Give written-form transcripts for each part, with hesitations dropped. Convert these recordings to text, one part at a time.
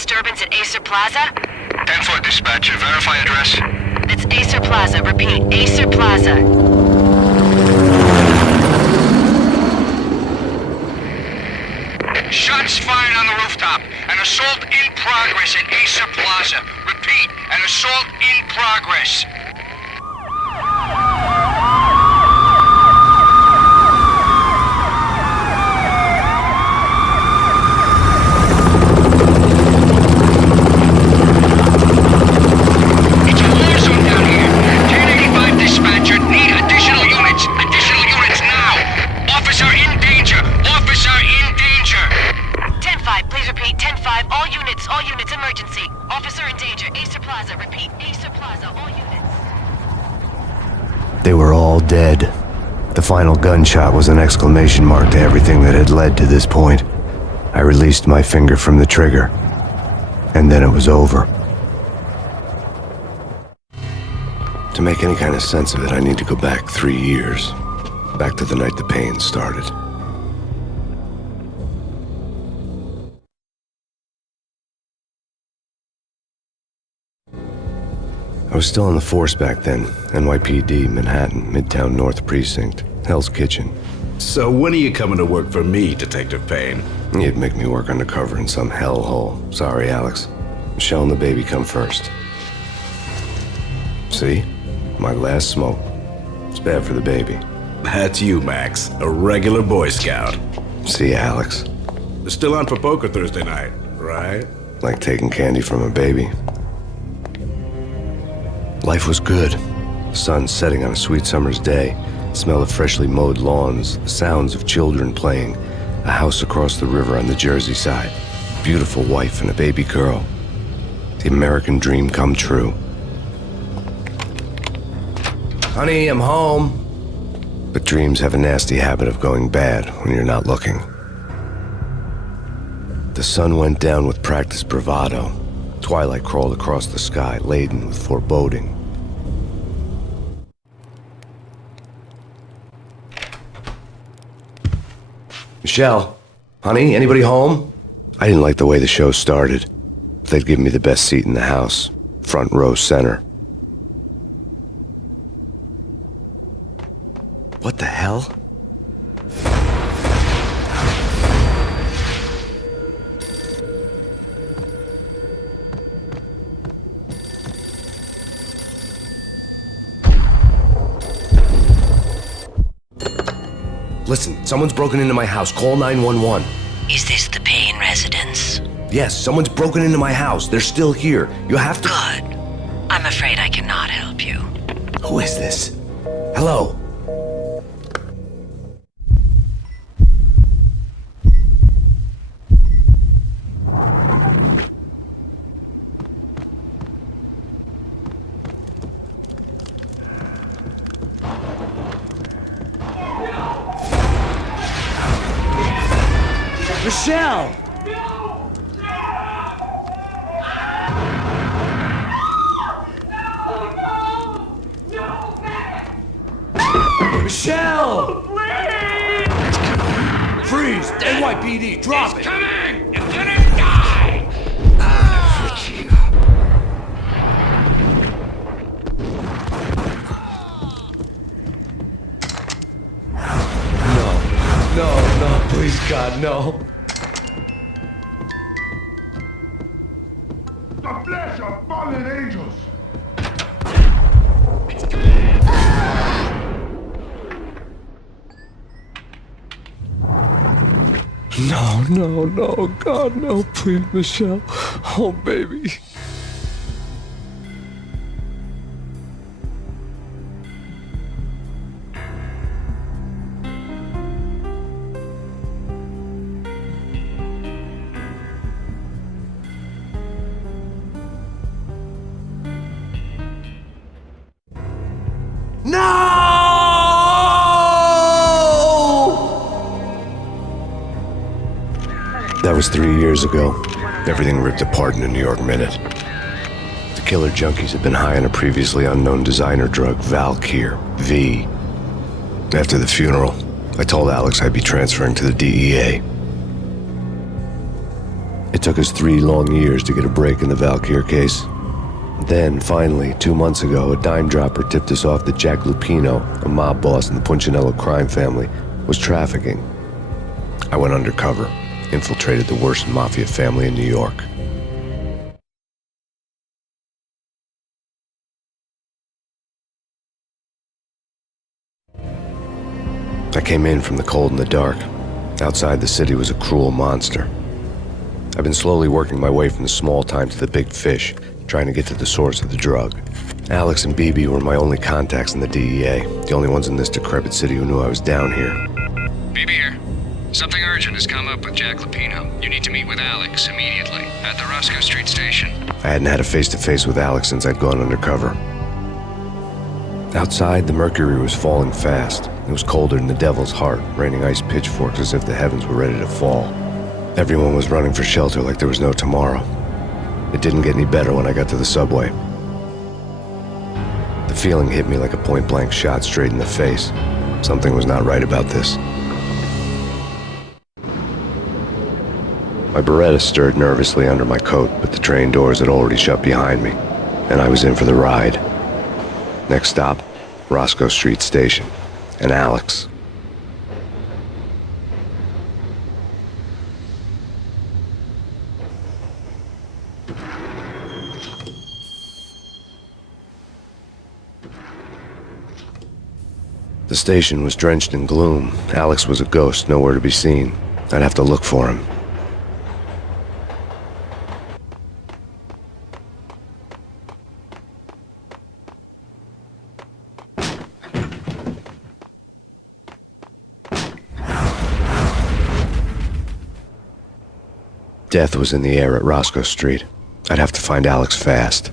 disturbance at Acer Plaza? 10-4 dispatcher, verify address. It's Acer Plaza. Repeat, Acer Plaza. Shots fired on the rooftop. An assault in progress at Acer Plaza. Repeat, an assault in progress. It's a war zone down here. 1085 dispatcher, need additional units. Additional units now. Officer in danger. Officer in danger. 10-5, please repeat. 10-5, all units, emergency. Officer in danger. Acer Plaza. Repeat, Acer Plaza, all units. They were all dead. The final gunshot was an exclamation mark to everything that had led to this point. I released my finger from the trigger, and then it was over. To make any kind of sense of it, I need to go back 3 years. Back to the night the Payne started. I was still on the force back then. NYPD, Manhattan, Midtown North Precinct, Hell's Kitchen. So when are you coming to work for me, Detective Payne? You'd make me work undercover in some hellhole. Sorry, Alex. Michelle and the baby come first. See? My last smoke. It's bad for the baby. That's you, Max. A regular Boy Scout. See, Alex. Still on for poker Thursday night, right? Like taking candy from a baby. Life was good. Sun setting on a sweet summer's day. Smell of freshly mowed lawns. The sounds of children playing. A house across the river on the Jersey side. Beautiful wife and a baby girl. The American dream come true. Honey, I'm home. But dreams have a nasty habit of going bad when you're not looking. The sun went down with practiced bravado. Twilight crawled across the sky, laden with foreboding. Michelle, honey, anybody home? I didn't like the way the show started. They'd give me the best seat in the house, front row center. What the hell? Listen, someone's broken into my house. Call 911. Is this the Payne residence? Yes, someone's broken into my house. They're still here. You have to... Good. I'm afraid I cannot help you. Who is this? Hello? Michelle! Michelle! Freeze! NYPD, drop it! Coming! You're gonna die! No, please, God, no. The flesh of fallen angels! No, God, no, please, Michelle. Oh, baby. That was 3 years ago. Everything ripped apart in a New York minute. The killer junkies had been high on a previously unknown designer drug, Valkyr, V. After the funeral, I told Alex I'd be transferring to the DEA. It took us 3 long years to get a break in the Valkyr case. Then, finally, 2 months ago, a dime dropper tipped us off that Jack Lupino, a mob boss in the Punchinello crime family, was trafficking. I went undercover, infiltrated the worst mafia family in New York. I came in from the cold and the dark. Outside the city was a cruel monster. I've been slowly working my way from the small time to the big fish, trying to get to the source of the drug. Alex and BB were my only contacts in the DEA, the only ones in this decrepit city who knew I was down here. BB here. Something urgent has come up with Jack Lupino. You need to meet with Alex immediately at the Roscoe Street station. I hadn't had a face-to-face with Alex since I'd gone undercover. Outside, the mercury was falling fast. It was colder than the devil's heart, raining ice pitchforks as if the heavens were ready to fall. Everyone was running for shelter like there was no tomorrow. It didn't get any better when I got to the subway. The feeling hit me like a point-blank shot straight in the face. Something was not right about this. My Beretta stirred nervously under my coat, but the train doors had already shut behind me, and I was in for the ride. Next stop, Roscoe Street Station, and Alex. The station was drenched in gloom. Alex was a ghost, nowhere to be seen. I'd have to look for him. Death was in the air at Roscoe Street. I'd have to find Alex fast.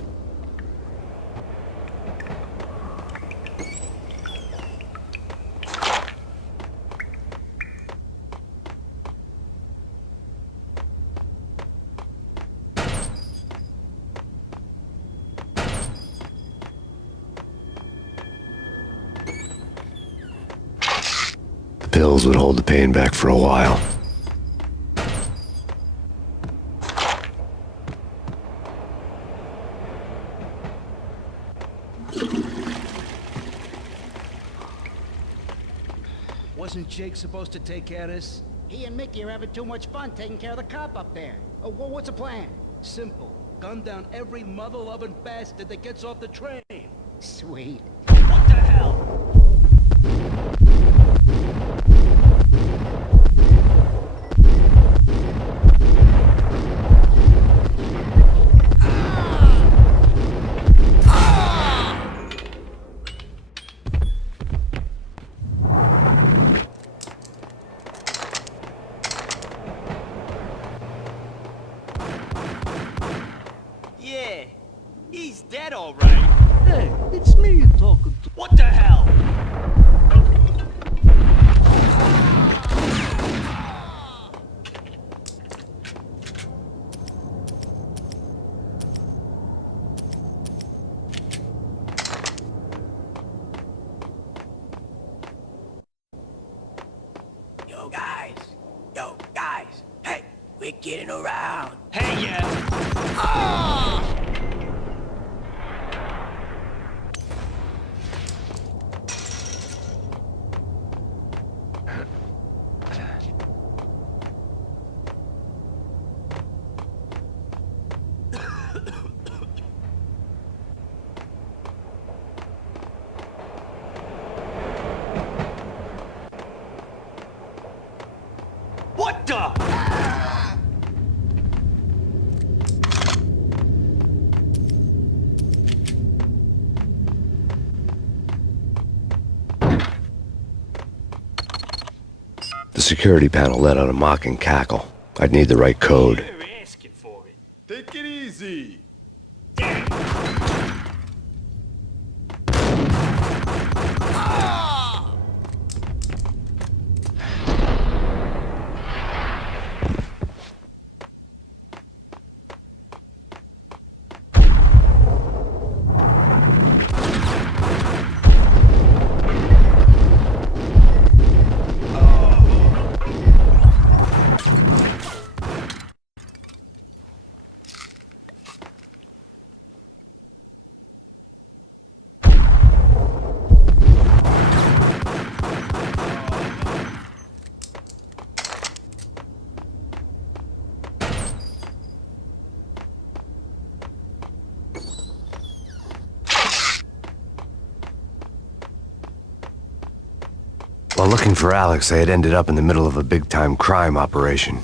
The pills would hold the pain back for a while. Wasn't Jake supposed to take care of this? He and Mickey are having too much fun taking care of the cop up there. Oh, what's the plan? Simple. Gun down every mother-loving bastard that gets off the train. Sweet. What the hell? Yeah, he's dead all right. Hey, it's me you're talking to. What the hell? Yo, guys, hey, we're getting around. Hey, yeah. What the? The security panel let out a mocking cackle. I'd need the right code. You're asking for it. Take it easy. While looking for Alex, I had ended up in the middle of a big-time crime operation.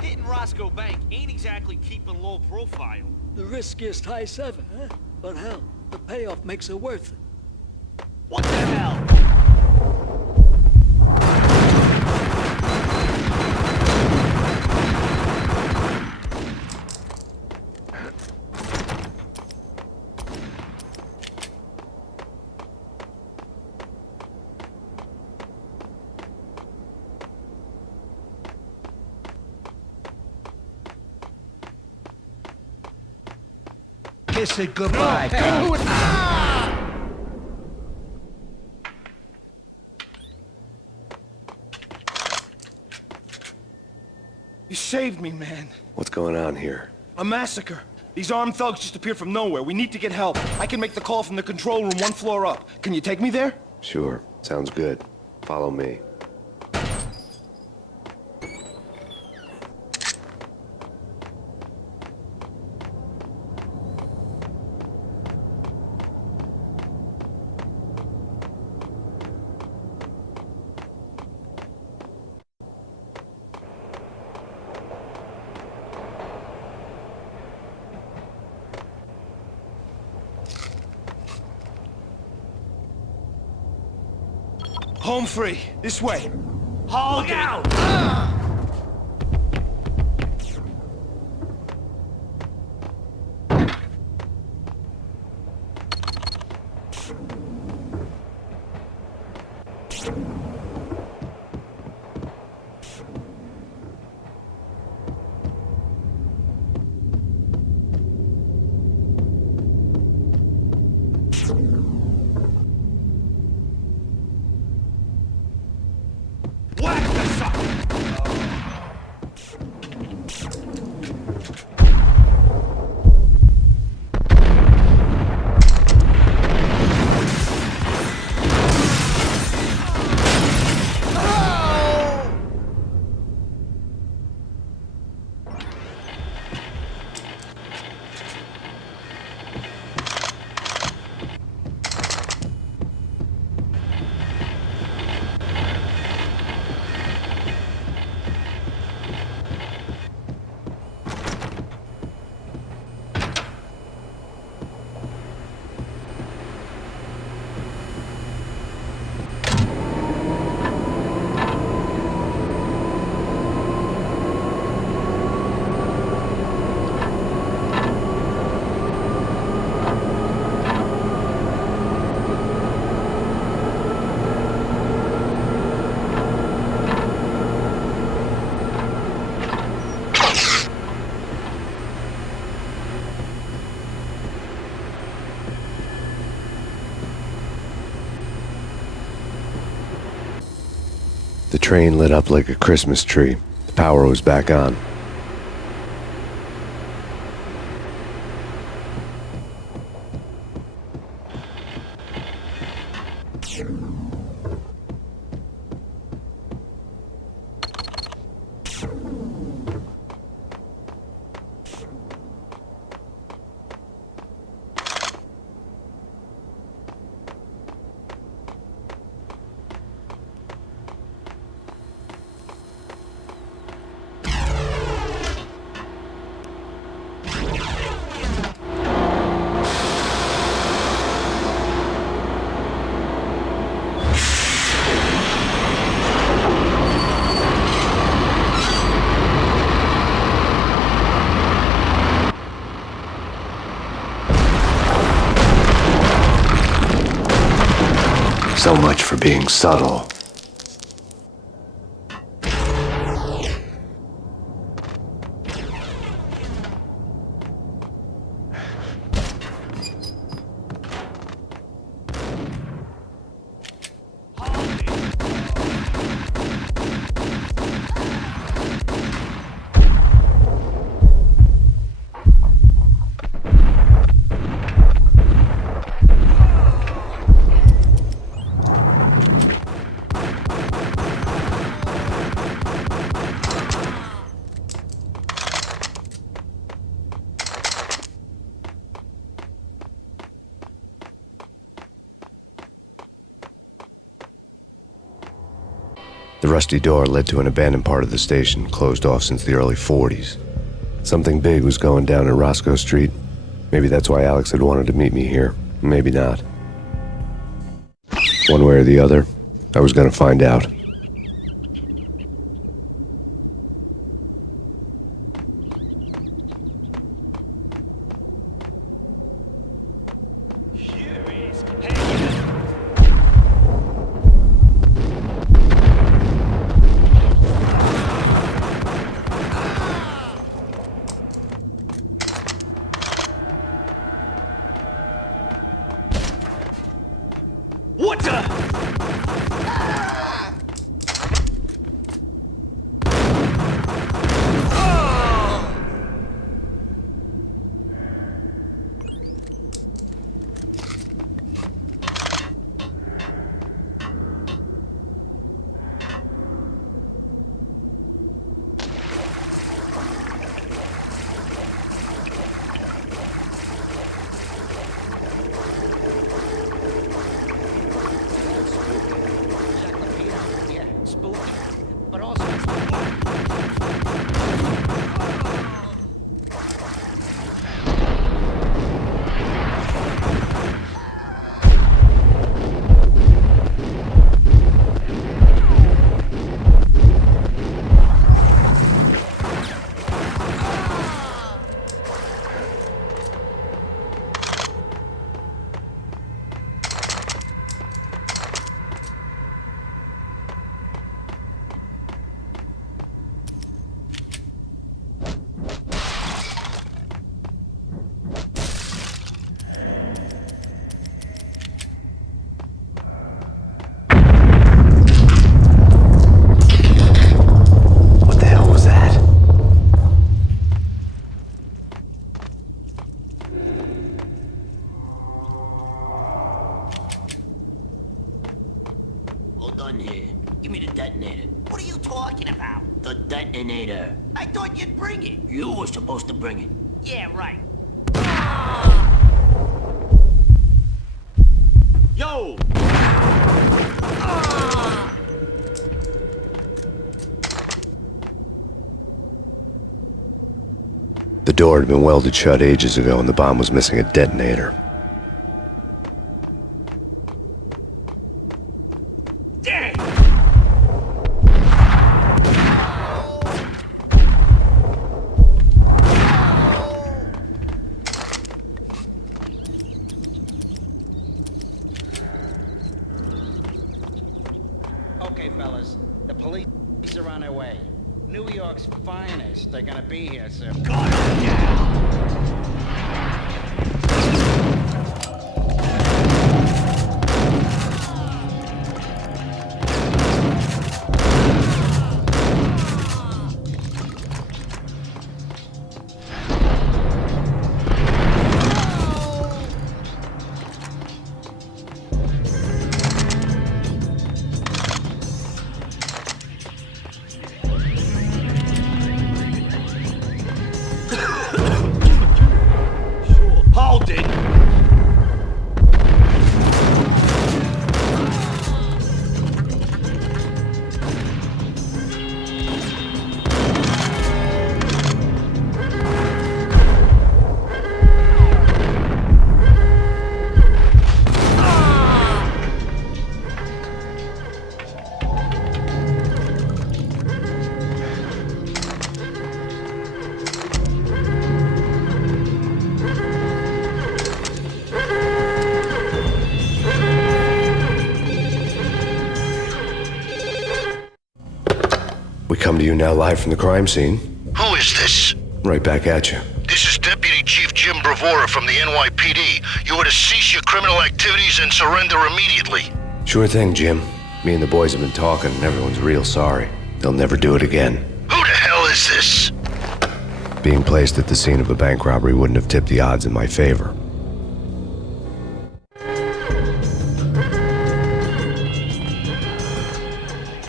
Hitting Roscoe Bank ain't exactly keeping low profile. The riskiest heist ever, huh? But hell, the payoff makes it worth it. What the hell? Kiss it goodbye. You saved me, man. What's going on here? A massacre. These armed thugs just appeared from nowhere. We need to get help. I can make the call from the control room 1 floor up. Can you take me there? Sure, sounds good. Follow me. Home free. This way. Look out! Whack the sucker! The train lit up like a Christmas tree. The power was back on. So much for being subtle. The rusty door led to an abandoned part of the station, closed off since the early 40s. Something big was going down at Roscoe Street. Maybe that's why Alex had wanted to meet me here. Maybe not. One way or the other, I was gonna find out. What the? Here. Give me the detonator. What are you talking about? The detonator. I thought you'd bring it. You were supposed to bring it. Yeah, right. Yo! The door had been welded shut ages ago and the bomb was missing a detonator. Okay, fellas. The police are on their way. New York's finest. They're gonna be here soon. Hold it! We come to you now live from the crime scene. Who is this? Right back at you. This is Deputy Chief Jim Bravura from the NYPD. You are to cease your criminal activities and surrender immediately. Sure thing, Jim. Me and the boys have been talking and everyone's real sorry. They'll never do it again. Who the hell is this? Being placed at the scene of a bank robbery wouldn't have tipped the odds in my favor.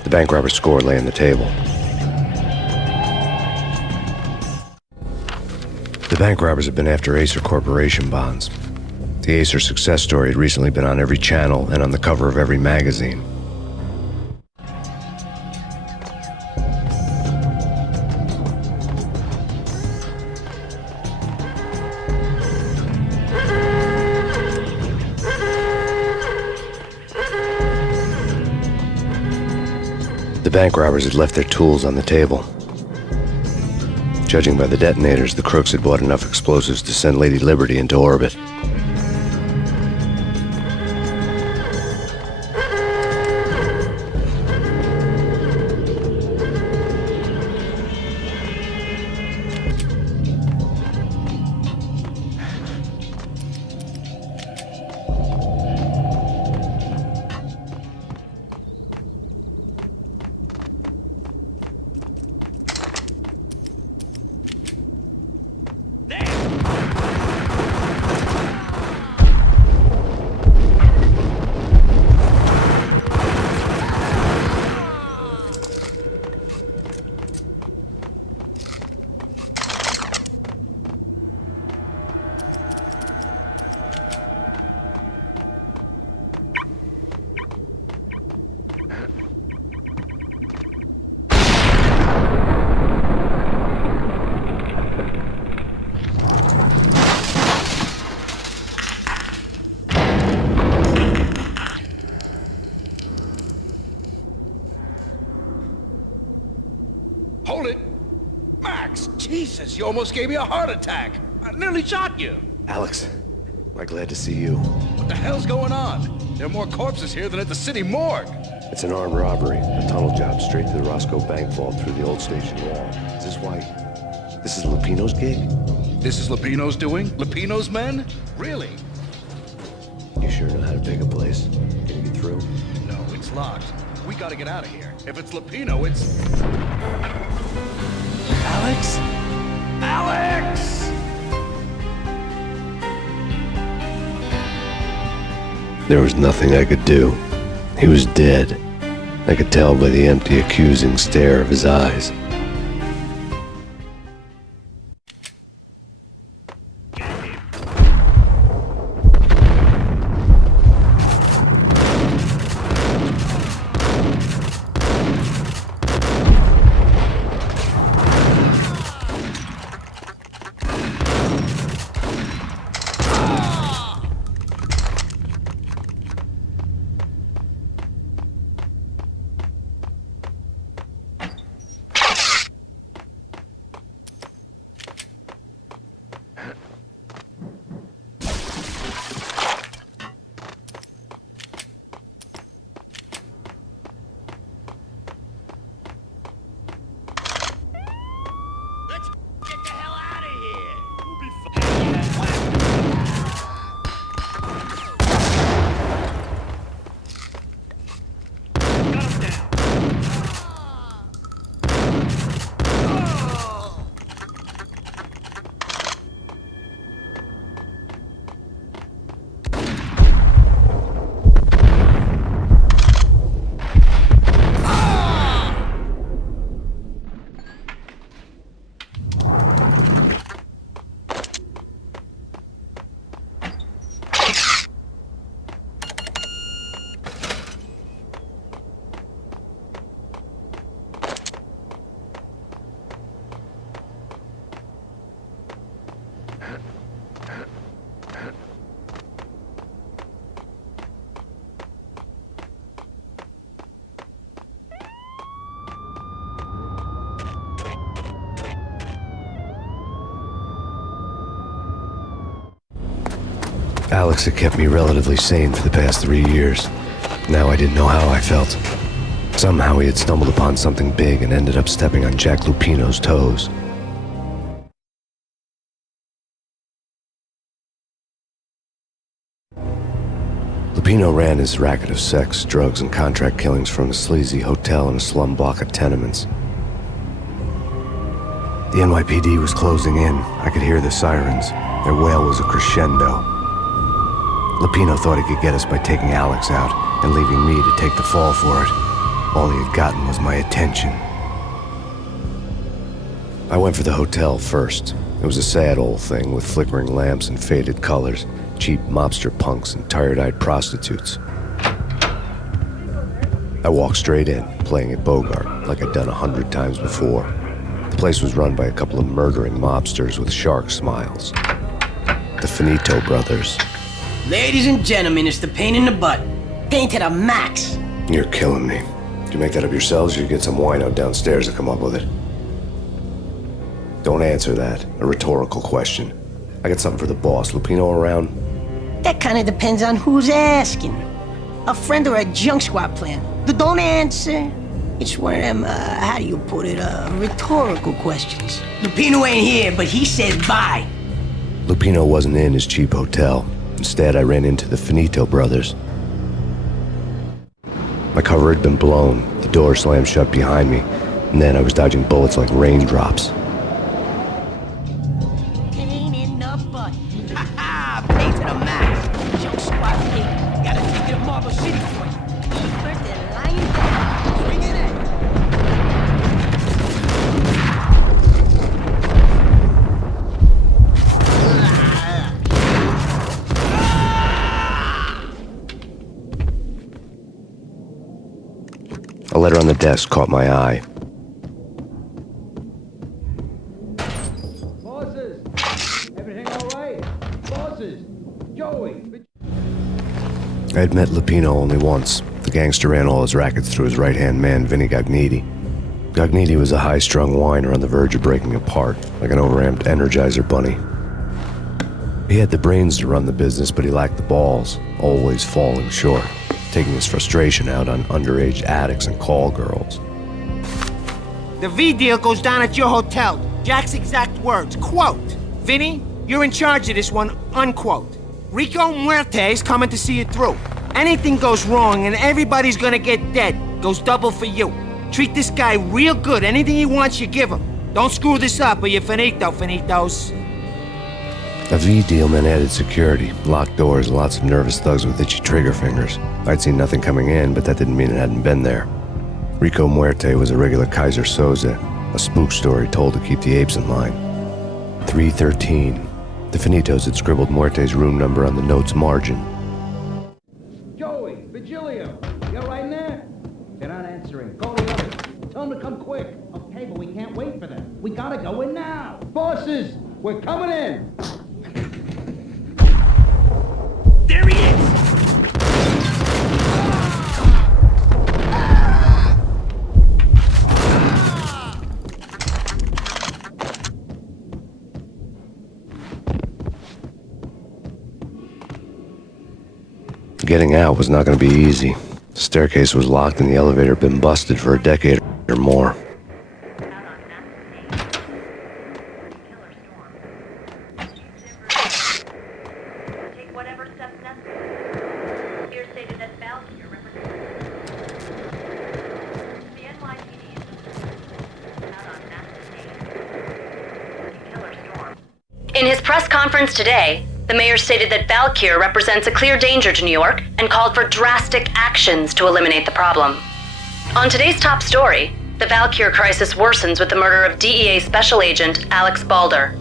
The bank robber's score lay on the table. The bank robbers have been after Acer Corporation bonds. The Acer success story had recently been on every channel and on the cover of every magazine. The bank robbers had left their tools on the table. Judging by the detonators, the crooks had bought enough explosives to send Lady Liberty into orbit. Hold it! Max, Jesus, you almost gave me a heart attack. I nearly shot you. Alex, we're glad to see you. What the hell's going on? There are more corpses here than at the city morgue. It's an armed robbery, a tunnel job straight to the Roscoe Bank vault through the old station wall. Is this why? This is Lupino's gig? This is Lupino's doing? Lupino's men? Really? You sure know how to pick a place? Can you get through? No, it's locked. We gotta get out of here. If it's Lupino, it's... Alex? Alex! There was nothing I could do. He was dead. I could tell by the empty, accusing stare of his eyes. Alex had kept me relatively sane for the past 3 years. Now I didn't know how I felt. Somehow he had stumbled upon something big and ended up stepping on Jack Lupino's toes. Lupino ran his racket of sex, drugs, and contract killings from a sleazy hotel in a slum block of tenements. The NYPD was closing in. I could hear the sirens. Their wail was a crescendo. Lupino thought he could get us by taking Alex out and leaving me to take the fall for it. All he had gotten was my attention. I went for the hotel first. It was a sad old thing with flickering lamps and faded colors, cheap mobster punks and tired-eyed prostitutes. I walked straight in, playing at Bogart like I'd done 100 times before. The place was run by a couple of murdering mobsters with shark smiles. The Finito brothers. Ladies and gentlemen, it's the pain in the butt. Pain to the max. You're killing me. Did you make that up yourselves, or you get some wino downstairs to come up with it? Don't answer that. A rhetorical question. I got something for the boss. Lupino around? That kind of depends on who's asking. A friend or a junk squad plan. Don't answer. It's one of them, how do you put it, rhetorical questions. Lupino ain't here, but he said bye. Lupino wasn't in his cheap hotel. Instead, I ran into the Finito brothers. My cover had been blown, the door slammed shut behind me, and then I was dodging bullets like raindrops. Pain in the butt. Ha ha! Pay to the max. Junk squad pay. Gotta take it to Marble City first. Deeper than lying down. Bring it in. A letter on the desk caught my eye. Bosses! Everything all right? Bosses! Joey! I had met Lupino only once. The gangster ran all his rackets through his right-hand man, Vinny Gagniti. Gagniti was a high-strung whiner on the verge of breaking apart, like an overamped Energizer bunny. He had the brains to run the business, but he lacked the balls, always falling short, taking his frustration out on underage addicts and call girls. The V deal goes down at your hotel. Jack's exact words, quote, "Vinny, you're in charge of this one," unquote. Rico Muerte's coming to see it through. Anything goes wrong and everybody's gonna get dead. Goes double for you. Treat this guy real good. Anything he wants, you give him. Don't screw this up or you're finito, finitos. A V deal meant added security, locked doors, and lots of nervous thugs with itchy trigger fingers. I'd seen nothing coming in, but that didn't mean it hadn't been there. Rico Muerte was a regular Kaiser Soze, a spook story told to keep the apes in line. 313. The Finitos had scribbled Muerte's room number on the note's margin. Joey! Vigilio! You right in there? They're not answering. Call the others. Tell them to come quick. Okay, but we can't wait for them. We gotta go in now. Bosses! We're coming in! There he is! Getting out was not going to be easy. The staircase was locked and the elevator had been busted for a decade or more. In his press conference today, the mayor stated that Valkyr represents a clear danger to New York and called for drastic actions to eliminate the problem. On today's top story, the Valkyr crisis worsens with the murder of DEA Special Agent Alex Balder.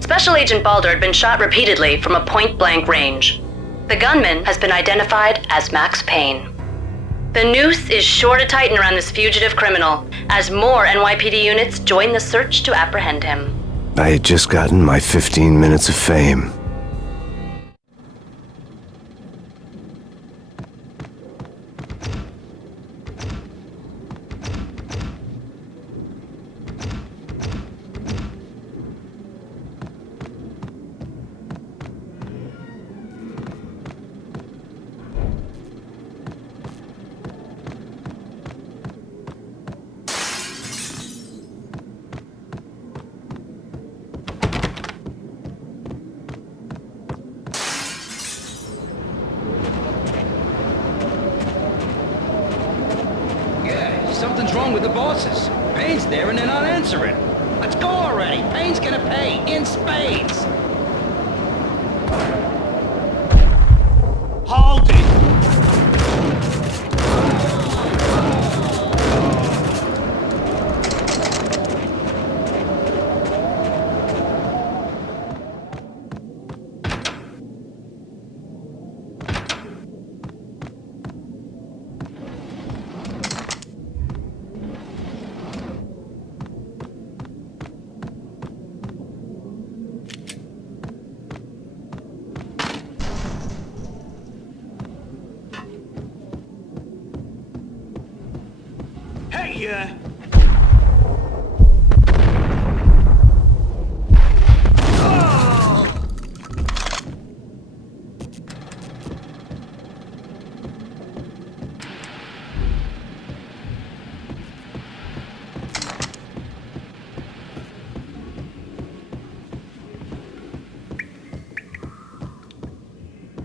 Special Agent Balder had been shot repeatedly from a point-blank range. The gunman has been identified as Max Payne. The noose is sure to tighten around this fugitive criminal as more NYPD units join the search to apprehend him. I had just gotten my 15 minutes of fame. Something's wrong with the bosses. Payne's there and they're not answering. Let's go already. Payne's gonna pay in spades. Hold it! ya.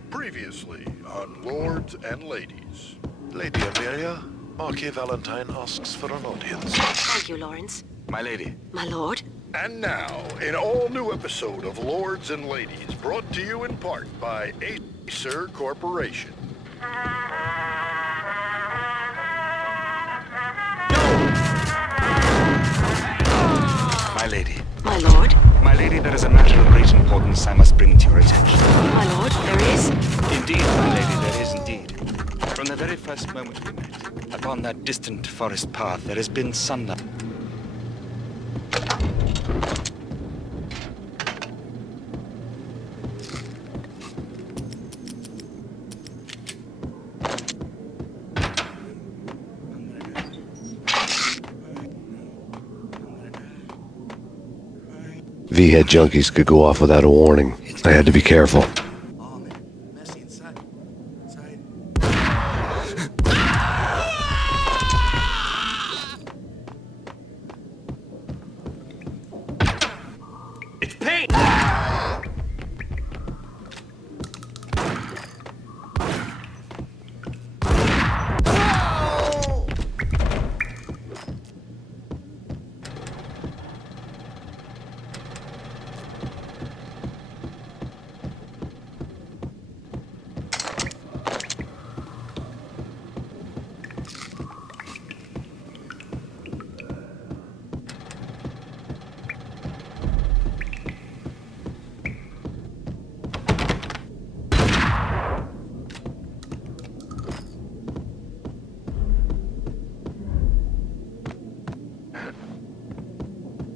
Previously on Lords and Ladies. Lady Amelia, Marquis Valentine asks for an audience. Thank you, Lawrence. My lady. My lord? And now, an all-new episode of Lords and Ladies, brought to you in part by Acer Corporation. My lady. My lord? My lady, there is a matter of great importance I must bring to your attention. My lord, there is? Indeed, my lady, there is indeed. From the very first moment we met, upon that distant forest path, there has been sunlight. V-head junkies could go off without a warning. I had to be careful. It's Payne!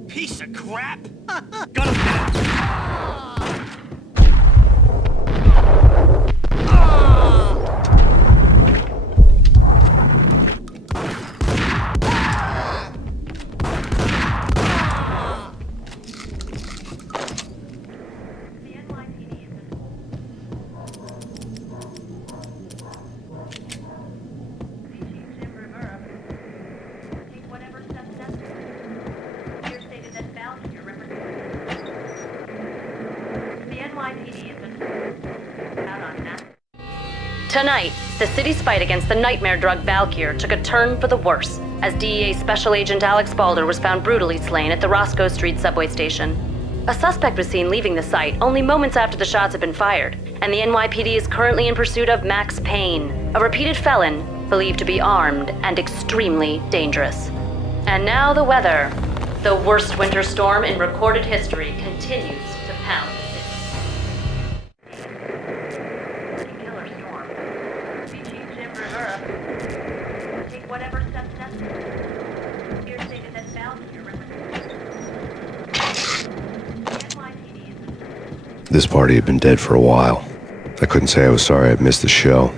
Piece of crap! Got him down! Tonight, the city's fight against the nightmare drug Valkyr took a turn for the worse, as DEA Special Agent Alex Balder was found brutally slain at the Roscoe Street subway station. A suspect was seen leaving the site only moments after the shots had been fired, and the NYPD is currently in pursuit of Max Payne, a repeated felon believed to be armed and extremely dangerous. And now the weather. The worst winter storm in recorded history continues to pound the city. Take whatever steps necessary. Here stated that Valkyr represents. This party had been dead for a while. I couldn't say I was sorry I'd missed the show.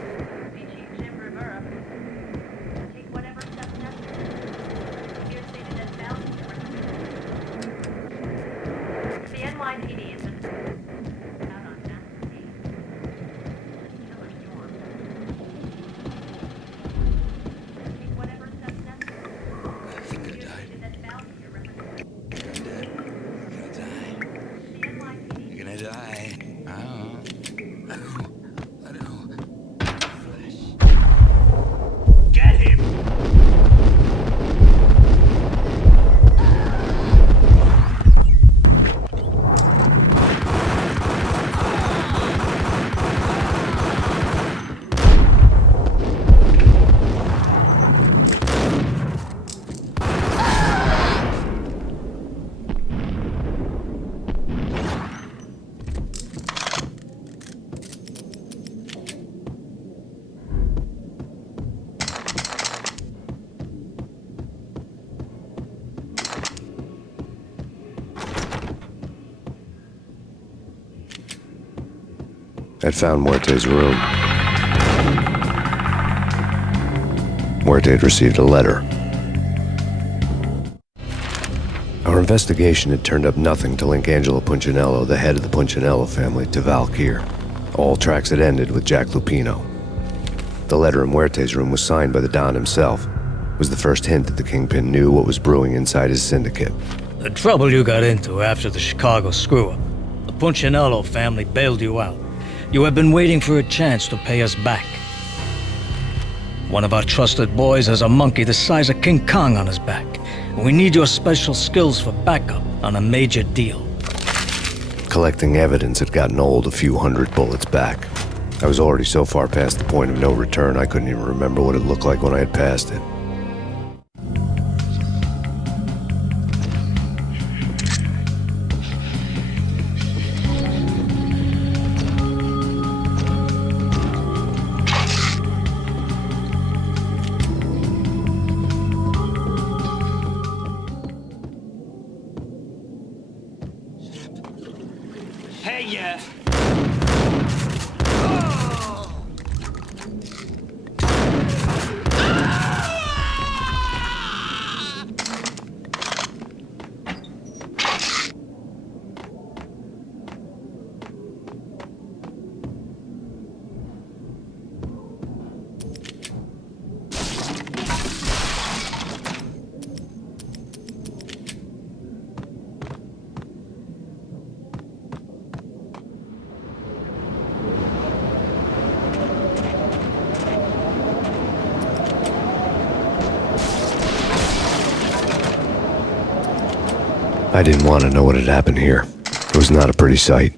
I'd found Muerte's room. Muerte had received a letter. Our investigation had turned up nothing to link Angelo Punchinello, the head of the Punchinello family, to Valkyr. All tracks had ended with Jack Lupino. The letter in Muerte's room was signed by the Don himself. It was the first hint that the Kingpin knew what was brewing inside his syndicate. The trouble you got into after the Chicago screw-up. The Punchinello family bailed you out. You have been waiting for a chance to pay us back. One of our trusted boys has a monkey the size of King Kong on his back. We need your special skills for backup on a major deal. Collecting evidence had gotten old a few hundred bullets back. I was already so far past the point of no return I couldn't even remember what it looked like when I had passed it. Hey, yeah. I didn't want to know what had happened here. It was not a pretty sight.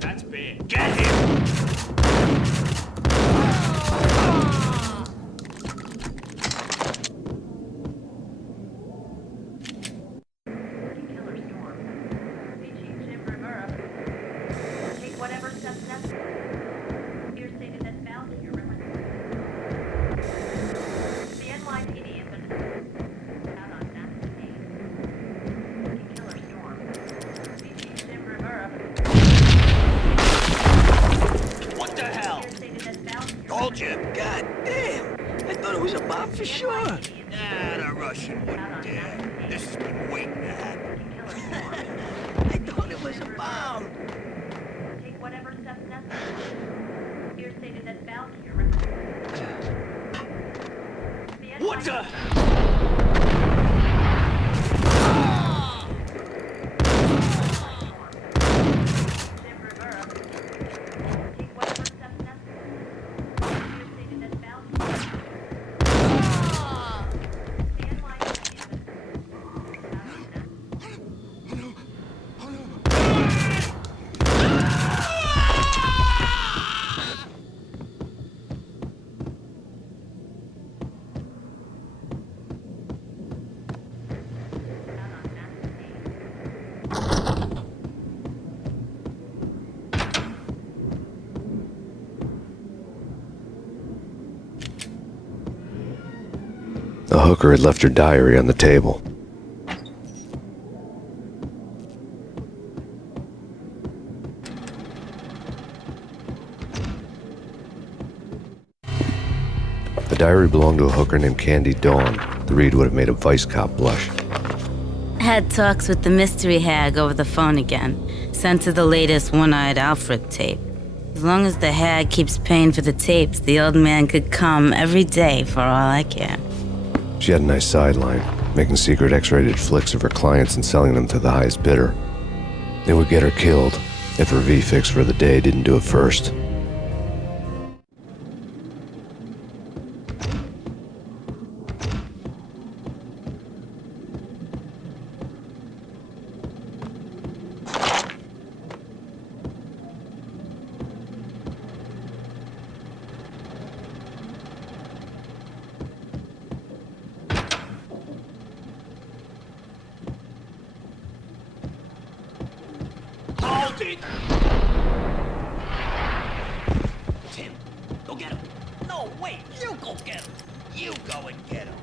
That's big. Get him! Told you. God damn. I thought it was a bomb for sure. Nah, the Russian wouldn't dare. This has been waiting to happen. I thought it was a bomb. Take whatever steps necessary. Here stated that Valkyr. What the? The hooker had left her diary on the table. The diary belonged to a hooker named Candy Dawn. The read would have made a vice cop blush. Had talks with the mystery hag over the phone again. Sent her the latest One-Eyed Alfred tape. As long as the hag keeps paying for the tapes, the old man could come every day for all I care. She had a nice sideline, making secret X-rated flicks of her clients and selling them to the highest bidder. It would get her killed if her V-fix for the day didn't do it first. Hold it! Tim, go get him. You go and get him.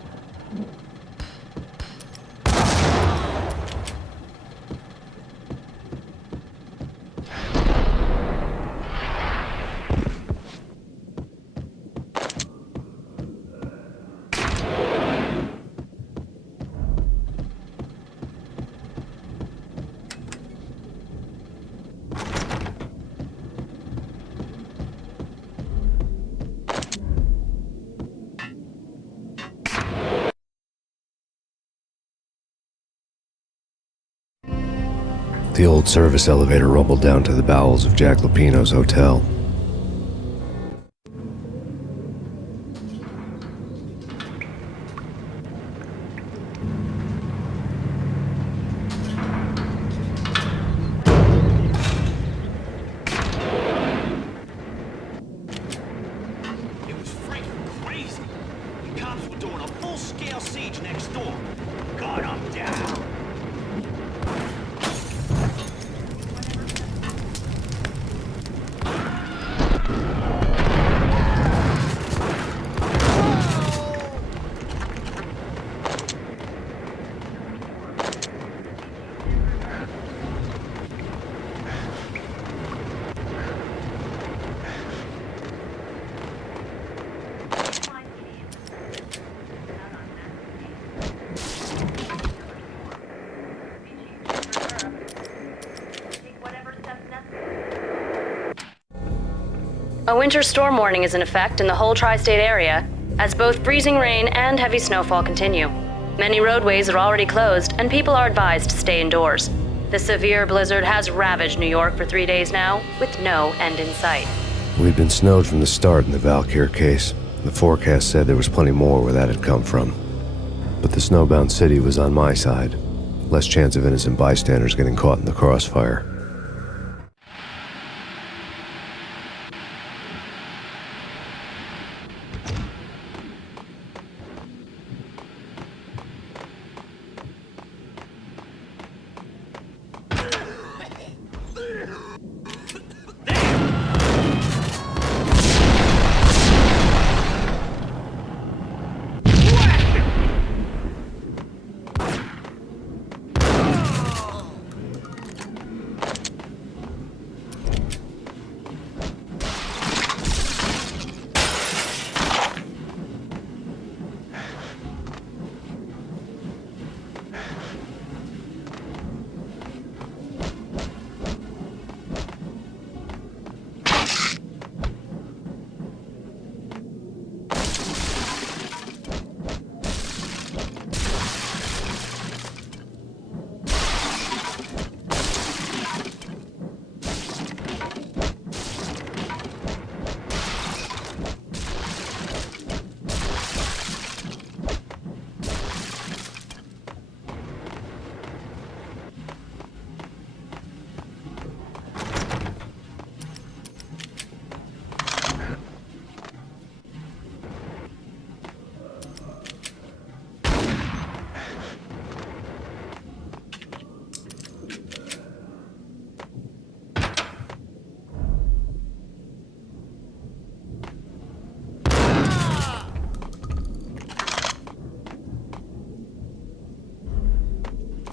The old service elevator rumbled down to the bowels of Jack Lupino's hotel. It was freaking crazy. The cops were doing a full-scale siege next door. Gun 'em down. A winter storm warning is in effect in the whole tri-state area, as both freezing rain and heavy snowfall continue. Many roadways are already closed, and people are advised to stay indoors. The severe blizzard has ravaged New York for 3 days now, with no end in sight. We'd been snowed from the start in the Valkyr case. The forecast said there was plenty more where that had come from. But the snowbound city was on my side. Less chance of innocent bystanders getting caught in the crossfire.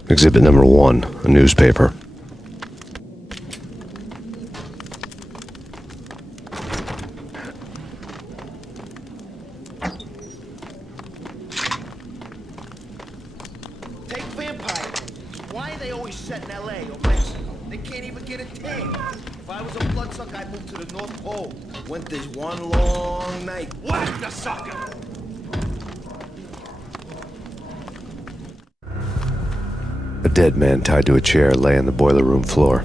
Exhibit number 1, a newspaper. Take vampire. Why are they always set in L.A. or Mexico? They can't even get a ting. If I was a bloodsucker, I'd move to the North Pole. Winter's one long night. Whack the sucker! A dead man tied to a chair lay on the boiler room floor.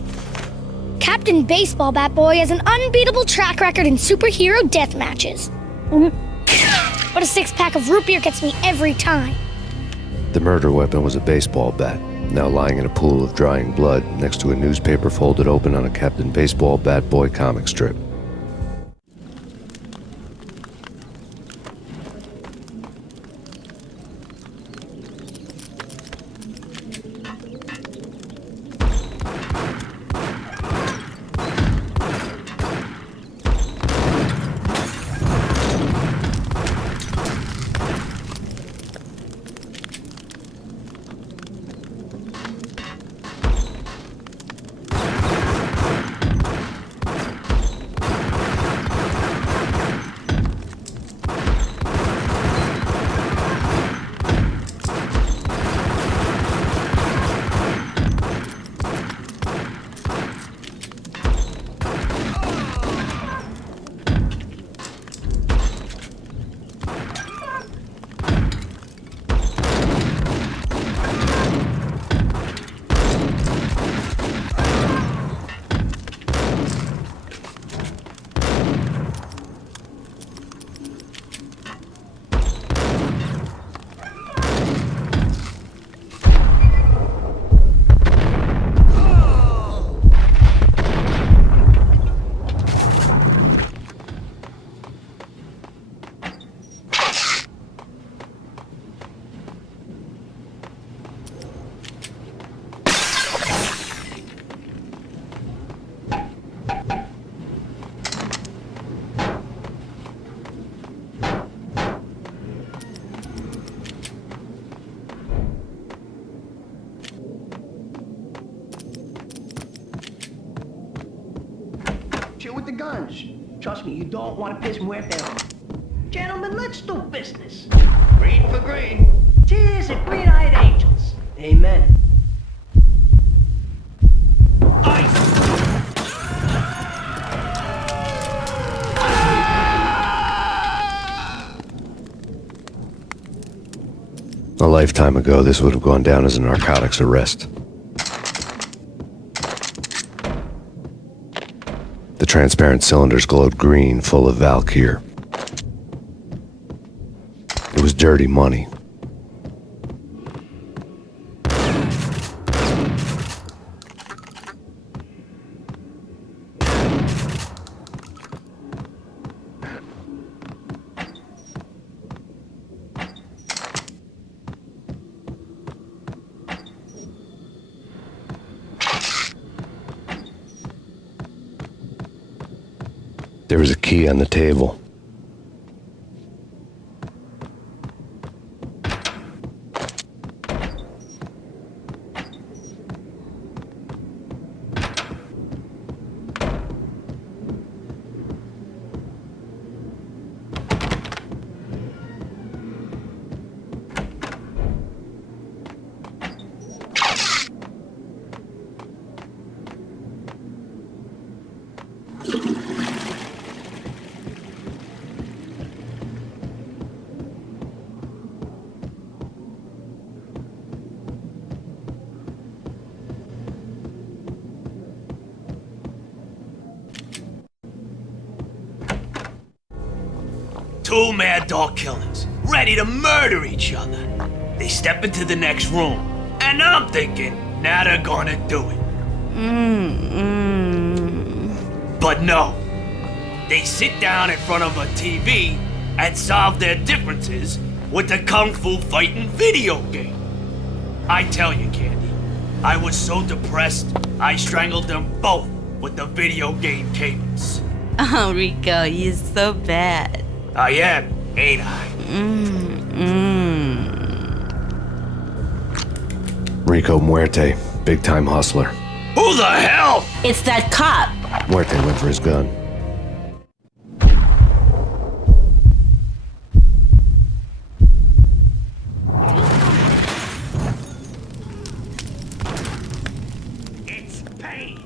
Captain Baseball Bat Boy has an unbeatable track record in superhero death matches. But a six-pack of root beer gets me every time. The murder weapon was a baseball bat, now lying in a pool of drying blood next to a newspaper folded open on a Captain Baseball Bat Boy comic strip. Trust me, you don't want to piss Muerte off. Gentlemen, let's do business. Green for green. Cheers and green-eyed angels. Amen. A lifetime ago, this would have gone down as a narcotics arrest. The transparent cylinders glowed green, full of Valkyr. It was dirty money. There was a key on the table. Two mad dog killers, ready to murder each other. They step into the next room, and I'm thinking, now they're gonna do it. But no. They sit down in front of a TV and solve their differences with the Kung Fu fighting video game. I tell you, Candy, I was so depressed, I strangled them both with the video game cables. Oh, Rico, you're so bad. I am, ain't I? Rico Muerte, big-time hustler. Who the hell? It's that cop. Muerte went for his gun. It's Payne.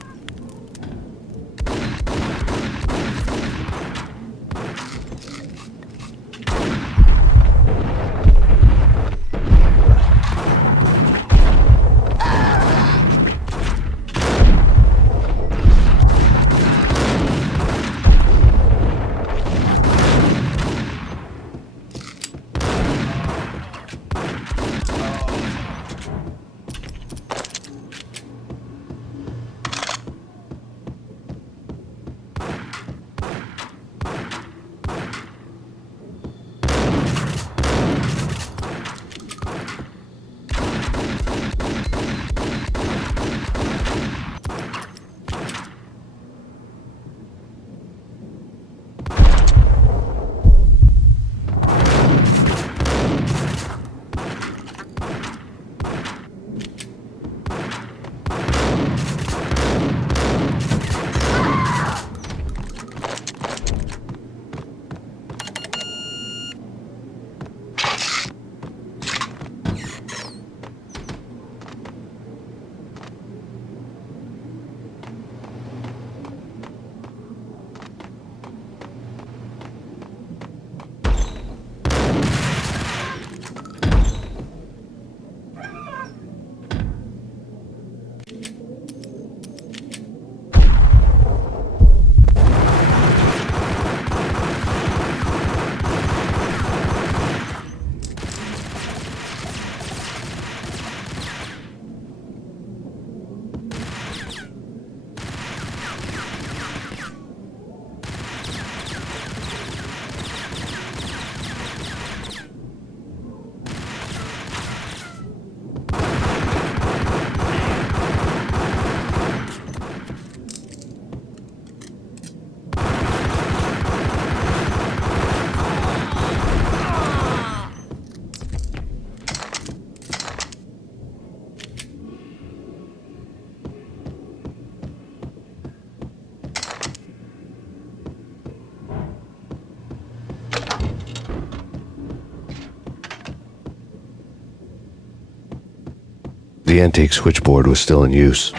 The antique switchboard was still in use.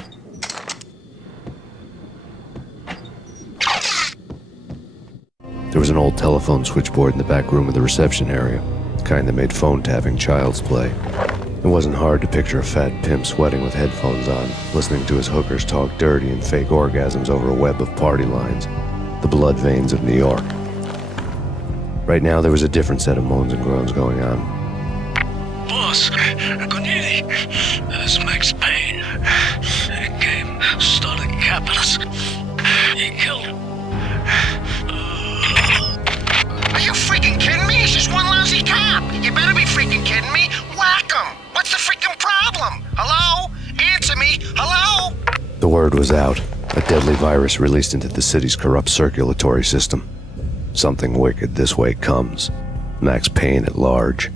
There was an old telephone switchboard in the back room of the reception area, the kind that made phone tapping child's play. It wasn't hard to picture a fat pimp sweating with headphones on, listening to his hookers talk dirty and fake orgasms over a web of party lines, the blood veins of New York. Right now, there was a different set of moans and groans going on. Boss, Cornelia, this Max Payne. He came, started capping us. He killed him. Are you freaking kidding me? He's just one lousy cop. You better be freaking kidding me. Whack him. What's the freaking problem? Hello? Answer me. Hello? The word was out. A deadly virus released into the city's corrupt circulatory system. Something wicked this way comes. Max Payne at large.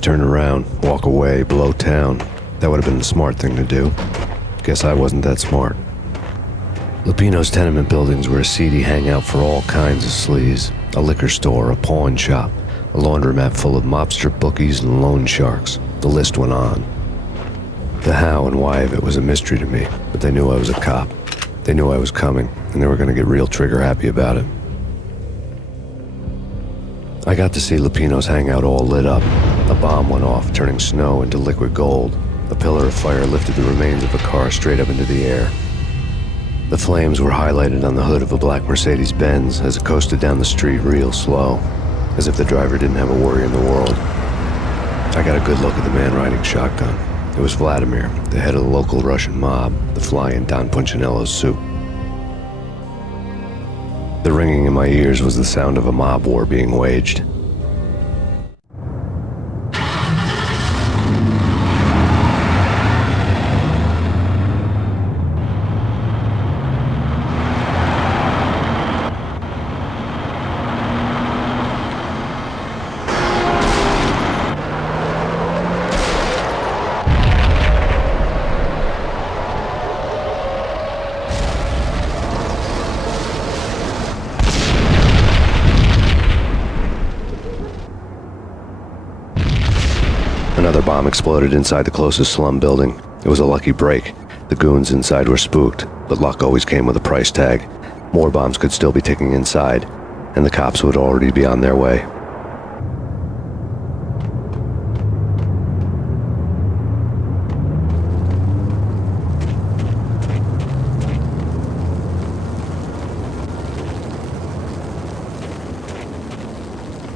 Turn around, walk away, blow town. That would have been the smart thing to do. Guess I wasn't that smart. Lupino's tenement buildings were a seedy hangout for all kinds of sleaze. A liquor store, a pawn shop, a laundromat full of mobster bookies and loan sharks. The list went on. The how and why of it was a mystery to me, but they knew I was a cop. They knew I was coming, and they were going to get real trigger happy about it. I got to see Lupino's hangout all lit up. A bomb went off, turning snow into liquid gold. A pillar of fire lifted the remains of a car straight up into the air. The flames were highlighted on the hood of a black Mercedes-Benz as it coasted down the street real slow, as if the driver didn't have a worry in the world. I got a good look at the man riding shotgun. It was Vladimir, the head of the local Russian mob, the fly in Don Punchinello's soup. The ringing in my ears was the sound of a mob war being waged. bomb exploded inside the closest slum building. It was a lucky break. The goons inside were spooked, but luck always came with a price tag. More bombs could still be ticking inside, and the cops would already be on their way.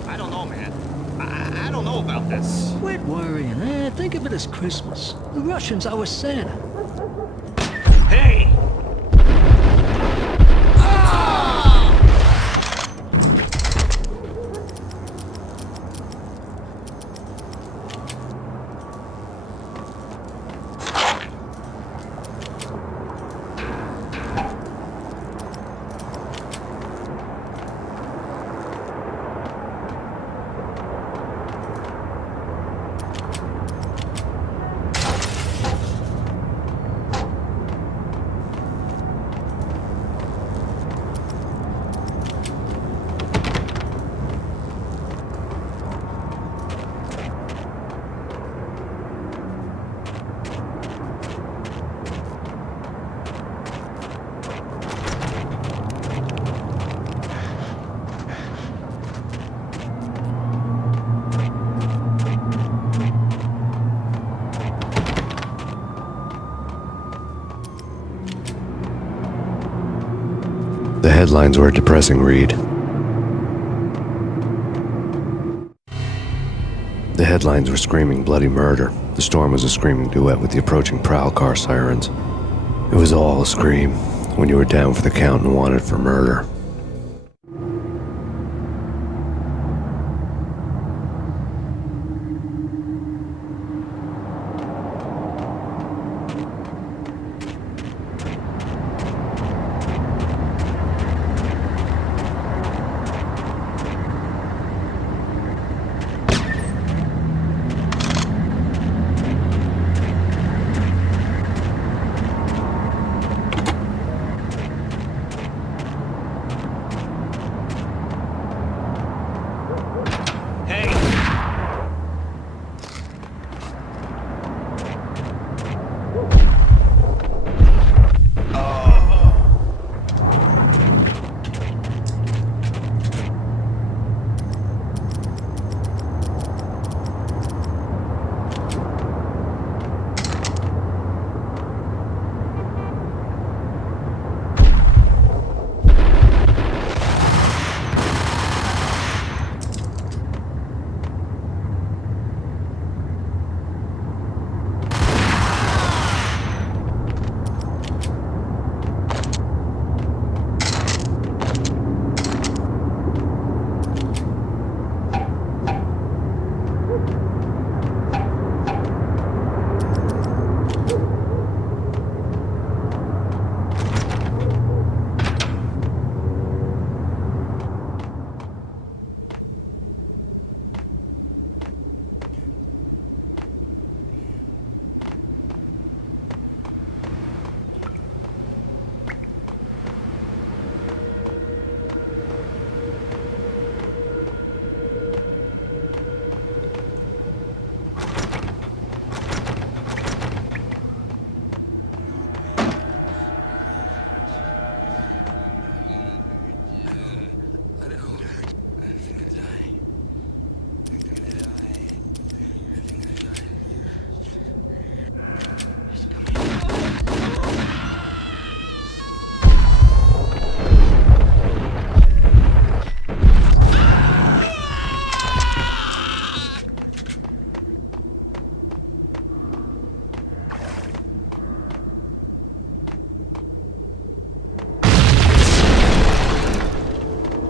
I don't know, man. I don't know about this. Quit worrying, eh? Think of it as Christmas. The Russians are with Santa. Hey! The headlines were a depressing read. The headlines were screaming bloody murder. The storm was a screaming duet with the approaching prowl car sirens. It was all a scream when you were down for the count and wanted for murder.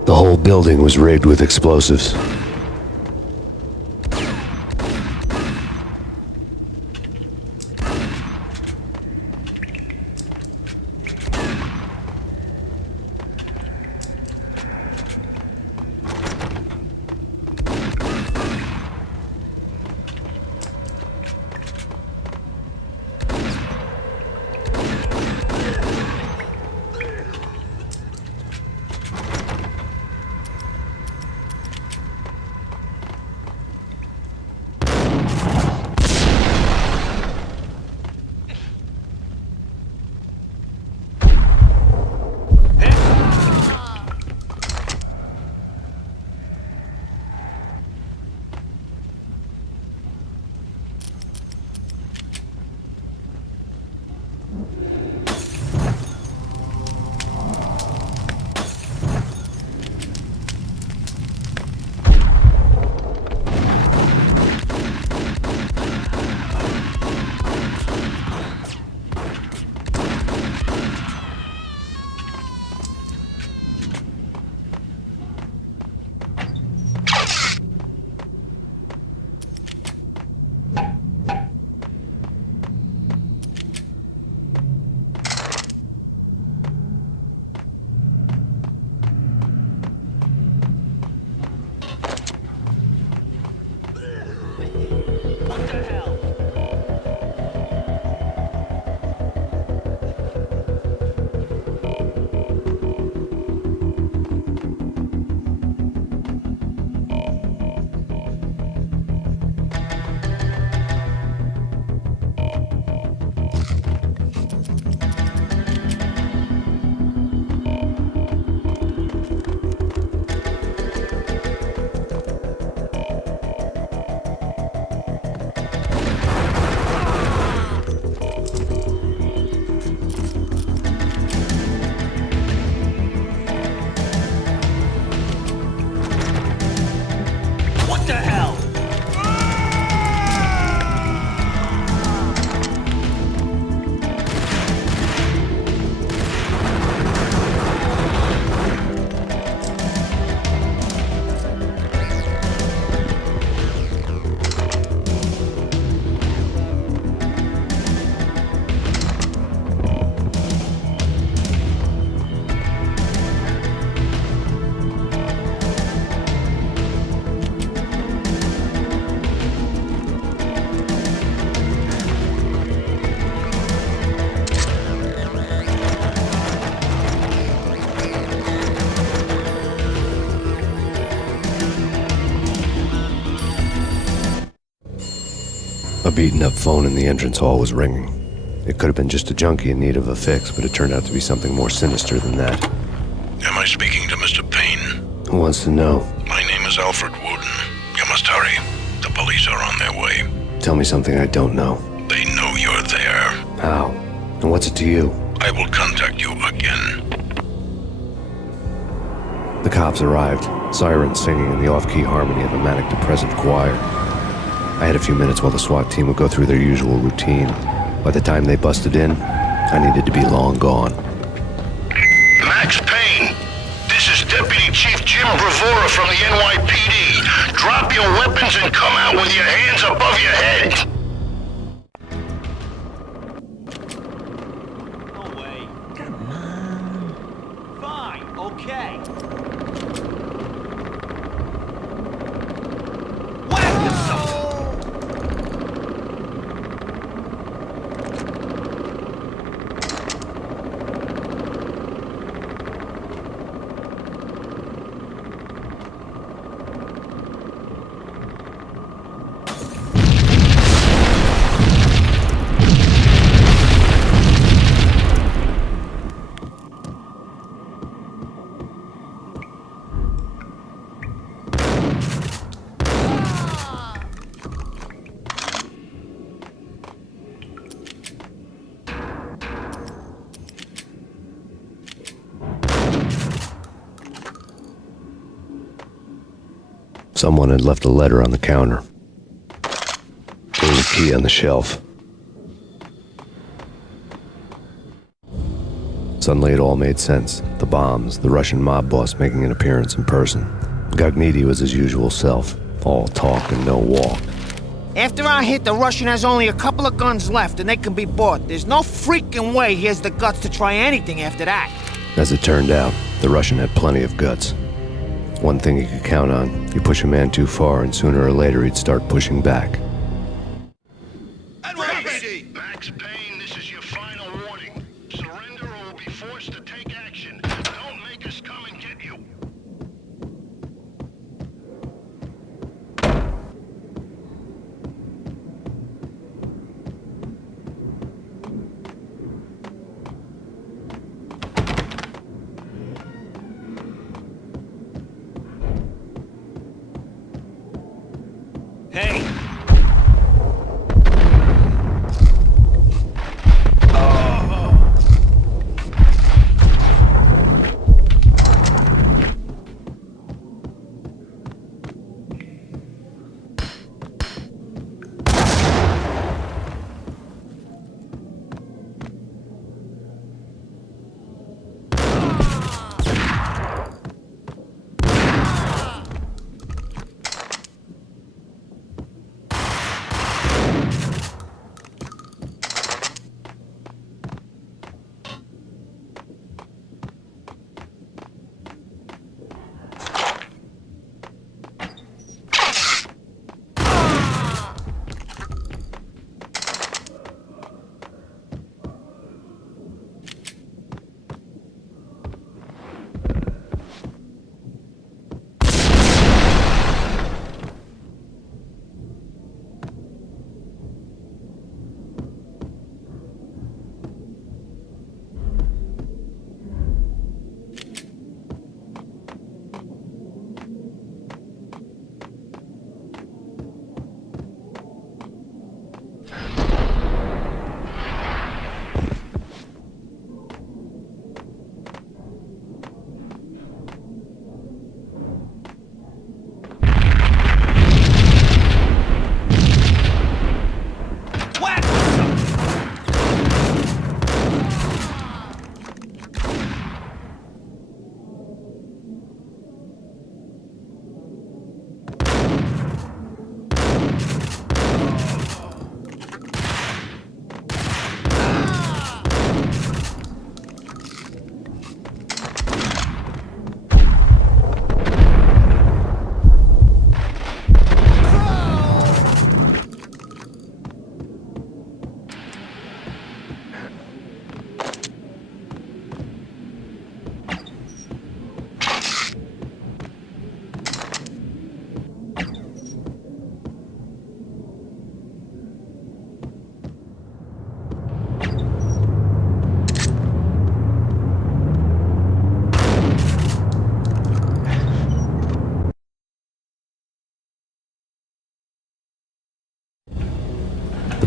The whole building was rigged with explosives. A beaten-up phone in the entrance hall was ringing. It could have been just a junkie in need of a fix, but it turned out to be something more sinister than that. Am I speaking to Mr. Payne? Who wants to know? My name is Alfred Wooden. You must hurry. The police are on their way. Tell me something I don't know. They know you're there. How? And what's it to you? I will contact you again. The cops arrived, sirens singing in the off-key harmony of a manic-depressive choir. I had a few minutes while the SWAT team would go through their usual routine. By the time they busted in, I needed to be long gone. Max Payne, this is Deputy Chief Jim Bravura from the NYPD. Drop your weapons and come out with your hands above your head. No way. Come on. Fine, okay. Whack yourself! Someone had left a letter on the counter. There was a key on the shelf. Suddenly it all made sense. The bombs, the Russian mob boss making an appearance in person. Gognitti was his usual self, all talk and no walk. After our hit, the Russian has only a couple of guns left and they can be bought. There's no freaking way he has the guts to try anything after that. As it turned out, the Russian had plenty of guts. One thing you could count on, you push a man too far and sooner or later he'd start pushing back. NYPD! Max Payne, this is your final warning. Surrender or we'll be forced to take action. Don't make us come and get you. Hey!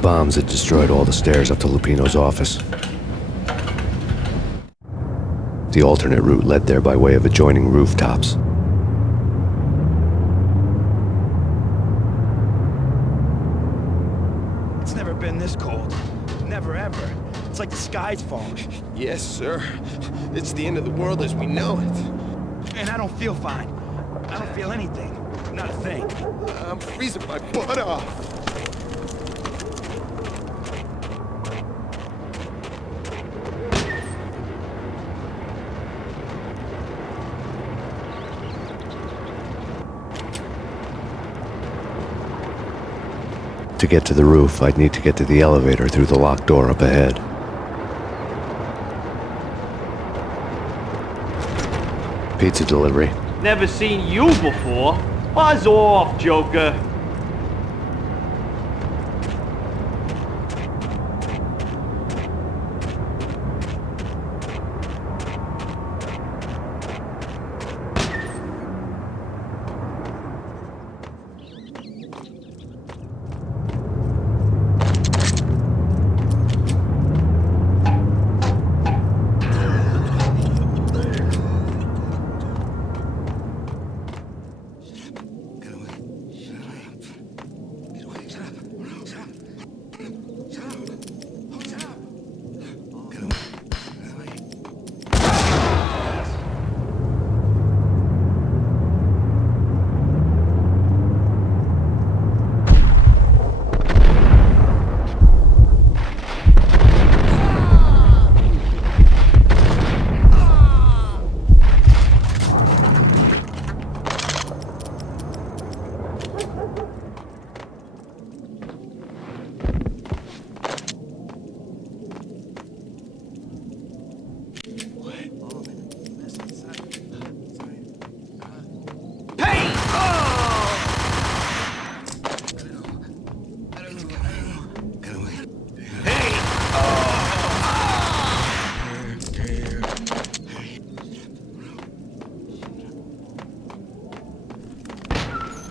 bombs had destroyed all the stairs up to Lupino's office. The alternate route led there by way of adjoining rooftops. It's never been this cold. Never ever. It's like the sky's falling. Yes, sir. It's the end of the world as we know it. And I don't feel fine. I don't feel anything. Not a thing. I'm freezing my butt off. To get to the roof, I'd need to get to the elevator through the locked door up ahead. Pizza delivery. Never seen you before. Buzz off, Joker.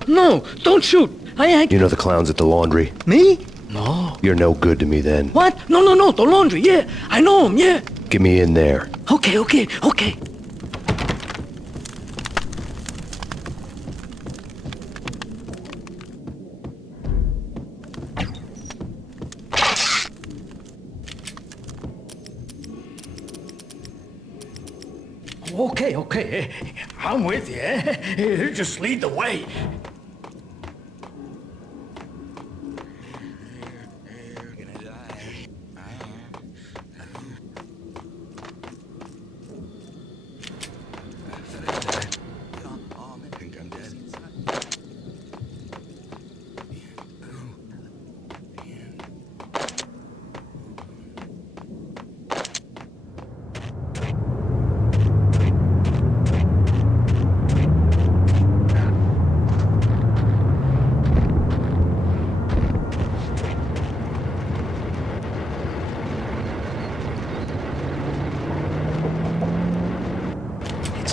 No, don't shoot. You know the clowns at the laundry? Me? No. You're no good to me then. What? No, the laundry, yeah. I know him, yeah. Get me in there. Okay. Okay. I'm with you. Just lead the way.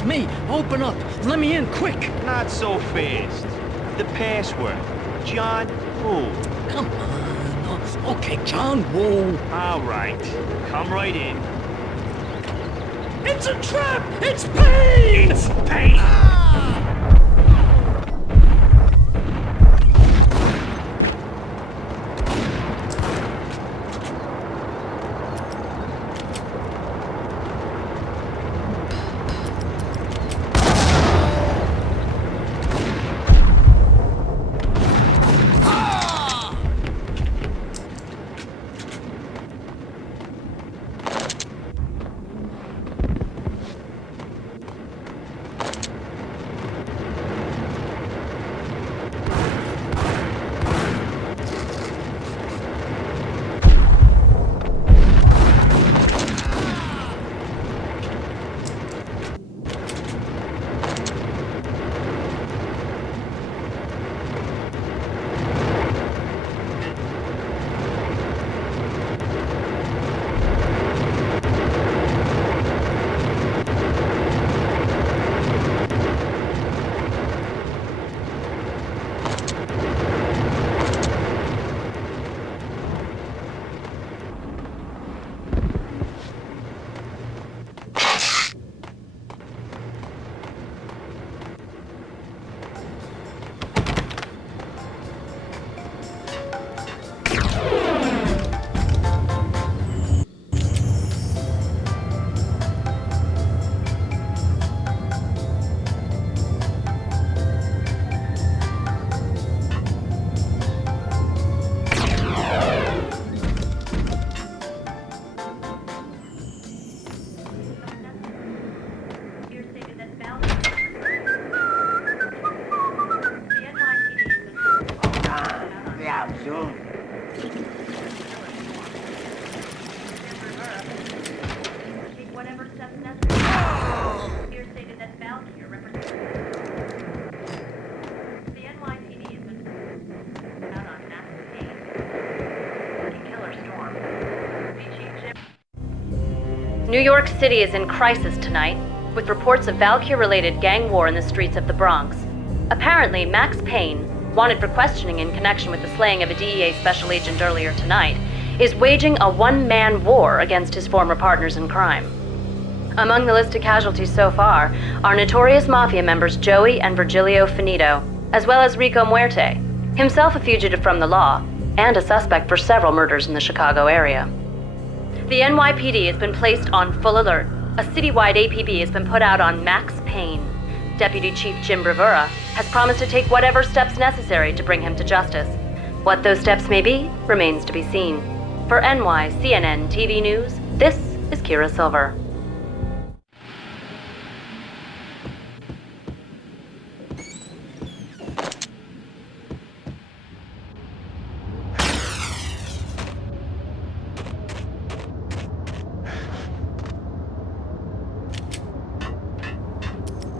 Me, open up. Let me in, quick. Not so fast. The password. John Woo. Come on. Okay, John Woo. All right. Come right in. It's a trap! It's Payne! It's Payne! New York City is in crisis tonight, with reports of Valkyr-related gang war in the streets of the Bronx. Apparently, Max Payne, wanted for questioning in connection with the slaying of a DEA special agent earlier tonight, is waging a one-man war against his former partners in crime. Among the listed casualties so far are notorious mafia members Joey and Virgilio Finito, as well as Rico Muerte, himself a fugitive from the law, and a suspect for several murders in the Chicago area. The NYPD has been placed on full alert. A citywide APB has been put out on Max Payne. Deputy Chief Jim Bravura has promised to take whatever steps necessary to bring him to justice. What those steps may be remains to be seen. For NYCNN TV News, this is Kira Silver.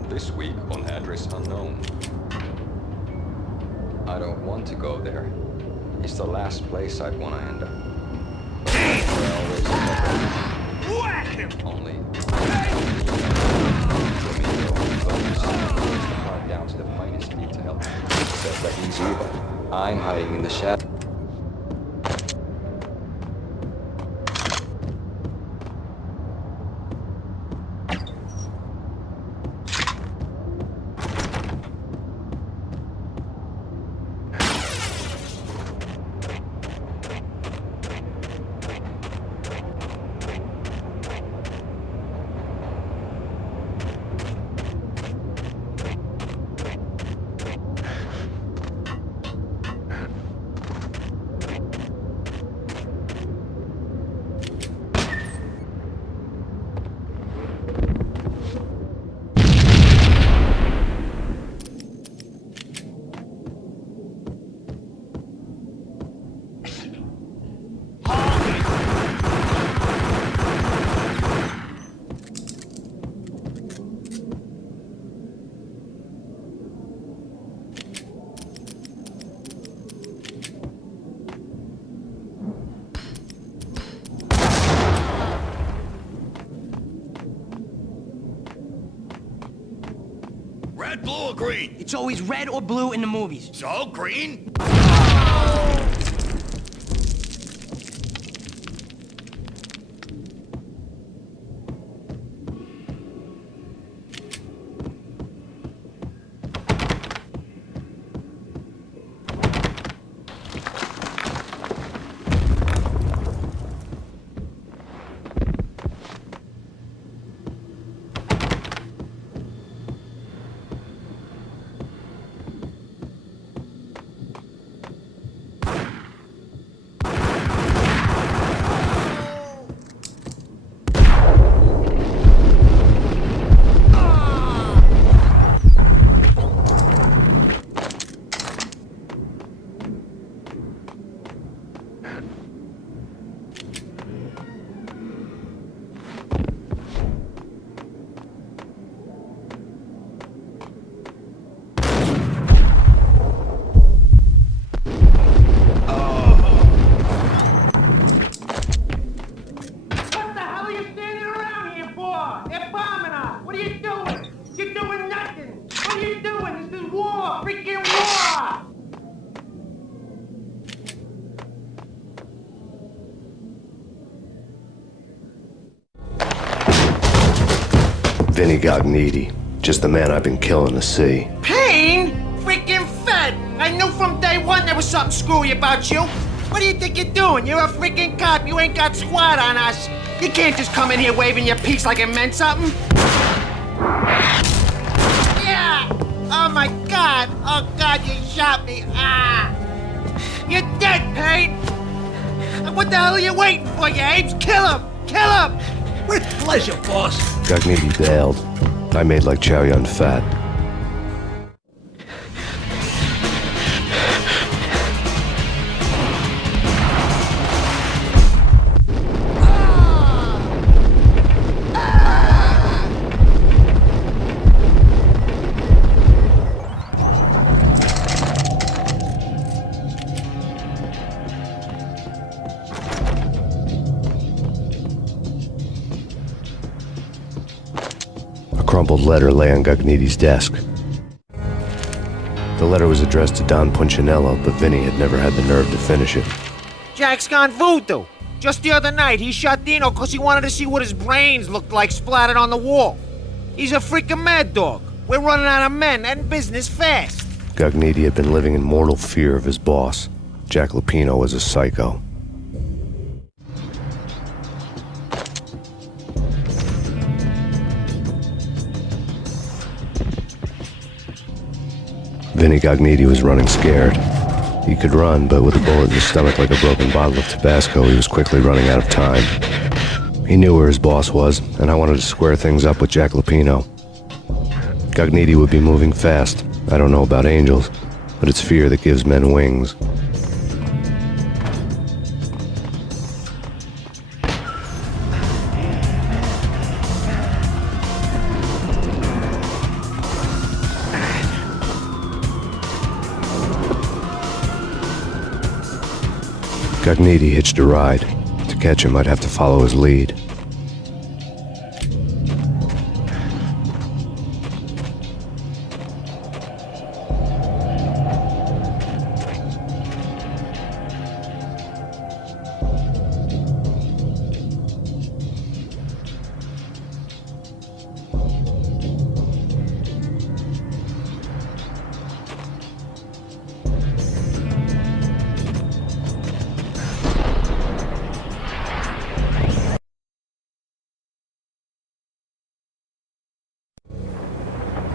This week on address unknown. I don't want to go there. It's the last place I'd want to end up. Whack him! Only down to the finest need to help. Says that he's evil. I'm hiding in the shadow. Red, blue, or green? It's always red or blue in the movies. So, green? Vinny got needy. Just the man I've been killing to see. Payne? Freaking fed! I knew from day one there was something screwy about you. What do you think you're doing? You're a freaking cop. You ain't got squat on us. You can't just come in here waving your piece like it meant something. Yeah! Oh my God! Oh God, you shot me! Ah! You're dead, Payne! What the hell are you waiting for, you apes? Kill him! Kill him! With pleasure, boss. Gognitti bailed. I made like Chow Yun Fat. crumpled letter lay on Gagniti's desk. The letter was addressed to Don Punchinello, but Vinny had never had the nerve to finish it. Jack's gone voodoo. Just the other night, he shot Dino because he wanted to see what his brains looked like splattered on the wall. He's a freaking mad dog. We're running out of men and business fast. Gagniti had been living in mortal fear of his boss. Jack Lupino was a psycho. Vinny Gagniti was running scared. He could run, but with a bullet in his stomach like a broken bottle of Tabasco, he was quickly running out of time. He knew where his boss was, and I wanted to square things up with Jack Lupino. Gagniti would be moving fast. I don't know about angels, but it's fear that gives men wings. Gagniti hitched a ride. To catch him, I'd have to follow his lead.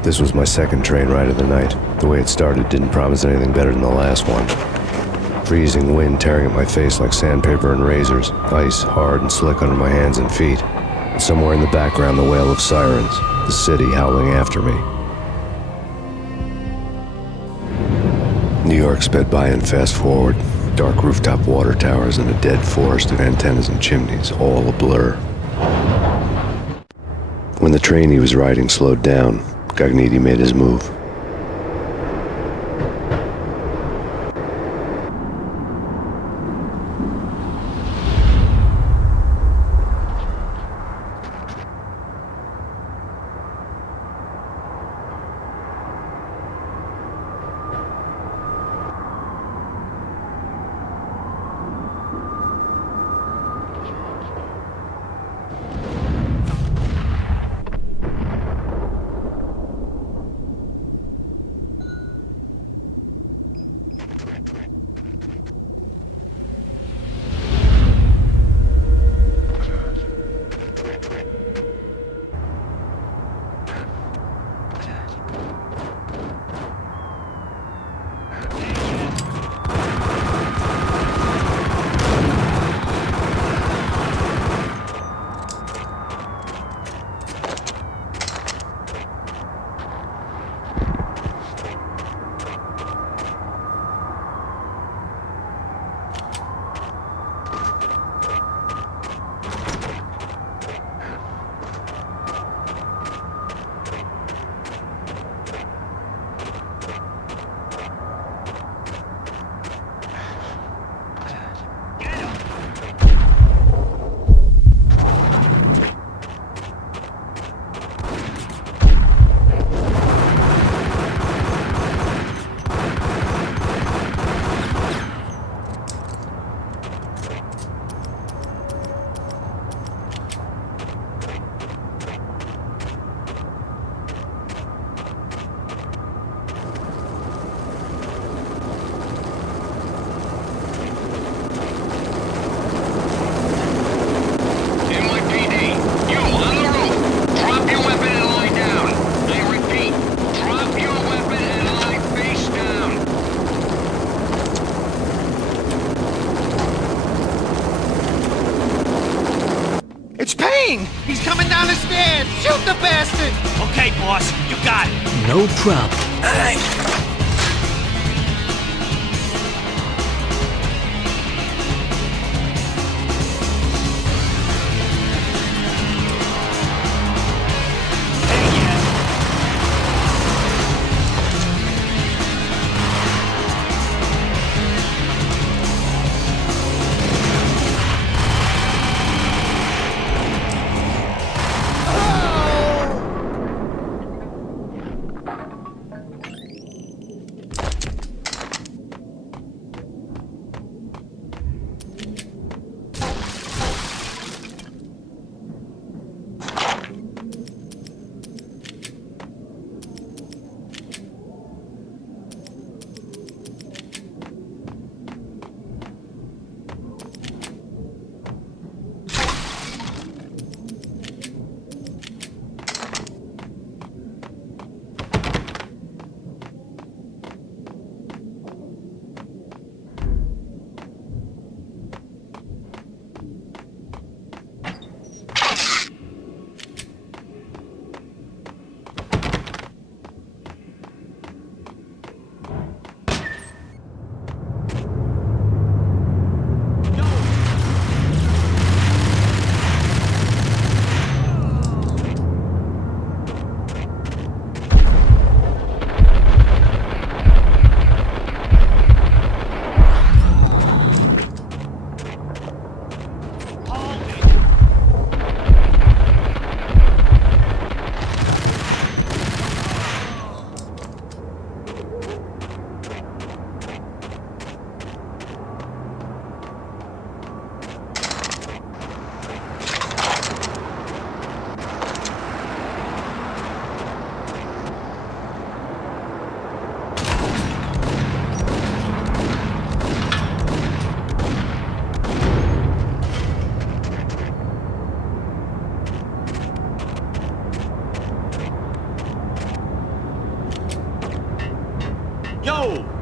This was my second train ride of the night. The way it started didn't promise anything better than the last one. Freezing wind tearing at my face like sandpaper and razors, ice hard and slick under my hands and feet, and somewhere in the background the wail of sirens, the city howling after me. New York sped by in fast forward, dark rooftop water towers and a dead forest of antennas and chimneys, all a blur. When the train he was riding slowed down, Gagniti made his move. It's Payne! He's coming down the stairs! Shoot the bastard! Okay, boss, you got it. No problem. All right. Yo!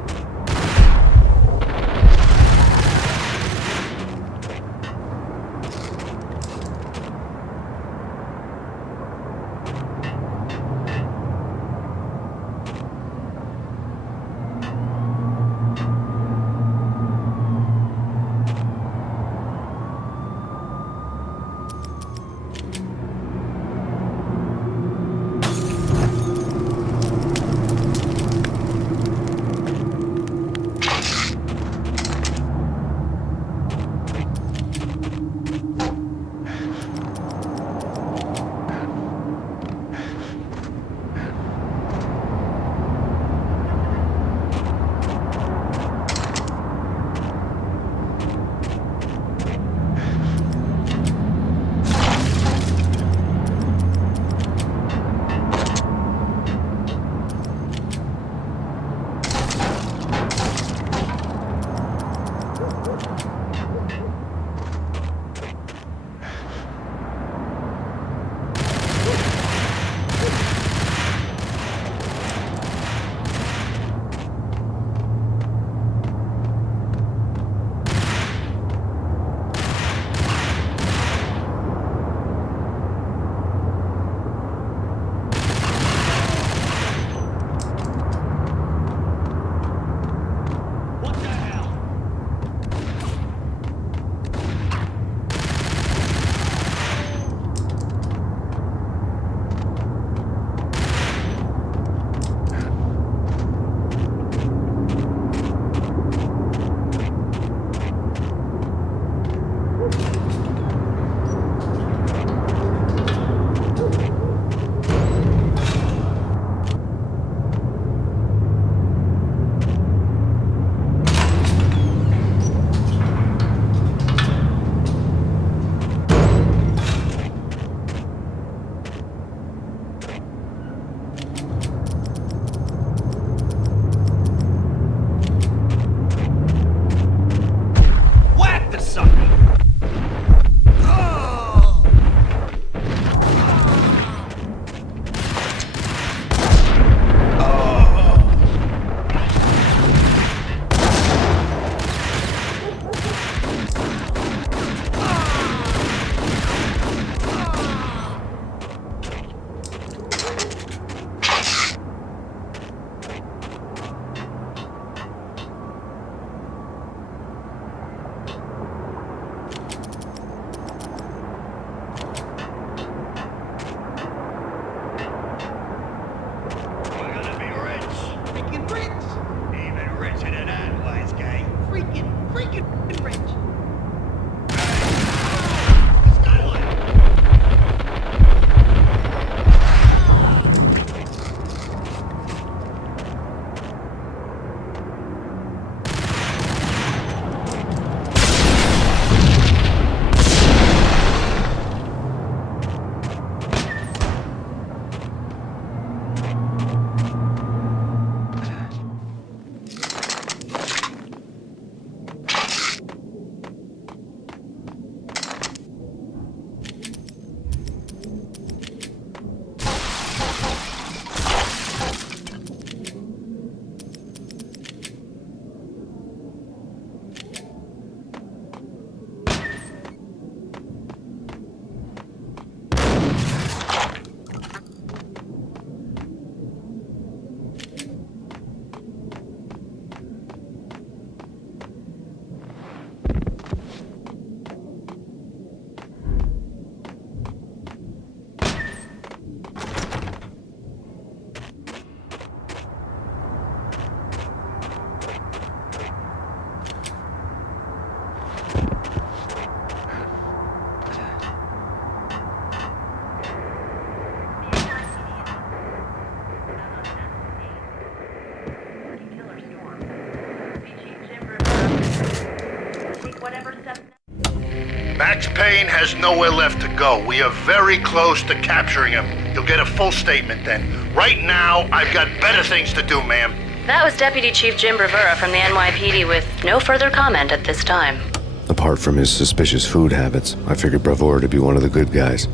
Max Payne has nowhere left to go. We are very close to capturing him. You'll get a full statement then. Right now, I've got better things to do, ma'am. That was Deputy Chief Jim Rivera from the NYPD with no further comment at this time. Apart from his suspicious food habits, I figured Bravura to be one of the good guys.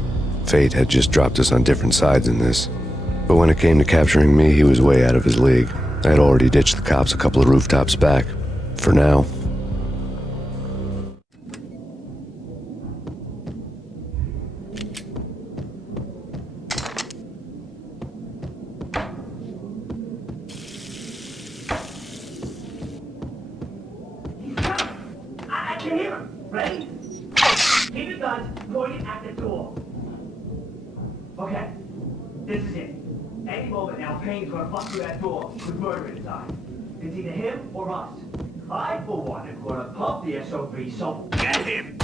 Fate had just dropped us on different sides in this. But when it came to capturing me, he was way out of his league. I had already ditched the cops a couple of rooftops back. For now. I can hear him. Ready? Keep your guns pointed at the door. Okay, this is it. Any moment now, Payne's gonna bust through that door with murder inside. It's either him or us. I, for one, am gonna pump the SOB, so get him!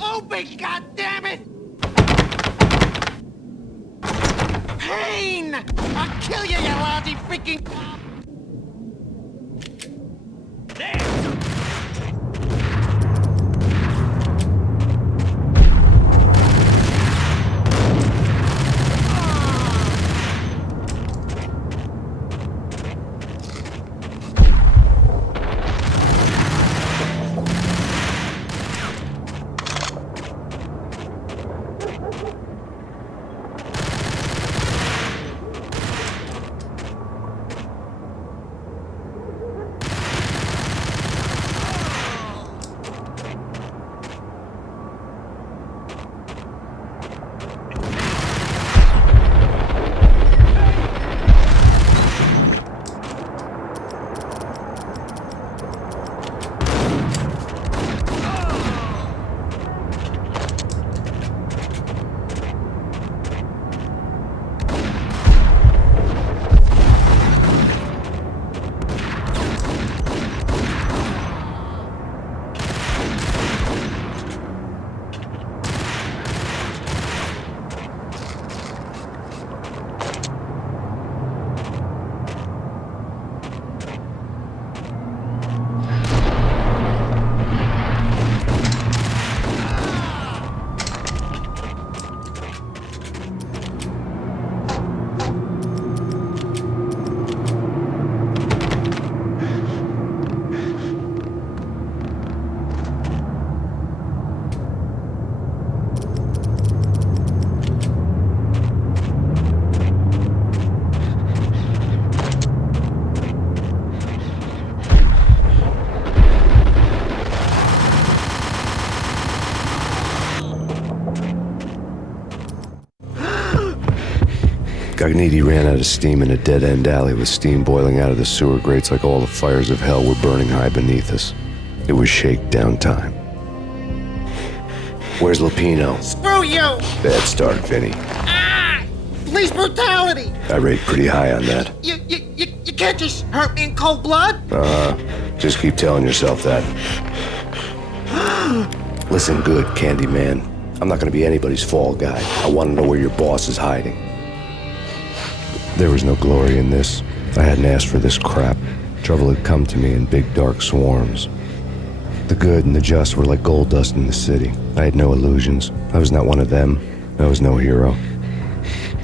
Open, goddammit! Payne! I'll kill you, you lousy freaking cop! Gagniti ran out of steam in a dead-end alley with steam boiling out of the sewer grates like all the fires of hell were burning high beneath us. It was shakedown time. Where's Lupino? Screw you! Bad start, Vinny. Ah! Police brutality! I rate pretty high on that. You can't just hurt me in cold blood? Just keep telling yourself that. Listen good, Candyman. I'm not gonna be anybody's fall guy. I want to know where your boss is hiding. There was no glory in this. I hadn't asked for this crap. Trouble had come to me in big dark swarms. The good and the just were like gold dust in the city. I had no illusions. I was not one of them. I was no hero.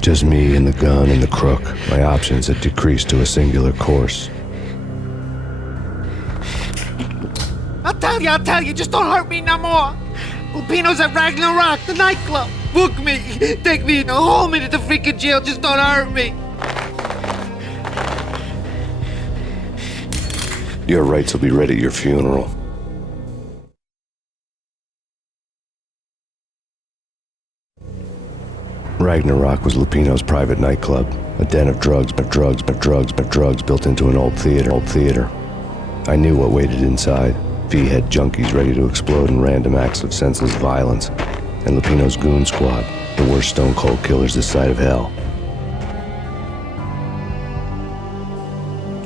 Just me and the gun and the crook. My options had decreased to a singular course. I'll tell you, just don't hurt me no more. Lupino's at Ragnarok, the nightclub. Book me, take me in the whole minute to freaking jail, just don't hurt me. Your rights will be read at your funeral. Ragnarok was Lupino's private nightclub, a den of drugs built into an old theater. I knew what waited inside. V-head junkies ready to explode in random acts of senseless violence, and Lupino's goon squad, the worst stone-cold killers this side of hell.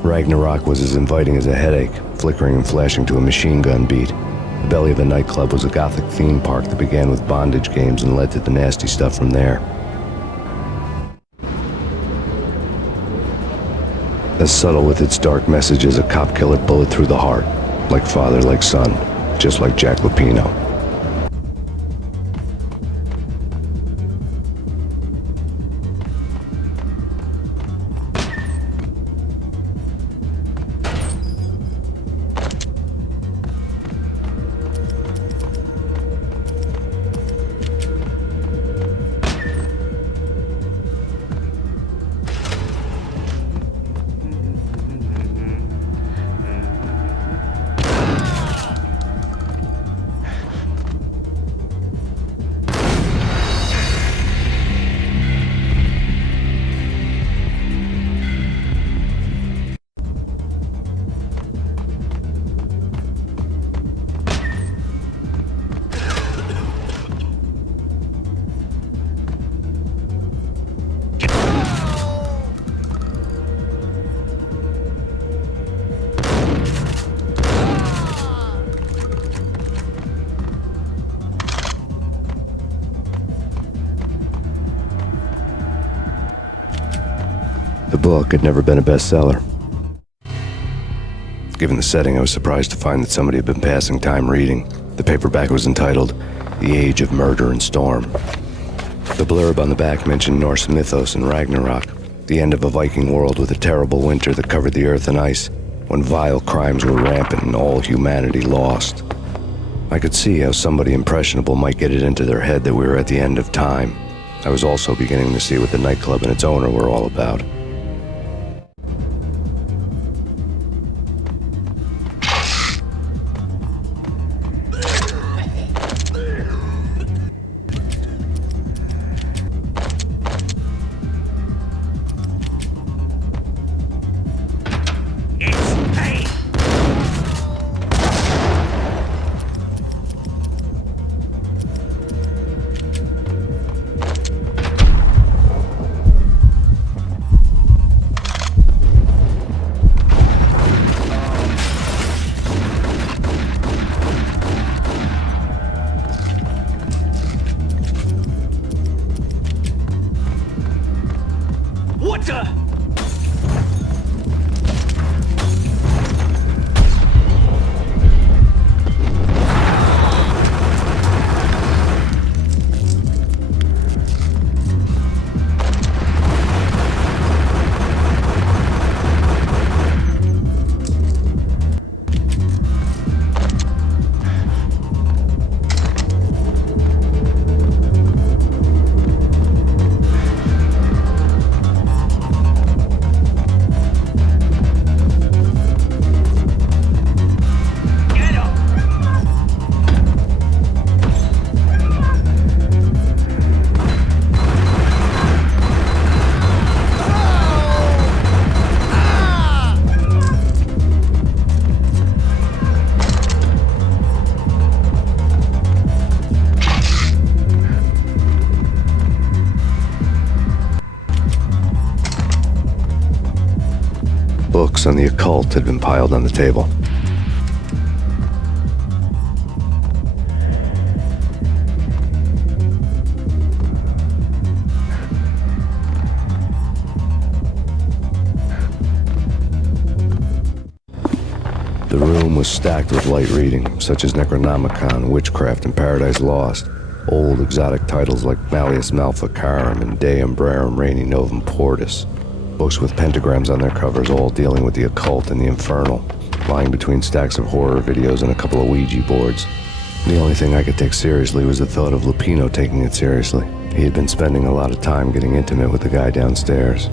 Ragnarok was as inviting as a headache, flickering and flashing to a machine gun beat. The belly of the nightclub was a gothic theme park that began with bondage games and led to the nasty stuff from there. As subtle with its dark message as a cop killer bullet through the heart. Like father, like son, just like Jack Lupino. The book had never been a bestseller. Given the setting, I was surprised to find that somebody had been passing time reading. The paperback was entitled, The Age of Murder and Storm. The blurb on the back mentioned Norse mythos and Ragnarok, the end of a Viking world with a terrible winter that covered the earth in ice, when vile crimes were rampant and all humanity lost. I could see how somebody impressionable might get it into their head that we were at the end of time. I was also beginning to see what the nightclub and its owner were all about. What the? Books on the occult had been piled on the table. room was stacked with light reading, such as Necronomicon, Witchcraft, and Paradise Lost. Old exotic titles like Malleus Maleficarum and De Umbrarum Reini Novum Portis. Books with pentagrams on their covers, all dealing with the occult and the infernal, lying between stacks of horror videos and a couple of Ouija boards. The only thing I could take seriously was the thought of Lupino taking it seriously. He had been spending a lot of time getting intimate with the guy downstairs.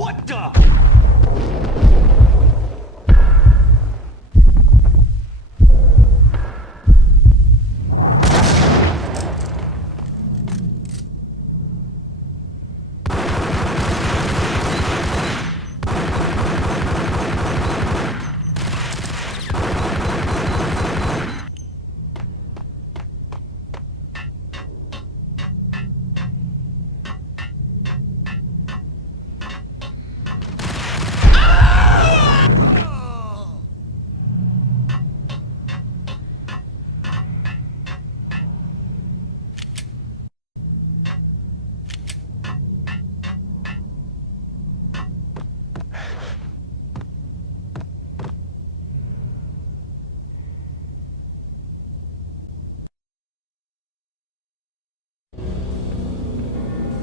What the?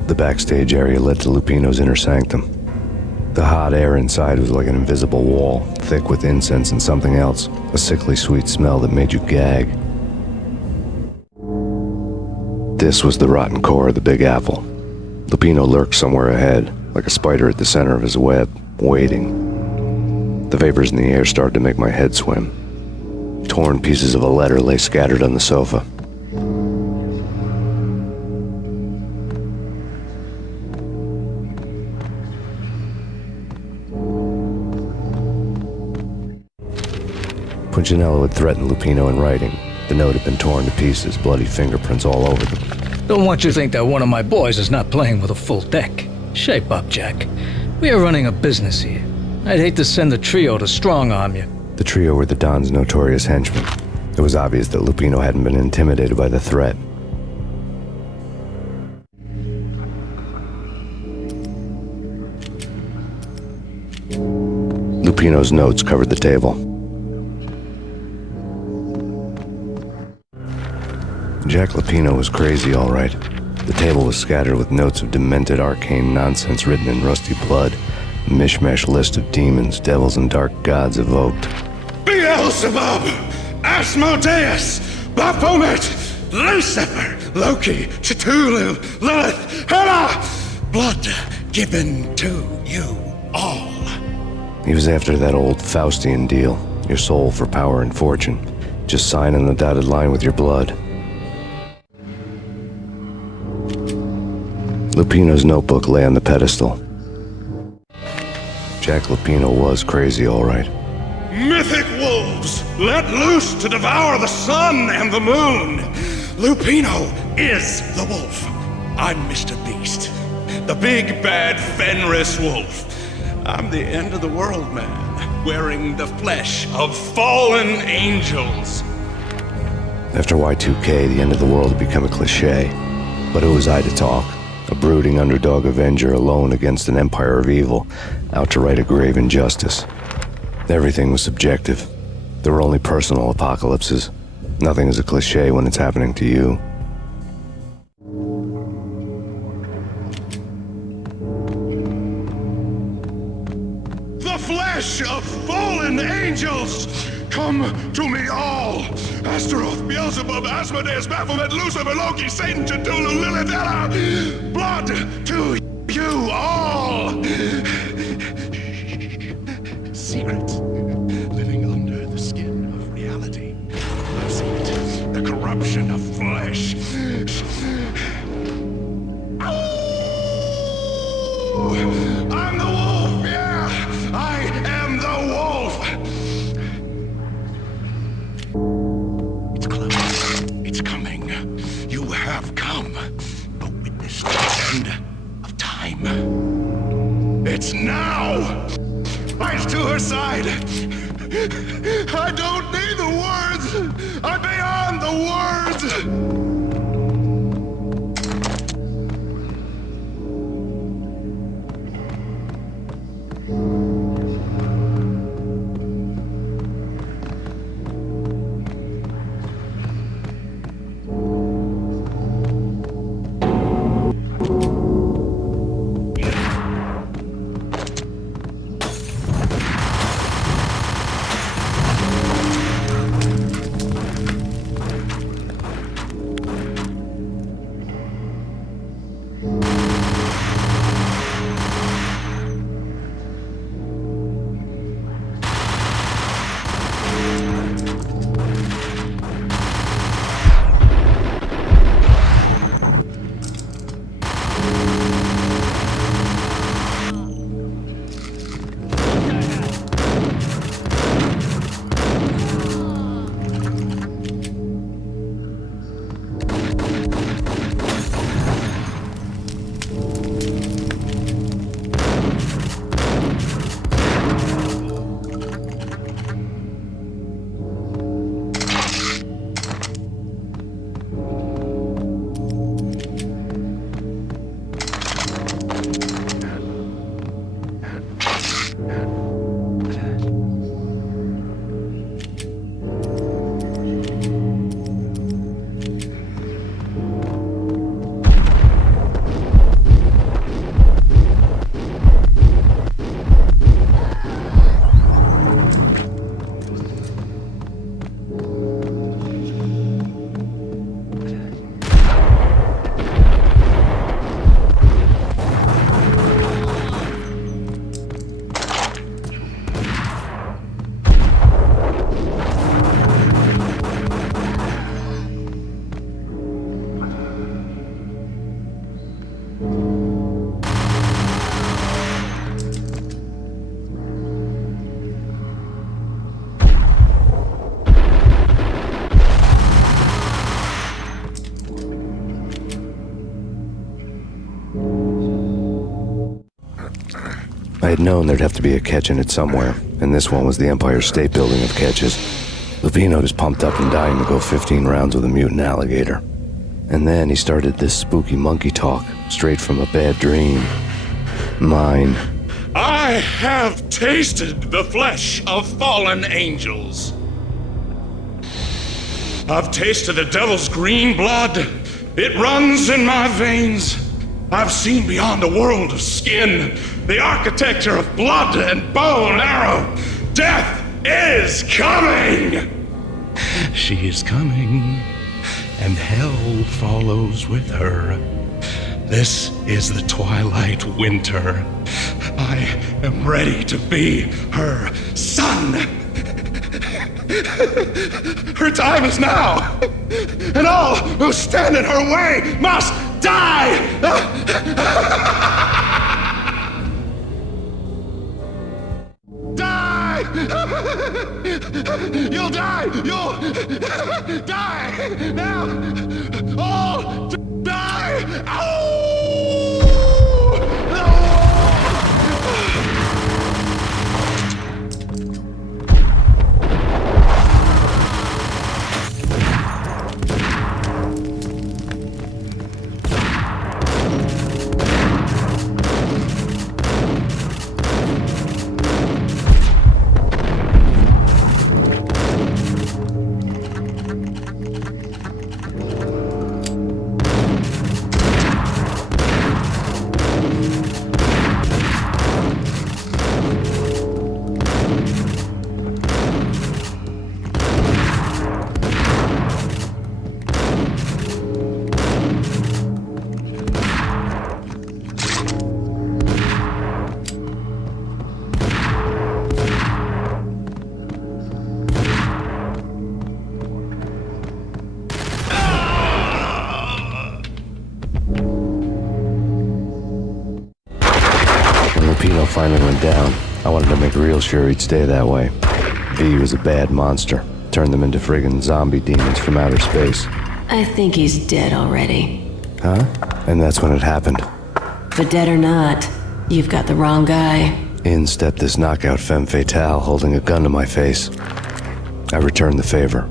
The backstage area led to Lupino's inner sanctum. The hot air inside was like an invisible wall, thick with incense and something else, a sickly sweet smell that made you gag. This was the rotten core of the Big Apple. Lupino lurked somewhere ahead, like a spider at the center of his web, waiting. The vapors in the air started to make my head swim. Torn pieces of a letter lay scattered on the sofa. Punchinello had threatened Lupino in writing. The note had been torn to pieces, bloody fingerprints all over them. Don't want you to think that one of my boys is not playing with a full deck. Shape up, Jack. We are running a business here. I'd hate to send the trio to strong-arm you. The trio were the Don's notorious henchmen. It was obvious that Lupino hadn't been intimidated by the threat. Lupino's notes covered the table. Jack Lupino was crazy, all right. The table was scattered with notes of demented arcane nonsense written in rusty blood, a mishmash list of demons, devils, and dark gods evoked. Beelzebub, Asmodeus, Baphomet, Lucifer, Loki, Cthulhu, Lilith, Hela, blood given to you all. He was after that old Faustian deal, your soul for power and fortune. Just sign on the dotted line with your blood. Lupino's notebook lay on the pedestal. Jack Lupino was crazy, all right. Mythic wolves, let loose to devour the sun and the moon. Lupino is the wolf. I'm Mr. Beast, the big bad Fenris wolf. I'm the end of the world man, wearing the flesh of fallen angels. After Y2K, the end of the world had become a cliche. But who was I to talk? A brooding underdog avenger alone against an empire of evil, out to right a grave injustice. Everything was subjective. There were only personal apocalypses. Nothing is a cliche when it's happening to you. The flesh of fallen angels! Come to me all! Astaroth, Beelzebub, Asmodeus, Baphomet, Lucifer, Loki, Satan, Cthulhu, Lilith, Hela! Blood to you all! Secrets living under the skin of reality. I've seen it. The corruption of flesh. I'm the wolf, yeah! I am the wolf! It's close. It's coming. You have come. A witness to the end of time. It's now! Right to her side! I don't need the words! I'm beyond the words! I had known there'd have to be a catch in it somewhere, and this one was the Empire State Building of catches. Lupino was pumped up and dying to go 15 rounds with a mutant alligator. And then he started this spooky monkey talk, straight from a bad dream. Mine. I have tasted the flesh of fallen angels. I've tasted the devil's green blood. It runs in my veins. I've seen beyond a world of skin, the architecture of blood and bow and arrow. Death is coming! She is coming, and hell follows with her. This is the twilight winter. I am ready to be her son. Her time is now, and all who stand in her way must die! Die! You'll die! You'll die! Now! All die! Ow! Finally went down. I wanted to make real sure he'd stay that way. V was a bad monster. Turned them into friggin' zombie demons from outer space. I think he's dead already. Huh? And that's when it happened. But dead or not, you've got the wrong guy. In stepped this knockout femme fatale holding a gun to my face. I returned the favor.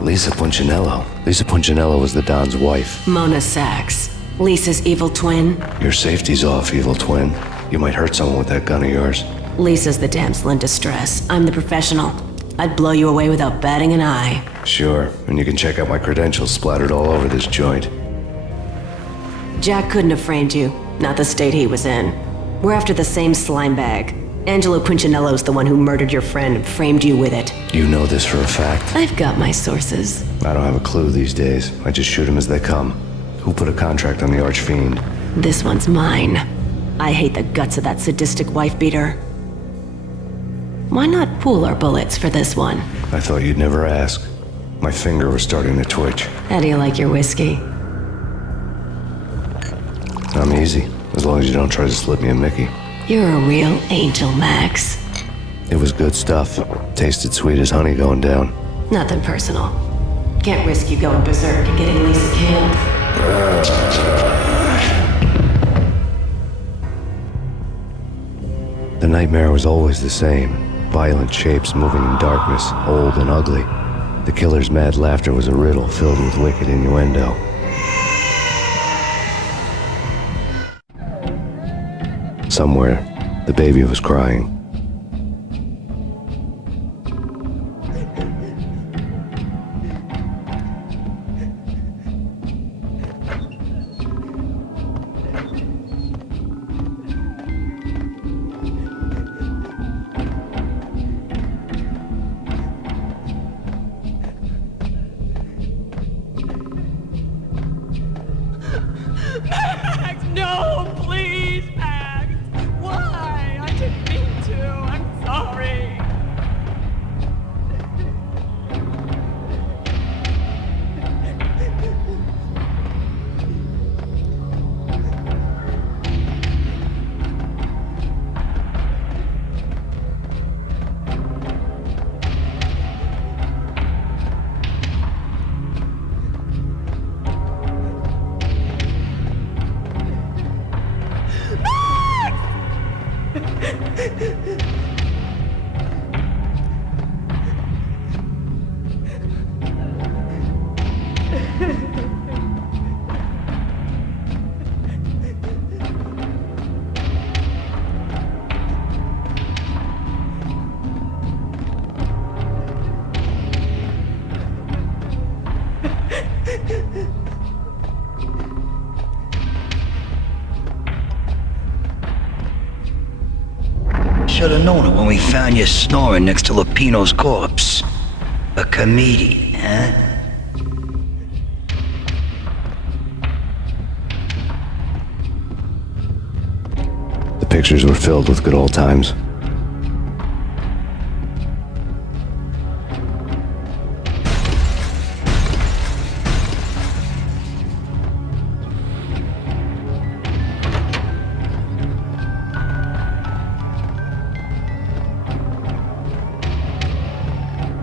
Lisa Punchinello. Lisa Punchinello was the Don's wife. Mona Sachs. Lisa's evil twin. Your safety's off, evil twin. You might hurt someone with that gun of yours. Lisa's the damsel in distress. I'm the professional. I'd blow you away without batting an eye. Sure, and you can check out my credentials splattered all over this joint. Jack couldn't have framed you. Not the state he was in. We're after the same slime bag. Angelo Punchinello's the one who murdered your friend and framed you with it. You know this for a fact? I've got my sources. I don't have a clue these days. I just shoot them as they come. Who put a contract on the Archfiend? This one's mine. I hate the guts of that sadistic wife-beater. Why not pool our bullets for this one? I thought you'd never ask. My finger was starting to twitch. How do you like your whiskey? I'm easy, as long as you don't try to slip me a Mickey. You're a real angel, Max. It was good stuff. Tasted sweet as honey going down. Nothing personal. Can't risk you going berserk and getting Lisa killed. The nightmare was always the same. Violent shapes moving in darkness, old and ugly. The killer's mad laughter was a riddle filled with wicked innuendo. Somewhere, the baby was crying. Max, no, please, Max. Why? I didn't mean to. I'm sorry. Should've known it when we found you snoring next to Lupino's corpse. A comedian, huh? The pictures were filled with good old times.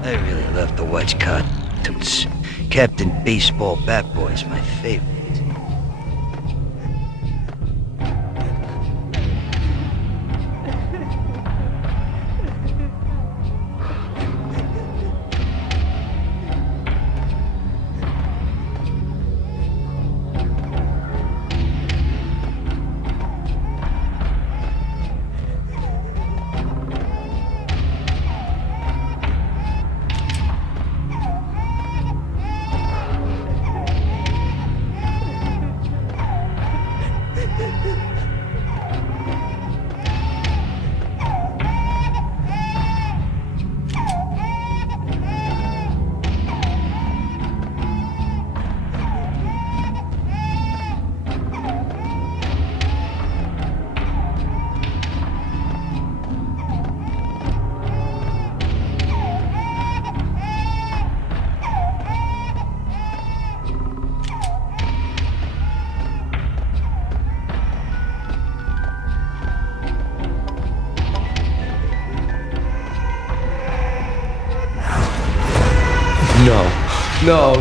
I really love the watch cartoons. Captain Baseball Bat Boy's my favorite.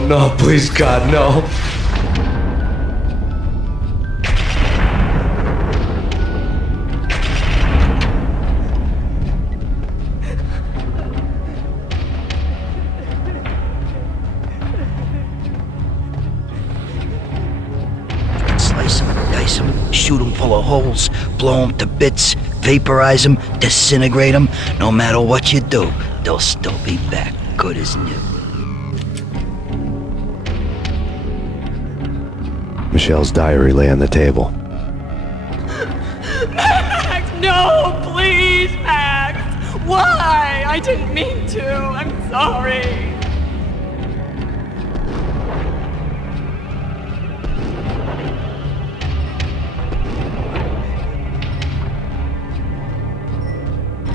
No, please, God, no. Slice 'em, dice 'em, shoot 'em full of holes, blow 'em to bits, vaporize 'em, disintegrate 'em. No matter what you do, they'll still be back, good as new. Michelle's diary lay on the table. Max, no, please, Max. Why? I didn't mean to. I'm sorry.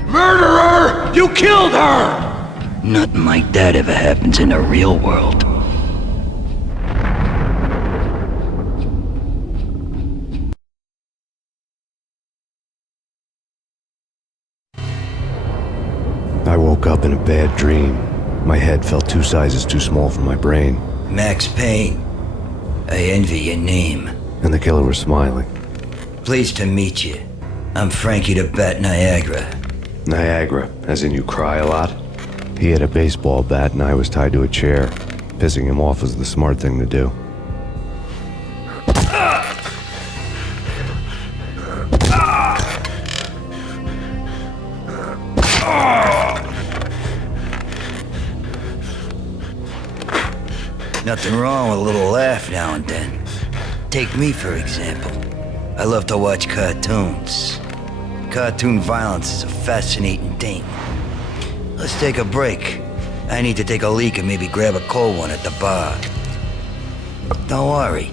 Murderer! You killed her! Nothing like that ever happens in the real world. I woke up in a bad dream. My head felt 2 sizes too small for my brain. Max Payne. I envy your name. And the killer was smiling. Pleased to meet you. I'm Frankie the Bat Niagara. Niagara, as in you cry a lot? He had a baseball bat and I was tied to a chair. Pissing him off was the smart thing to do. Nothing wrong with a little laugh now and then. Take me, for example. I love to watch cartoons. Cartoon violence is a fascinating thing. Let's take a break. I need to take a leak and maybe grab a cold one at the bar. Don't worry.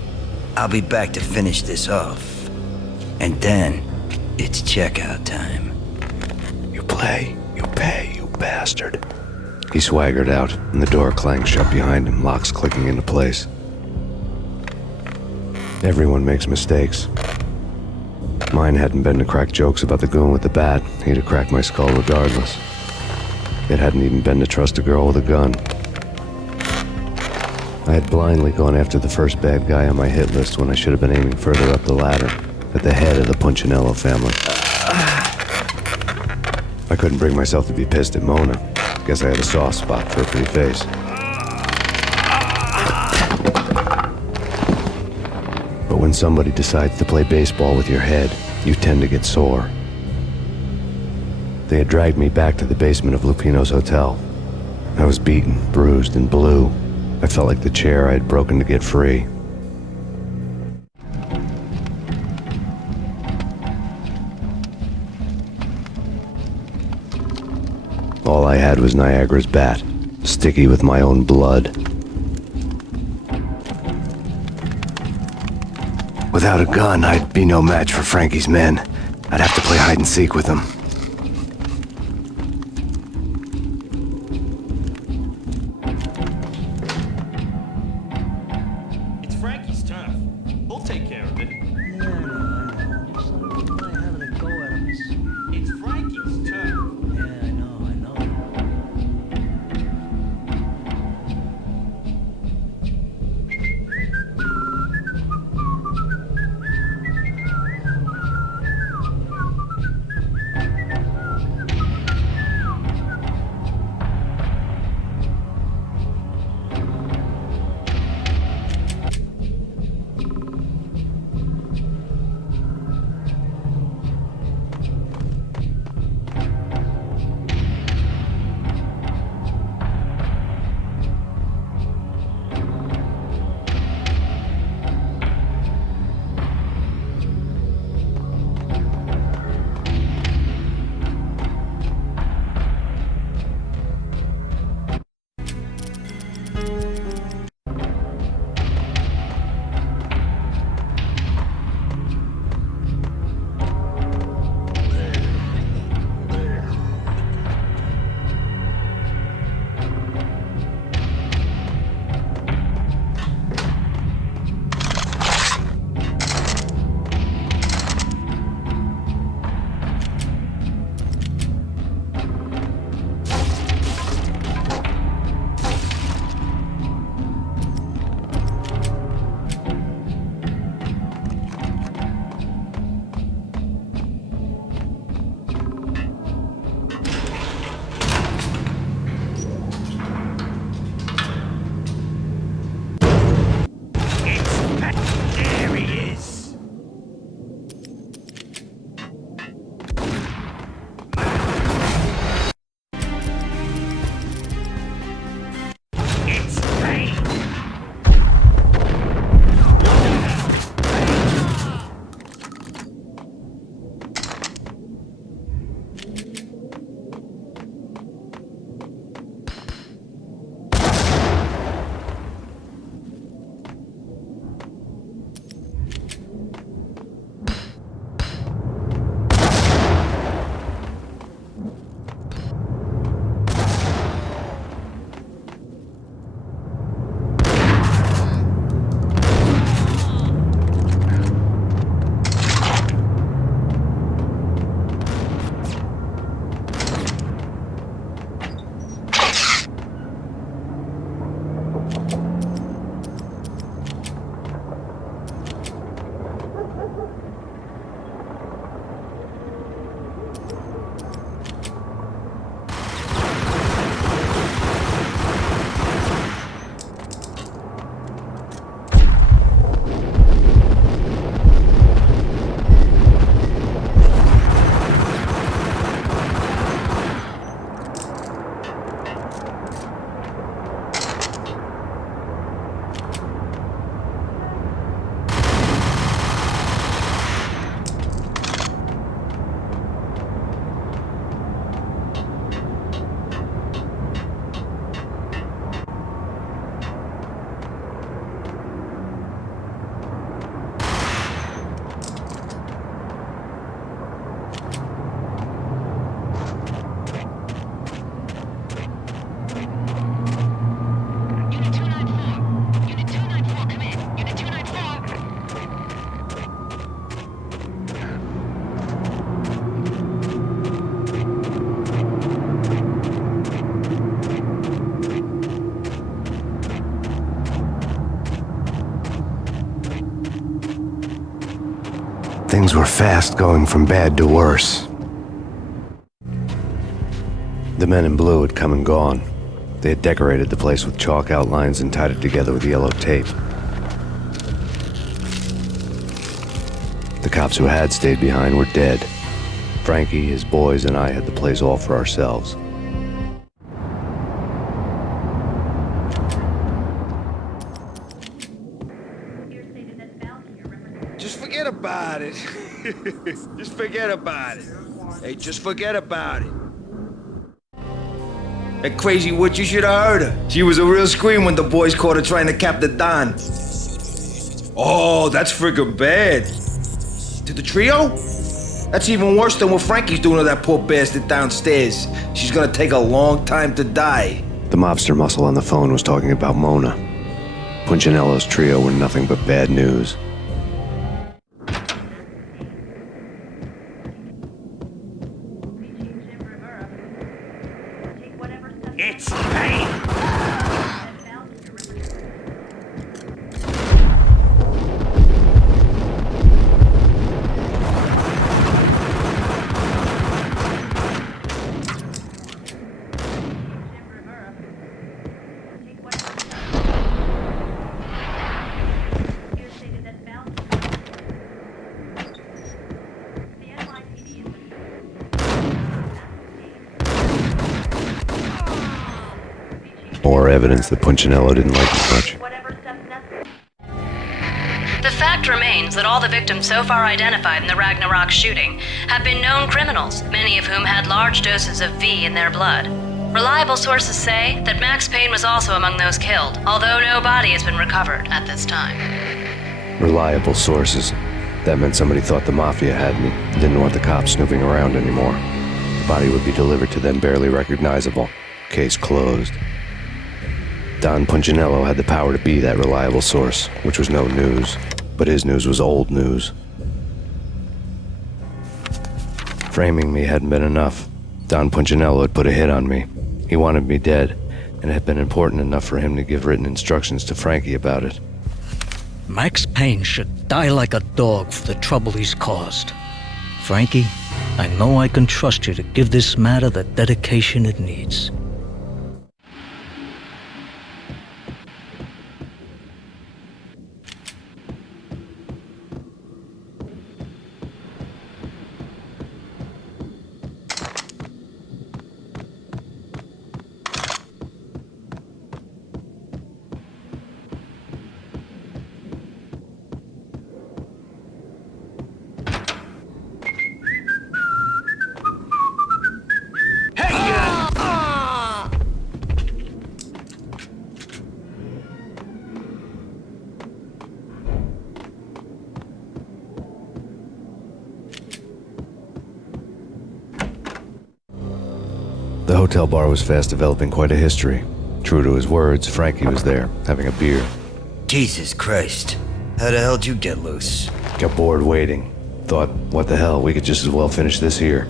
I'll be back to finish this off. And then, it's checkout time. You play, you pay, you bastard. He swaggered out, and the door clanged shut behind him, locks clicking into place. Everyone makes mistakes. Mine hadn't been to crack jokes about the goon with the bat. He'd have cracked my skull regardless. It hadn't even been to trust a girl with a gun. I had blindly gone after the first bad guy on my hit list when I should have been aiming further up the ladder, at the head of the Punchinello family. I couldn't bring myself to be pissed at Mona. Guess I had a soft spot for her pretty face. But when somebody decides to play baseball with your head, you tend to get sore. They had dragged me back to the basement of Lupino's hotel. I was beaten, bruised, and blue. I felt like the chair I had broken to get free. All I had was Niagara's bat, sticky with my own blood. Without a gun, I'd be no match for Frankie's men. I'd have to play hide and seek with them. It's Frankie's turn. We'll take care of it. Yeah, I know. Just wouldn't mind having a go at him. It's Frankie's turn. Yeah, I know. Things were fast going from bad to worse. The men in blue had come and gone. They had decorated the place with chalk outlines and tied it together with yellow tape. The cops who had stayed behind were dead. Frankie, his boys, and I had the place all for ourselves. Just forget about it. Just forget about it. Hey, just forget about it. That crazy witch, you should have heard her. She was a real scream when the boys caught her trying to cap the Don. Oh, that's friggin' bad. To the trio? That's even worse than what Frankie's doing to that poor bastard downstairs. She's gonna take a long time to die. The mobster muscle on the phone was talking about Mona. Punchinello's trio were nothing but bad news. It's Payne! More evidence that Punchinello didn't like it much. The fact remains that all the victims so far identified in the Ragnarok shooting have been known criminals, many of whom had large doses of V in their blood. Reliable sources say that Max Payne was also among those killed, although no body has been recovered at this time. Reliable sources. That meant somebody thought the Mafia had me, didn't want the cops snooping around anymore. The body would be delivered to them barely recognizable. Case closed. Don Punchinello had the power to be that reliable source, which was no news, but his news was old news. Framing me hadn't been enough. Don Punchinello had put a hit on me. He wanted me dead, and it had been important enough for him to give written instructions to Frankie about it. Max Payne should die like a dog for the trouble he's caused. Frankie, I know I can trust you to give this matter the dedication it needs. The hotel bar was fast developing quite a history. True to his words, Frankie was there, having a beer. Jesus Christ. How the hell'd you get loose? Got bored waiting. Thought, what the hell, we could just as well finish this here.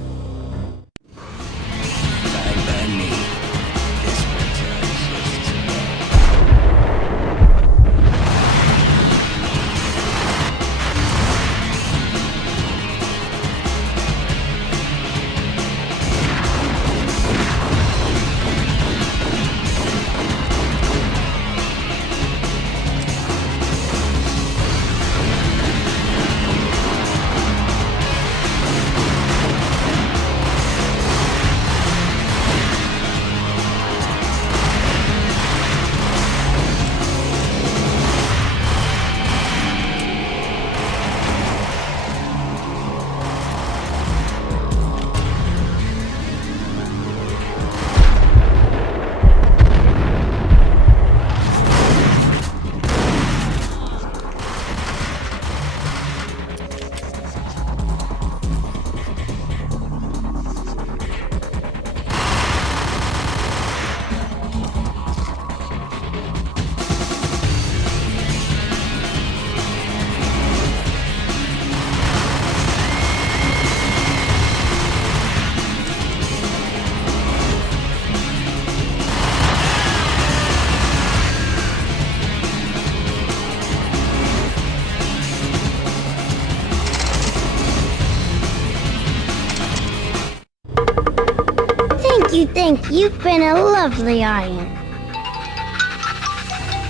You think you've been a lovely iron.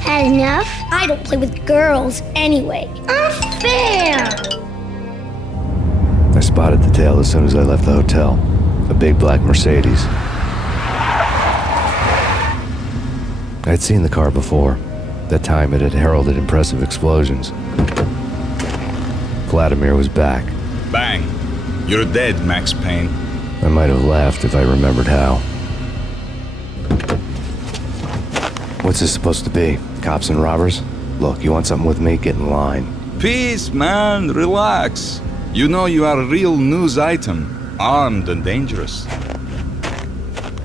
Had enough? I don't play with girls anyway. Unfair! I spotted the tail as soon as I left the hotel. A big black Mercedes. I'd seen the car before. That time it had heralded impressive explosions. Vladimir was back. Bang! You're dead, Max Payne. I might have laughed if I remembered how. What's this supposed to be? Cops and robbers? Look, you want something with me? Get in line. Peace, man. Relax. You know you are a real news item. Armed and dangerous.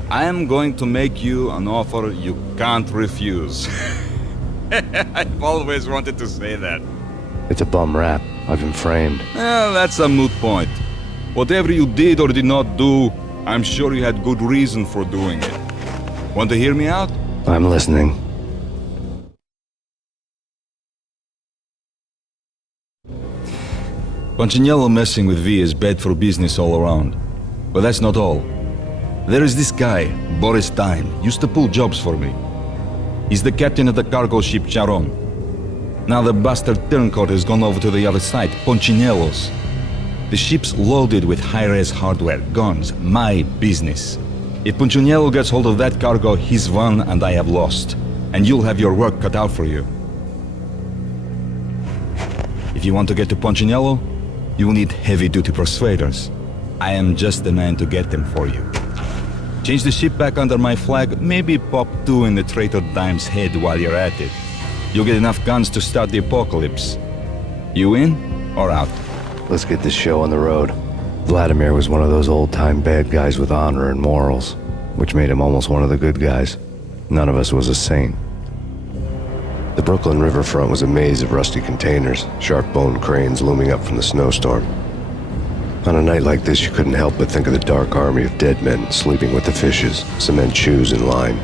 I am going to make you an offer you can't refuse. I've always wanted to say that. It's a bum rap. I've been framed. Well, that's a moot point. Whatever you did or did not do, I'm sure you had good reason for doing it. Want to hear me out? I'm listening. Punchinello messing with V is bad for business all around. But that's not all. There is this guy, Boris Dime, used to pull jobs for me. He's the captain of the cargo ship Charon. Now the bastard turncoat has gone over to the other side, Punchinello's. The ship's loaded with high-res hardware, guns, my business. If Punchinello gets hold of that cargo, he's won and I have lost. And you'll have your work cut out for you. If you want to get to Punchinello, you will need heavy-duty persuaders. I am just the man to get them for you. Change the ship back under my flag, maybe pop 2 in the traitor Dime's head while you're at it. You'll get enough guns to start the apocalypse. You in or out? Let's get this show on the road. Vladimir was one of those old-time bad guys with honor and morals, which made him almost one of the good guys. None of us was a saint. The Brooklyn riverfront was a maze of rusty containers, sharp-boned cranes looming up from the snowstorm. On a night like this, you couldn't help but think of the dark army of dead men sleeping with the fishes, cement shoes in line.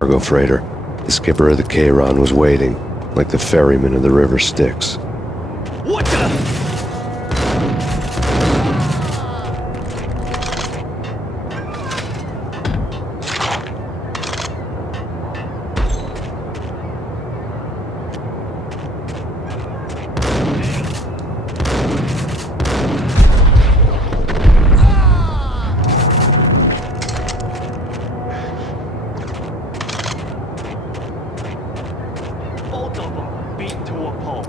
Cargo freighter. The skipper of the Chiron was waiting, like the ferryman of the river Styx. What the? Both of them beat to a pulp.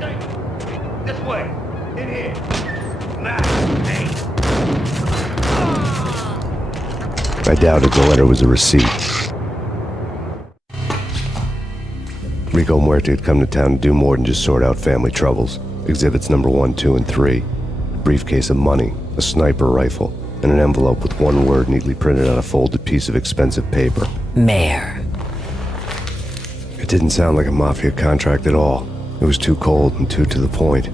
This way. In here. Max Payne. I doubted the letter was a receipt. Rico Muerte had come to town to do more than just sort out family troubles. Exhibits number 1, 2, and 3. A briefcase of money, a sniper rifle, and an envelope with one word neatly printed on a folded piece of expensive paper. Mayor. It didn't sound like a mafia contract at all. It was too cold and too to the point.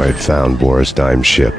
I had found Boris Dime's ship.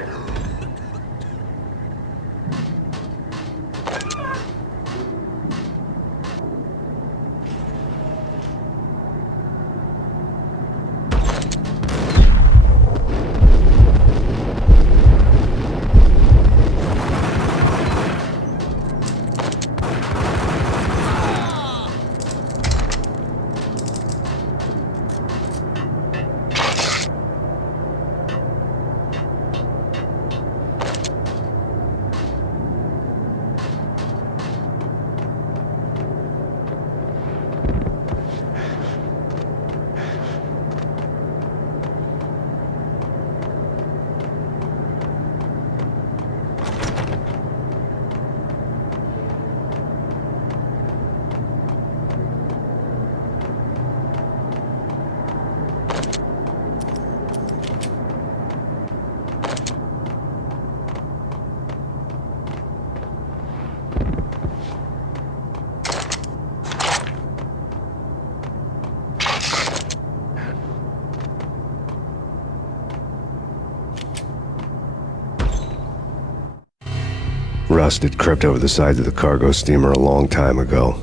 Rust had crept over the sides of the cargo steamer a long time ago.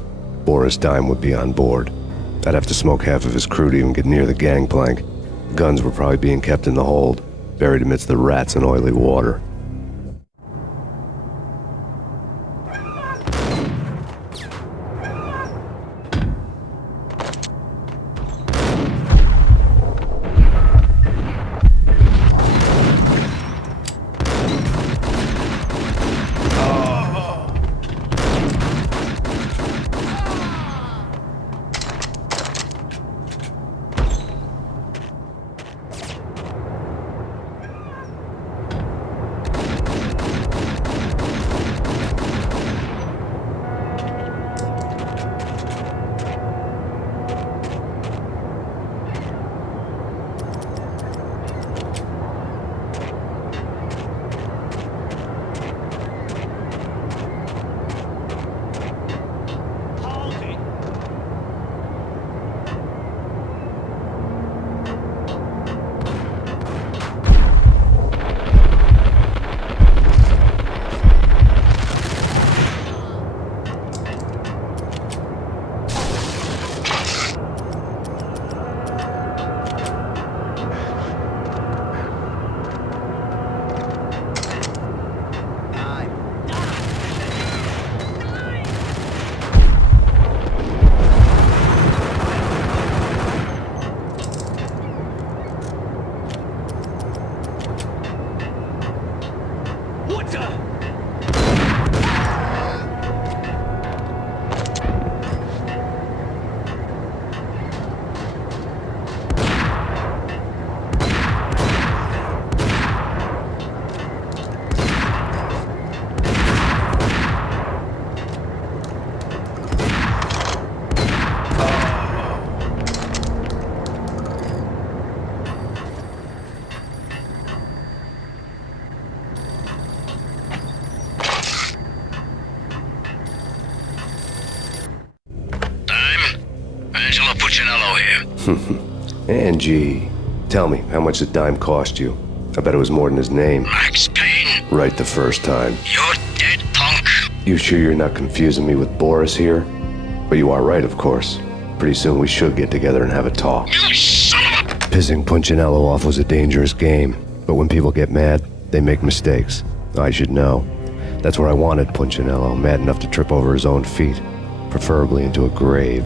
Boris Dime would be on board. I'd have to smoke half of his crew to even get near the gangplank. The guns were probably being kept in the hold, buried amidst the rats and oily water. Angie, tell me, how much did Dime cost you? I bet it was more than his name. Max Payne. Right the first time. You're dead, punk. You sure you're not confusing me with Boris here? But you are right, of course. Pretty soon we should get together and have a talk. You son of a... Pissing Punchinello off was a dangerous game, but when people get mad, they make mistakes. I should know. That's where I wanted Punchinello, mad enough to trip over his own feet, preferably into a grave.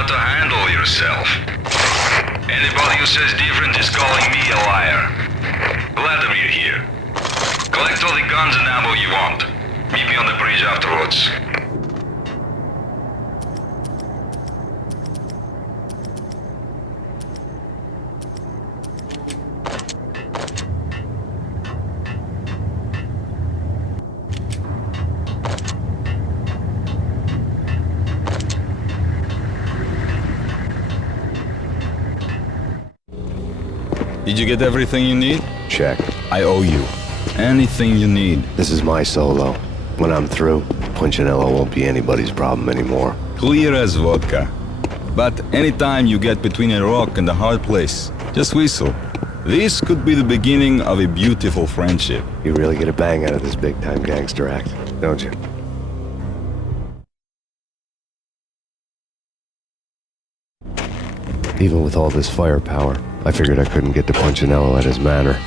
how to handle yourself. Anybody who says different is calling me a liar. Vladimir here. Collect all the guns and ammo you want. Meet me on the bridge afterwards. Did you get everything you need? Check. I owe you. Anything you need. This is my solo. When I'm through, Punchinello won't be anybody's problem anymore. Clear as vodka. But anytime you get between a rock and a hard place, just whistle. This could be the beginning of a beautiful friendship. You really get a bang out of this big-time gangster act, don't you? Even with all this firepower, I figured I couldn't get to Punchinello at his manor.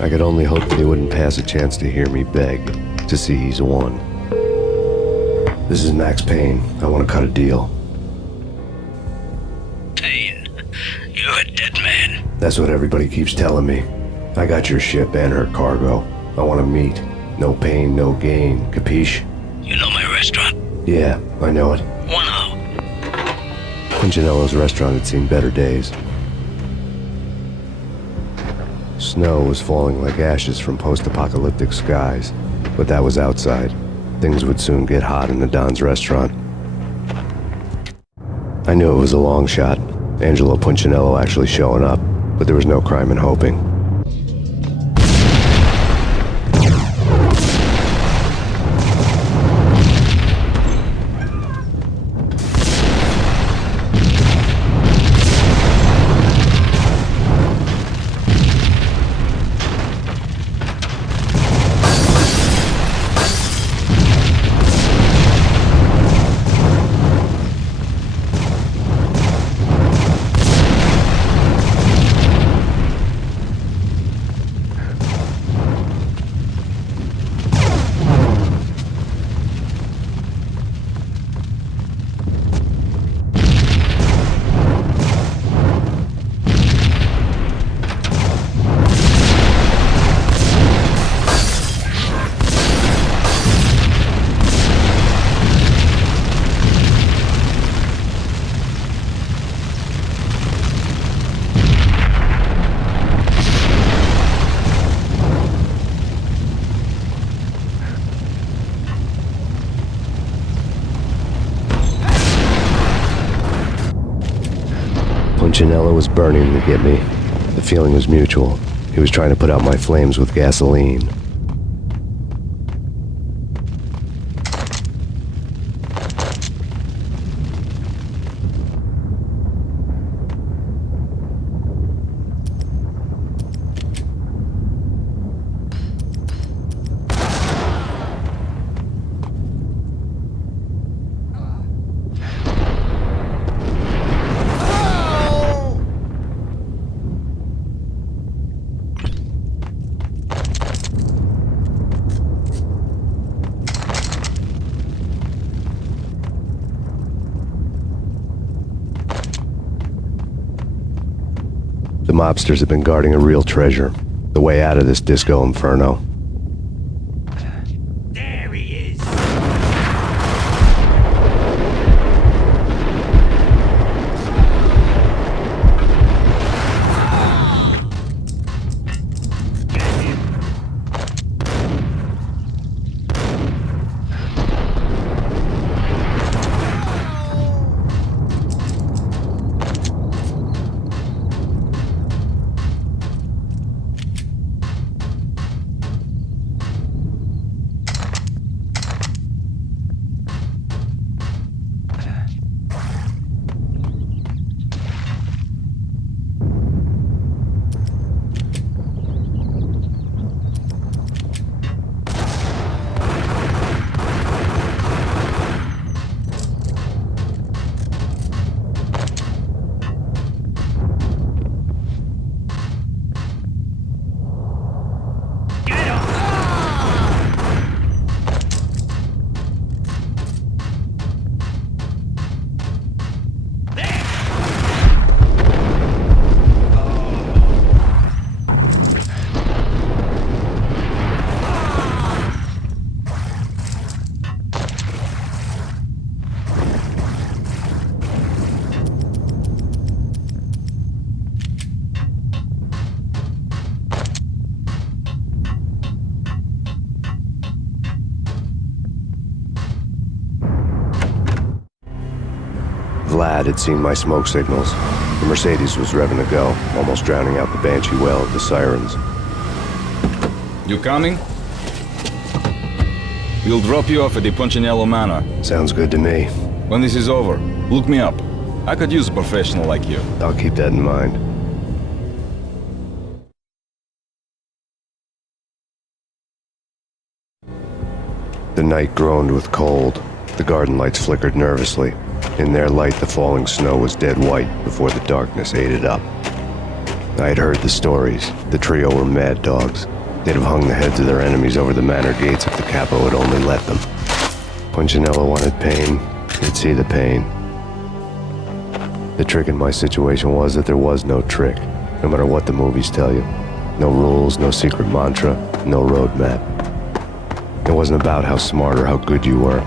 I could only hope that he wouldn't pass a chance to hear me beg, to see he's won. This is Max Payne. I want to cut a deal. Payne, you're a dead man. That's what everybody keeps telling me. I got your ship and her cargo. I want to meet. No pain, no gain. Capiche? You know my restaurant? Yeah, I know it. 1-0. Punchinello's restaurant had seen better days. Snow was falling like ashes from post-apocalyptic skies, but that was outside. Things would soon get hot in the Don's restaurant. I knew it was a long shot, Angelo Punchinello actually showing up, but there was no crime in hoping. Punchinello was burning to get me. The feeling was mutual. He was trying to put out my flames with gasoline. The mobsters have been guarding a real treasure, the way out of this disco inferno. Vlad had seen my smoke signals. The Mercedes was revving to go, almost drowning out the banshee wail of the sirens. You coming? We'll drop you off at the Punchinello Manor. Sounds good to me. When this is over, look me up. I could use a professional like you. I'll keep that in mind. The night groaned with cold. The garden lights flickered nervously. In their light, the falling snow was dead white before the darkness ate it up. I had heard the stories. The trio were mad dogs. They'd have hung the heads of their enemies over the manor gates if the capo had only let them. Punchinello wanted Payne. He'd see the pain. The trick in my situation was that there was no trick, no matter what the movies tell you. No rules, no secret mantra, no roadmap. It wasn't about how smart or how good you were.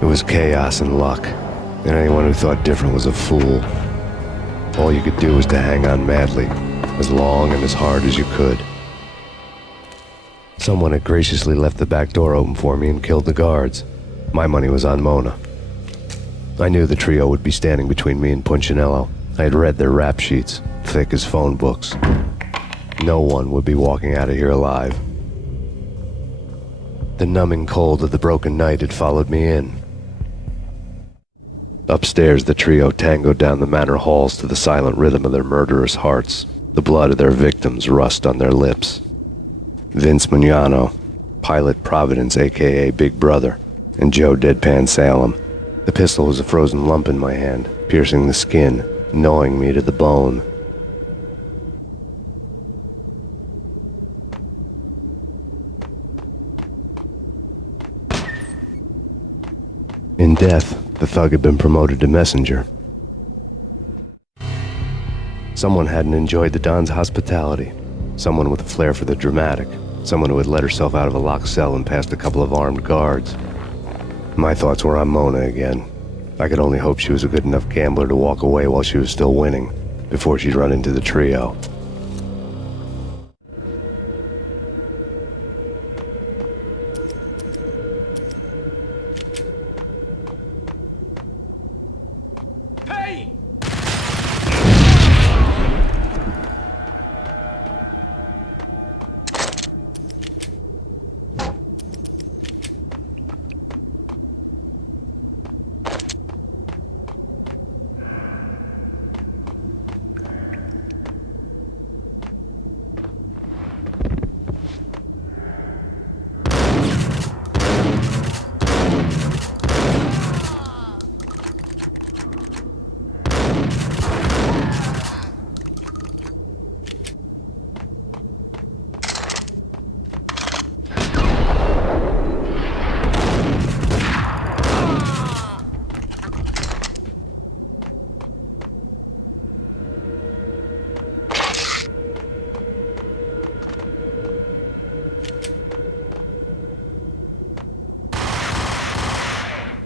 It was chaos and luck, and anyone who thought different was a fool. All you could do was to hang on madly, as long and as hard as you could. Someone had graciously left the back door open for me and killed the guards. My money was on Mona. I knew the trio would be standing between me and Punchinello. I had read their rap sheets, thick as phone books. No one would be walking out of here alive. The numbing cold of the broken night had followed me in. Upstairs, the trio tangoed down the manor halls to the silent rhythm of their murderous hearts, the blood of their victims rust on their lips. Vince Mugnano, Pilot Providence, a.k.a. Big Brother, and Joe Deadpan Salem. The pistol was a frozen lump in my hand, piercing the skin, gnawing me to the bone. In death, the thug had been promoted to messenger. Someone hadn't enjoyed the Don's hospitality. Someone with a flair for the dramatic. Someone who had let herself out of a locked cell and past a couple of armed guards. My thoughts were on Mona again. I could only hope she was a good enough gambler to walk away while she was still winning, before she'd run into the trio.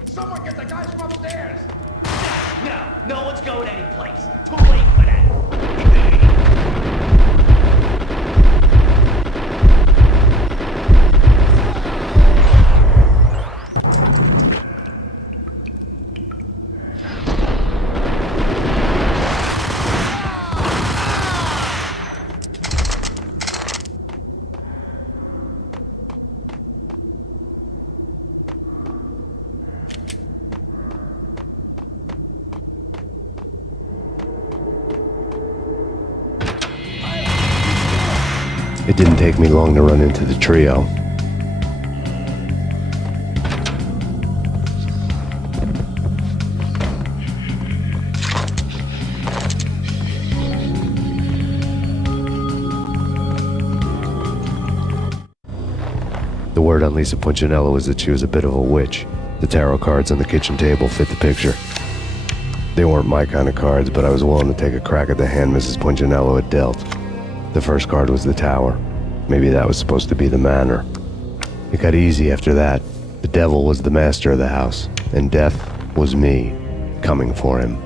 Someone get the guys from upstairs! No one's going anyplace. Too late for that. It didn't take me long to run into the trio. The word on Lisa Punchinello was that she was a bit of a witch. The tarot cards on the kitchen table fit the picture. They weren't my kind of cards, but I was willing to take a crack at the hand Mrs. Punchinello had dealt. The first card was the tower. Maybe that was supposed to be the manor. It got easy after that. The devil was the master of the house, and death was me, coming for him.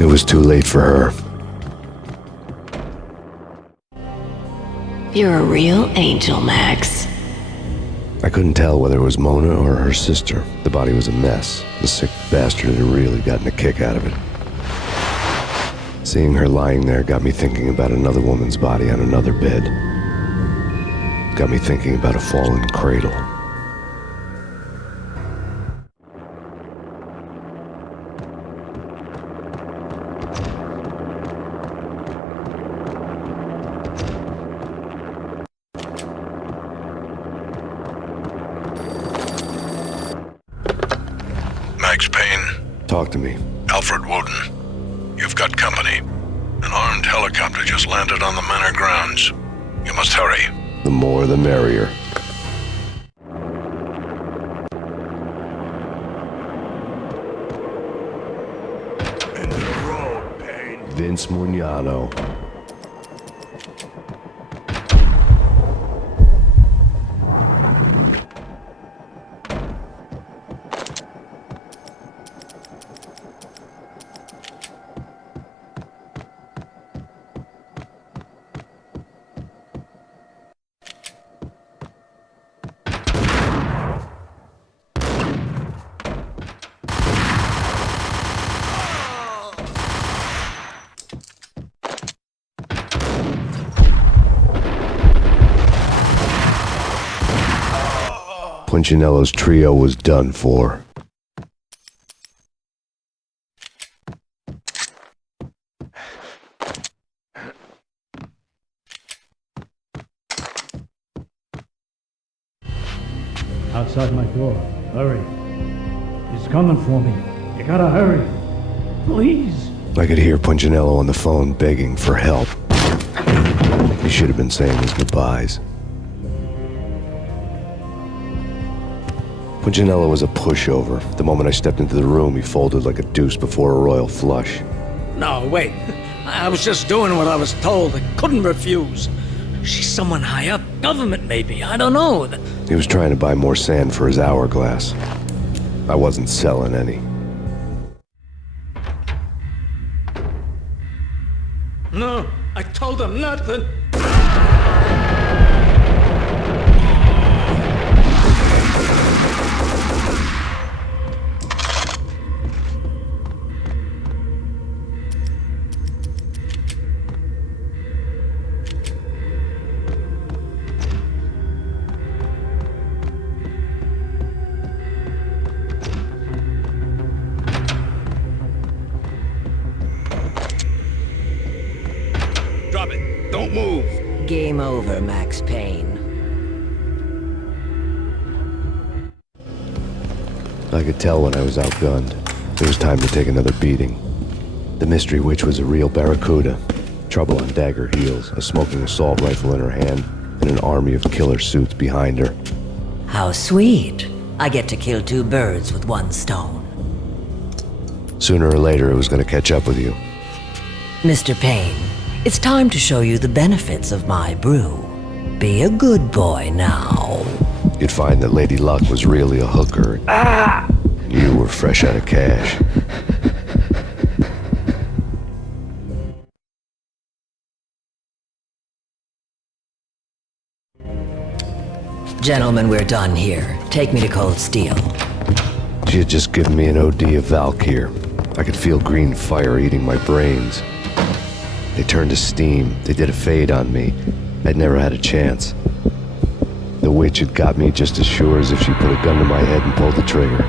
It was too late for her. You're a real angel, Max. I couldn't tell whether it was Mona or her sister. The body was a mess. The sick bastard had really gotten a kick out of it. Seeing her lying there got me thinking about another woman's body on another bed. Got me thinking about a fallen cradle. Max Payne. Talk to me. Alfred Woden. You've got company. An armed helicopter just landed on the manor grounds. You must hurry. The more the merrier. End of the road, Payne. Vince Mugnano. Punchinello's trio was done for. Outside my door. Hurry. He's coming for me. You gotta hurry. Please. I could hear Punchinello on the phone begging for help. He should have been saying his goodbyes. Punchinello was a pushover. The moment I stepped into the room, he folded like a deuce before a royal flush. No, wait. I was just doing what I was told. I couldn't refuse. She's someone high up. Government, maybe. I don't know. He was trying to buy more sand for his hourglass. I wasn't selling any. No, I told him nothing. Drop it. Don't move. Game over, Max Payne. I could tell when I was outgunned. It was time to take another beating. The mystery witch was a real barracuda. Trouble on dagger heels, a smoking assault rifle in her hand, and an army of killer suits behind her. How sweet. I get to kill two birds with one stone. Sooner or later, it was going to catch up with you. Mr. Payne, it's time to show you the benefits of my brew. Be a good boy now. You'd find that Lady Luck was really a hooker. You were fresh out of cash. Gentlemen, we're done here. Take me to Cold Steel. She had just given me an OD of Valkyr. I could feel green fire eating my brains. They turned to steam. They did a fade on me. I'd never had a chance. The witch had got me just as sure as if she put a gun to my head and pulled the trigger.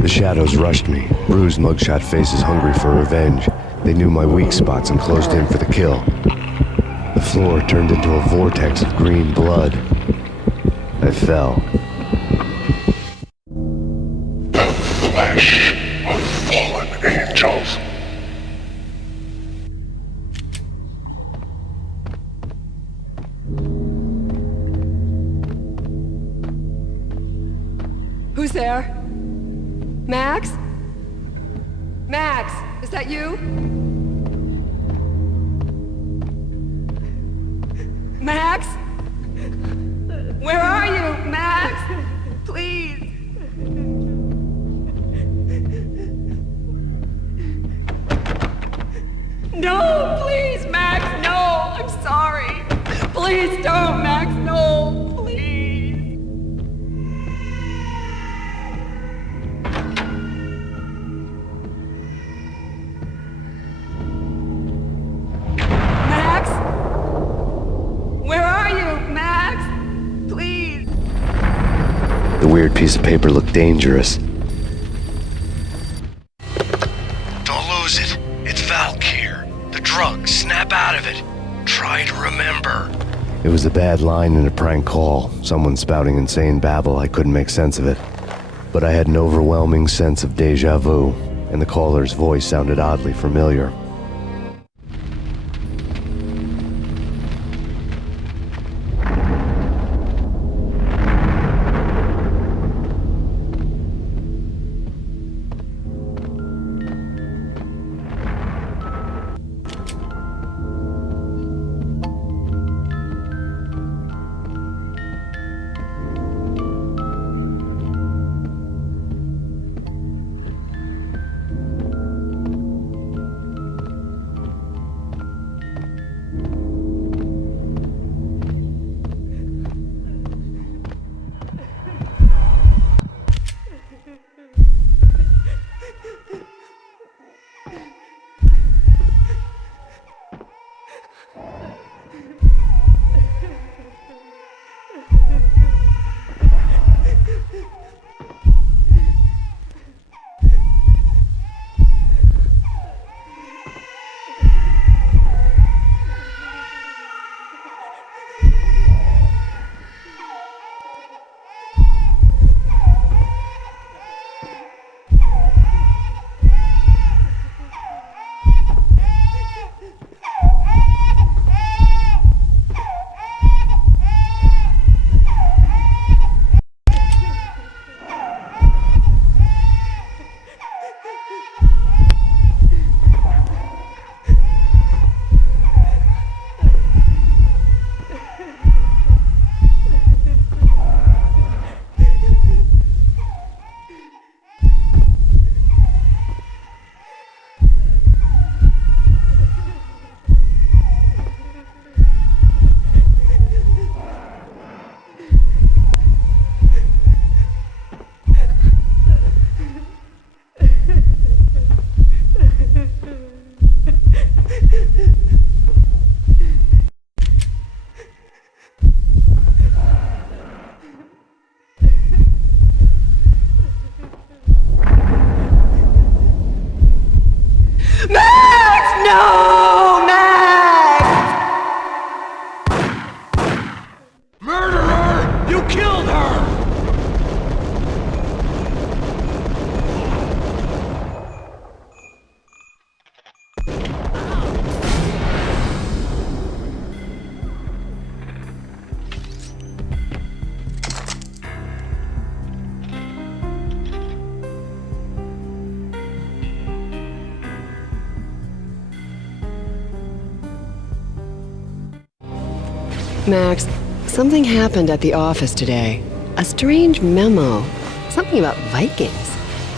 The shadows rushed me, bruised mugshot faces hungry for revenge. They knew my weak spots and closed in for the kill. The floor turned into a vortex of green blood. I fell. The flesh of fallen angels. Who's there? Max? Max, is that you? Max? Where are you, Max? Please. No, please, Max, no! I'm sorry. Please don't, Max, no, please. Max? Where are you, Max? Please. The weird piece of paper looked dangerous. Don't lose it. It's Valkyr. The drug. Snap out of it. Try to remember. It was a bad line in a prank call, someone spouting insane babble. I couldn't make sense of it. But I had an overwhelming sense of deja vu, and the caller's voice sounded oddly familiar. No, Max! Murderer! You killed her! Max, something happened at the office today. A strange memo. Something about Vikings.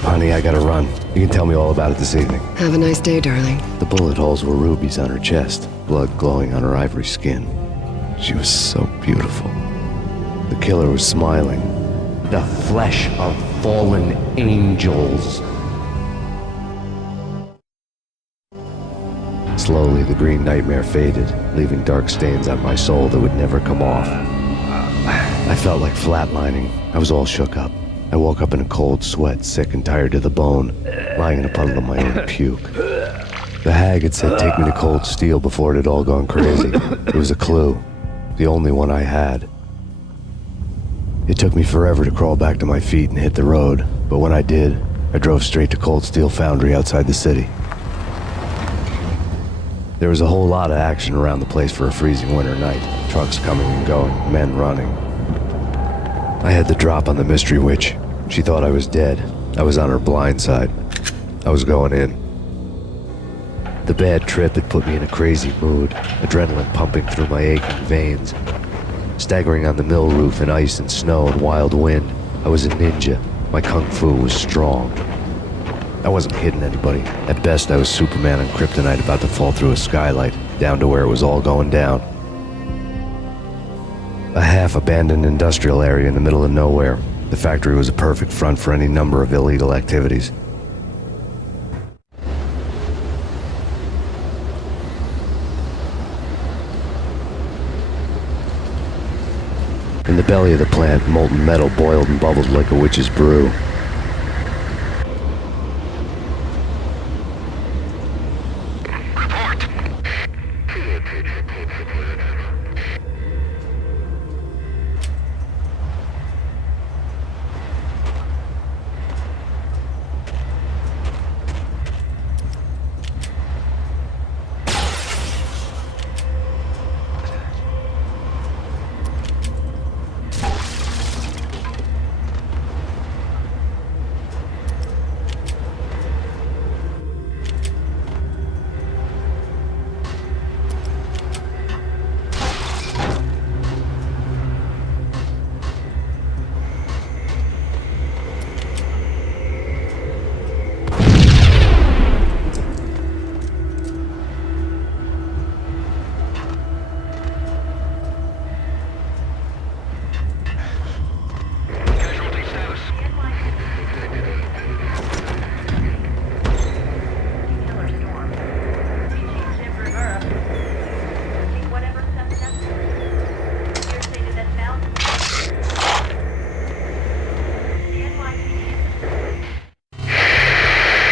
Honey, I gotta run. You can tell me all about it this evening. Have a nice day, darling. The bullet holes were rubies on her chest, blood glowing on her ivory skin. She was so beautiful. The killer was smiling. The flesh of fallen angels. Slowly, the green nightmare faded, leaving dark stains on my soul that would never come off. I felt like flatlining. I was all shook up. I woke up in a cold sweat, sick and tired to the bone, lying in a puddle of my own puke. The hag had said take me to Cold Steel before it had all gone crazy. It was a clue, the only one I had. It took me forever to crawl back to my feet and hit the road, but when I did, I drove straight to Cold Steel Foundry outside the city. There was a whole lot of action around the place for a freezing winter night. Trucks coming and going, men running. I had the drop on the mystery witch. She thought I was dead. I was on her blind side. I was going in. The bad trip had put me in a crazy mood, adrenaline pumping through my aching veins. Staggering on the mill roof in ice and snow and wild wind, I was a ninja. My kung fu was strong. I wasn't kidding anybody. At best, I was Superman on kryptonite about to fall through a skylight, down to where it was all going down. A half-abandoned industrial area in the middle of nowhere. The factory was a perfect front for any number of illegal activities. In the belly of the plant, molten metal boiled and bubbled like a witch's brew.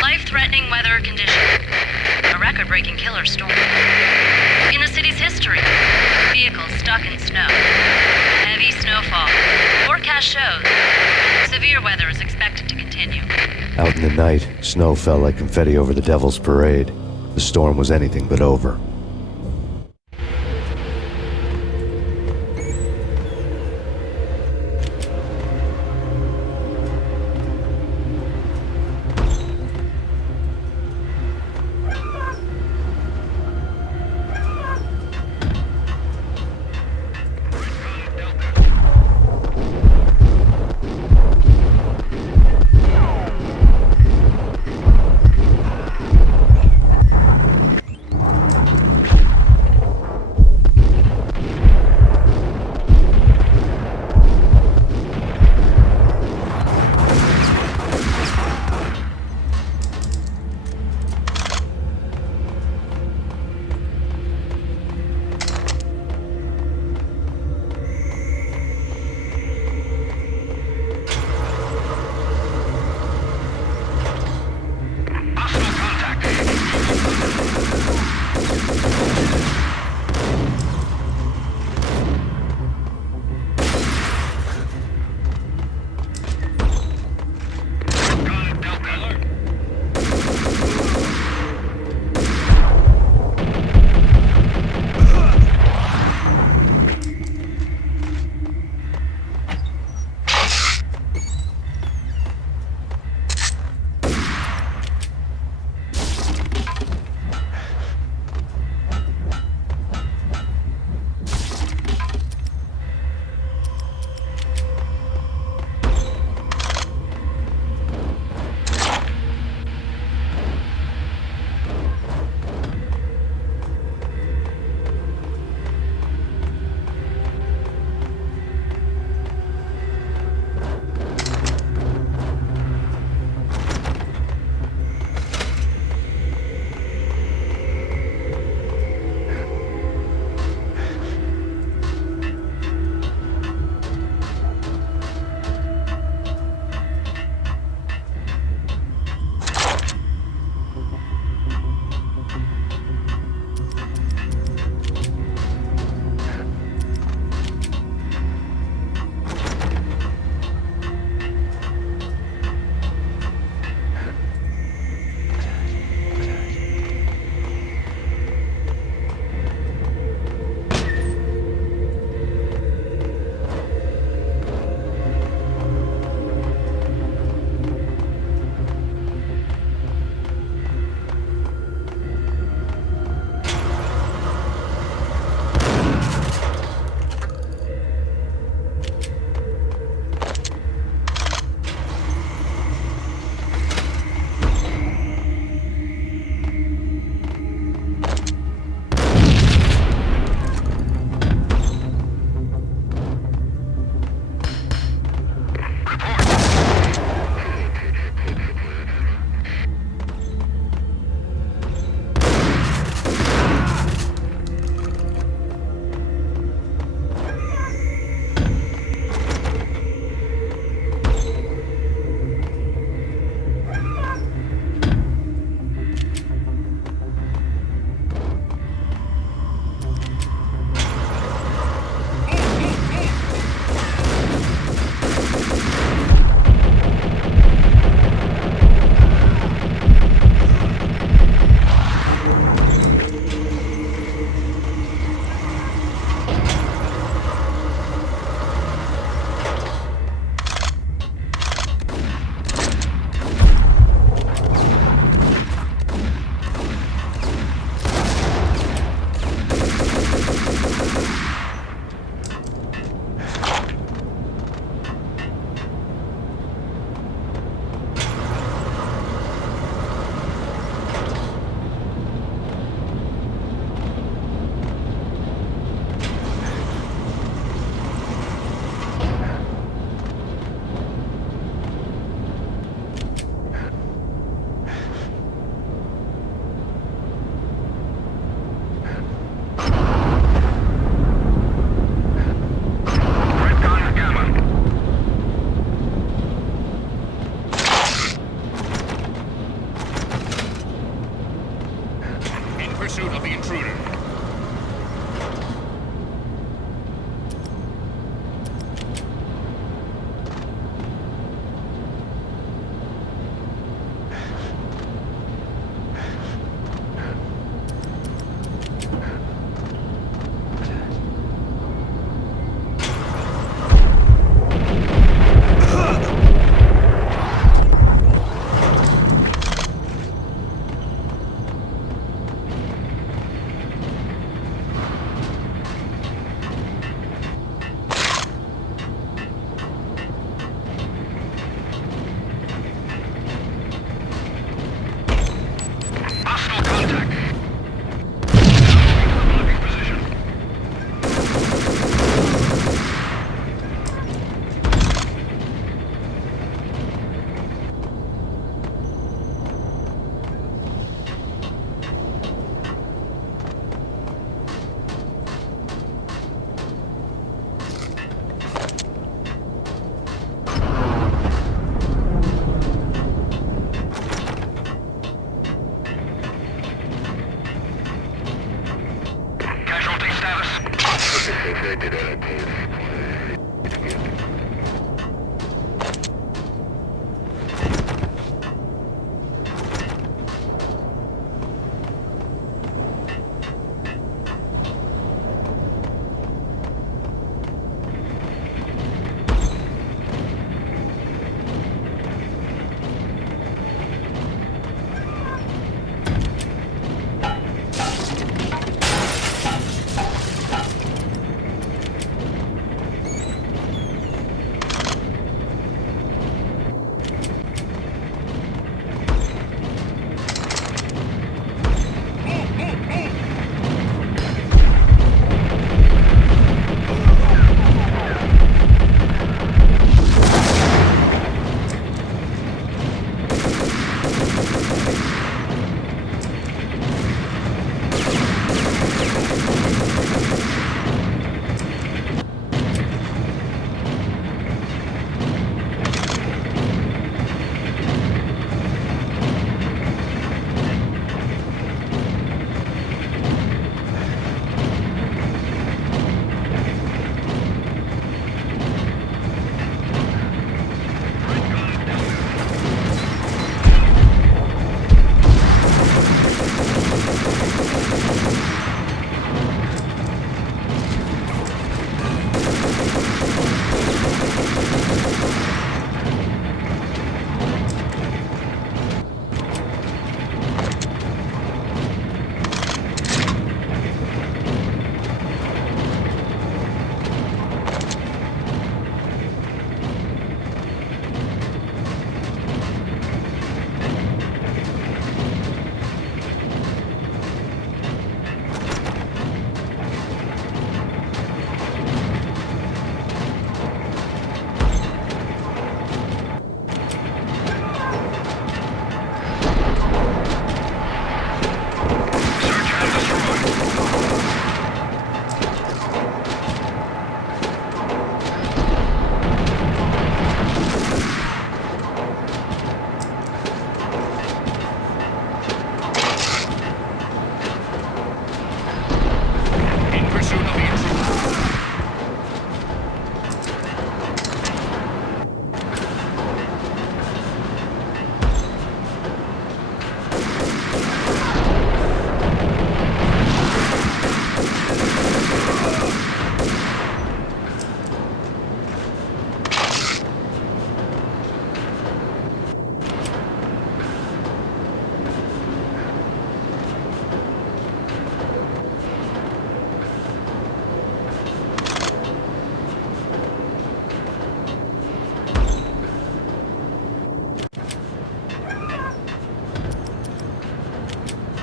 Life-threatening weather condition. A record-breaking killer storm. In the city's history, vehicles stuck in snow. Heavy snowfall. Forecast shows severe weather is expected to continue. Out in the night, snow fell like confetti over the Devil's Parade. The storm was anything but over.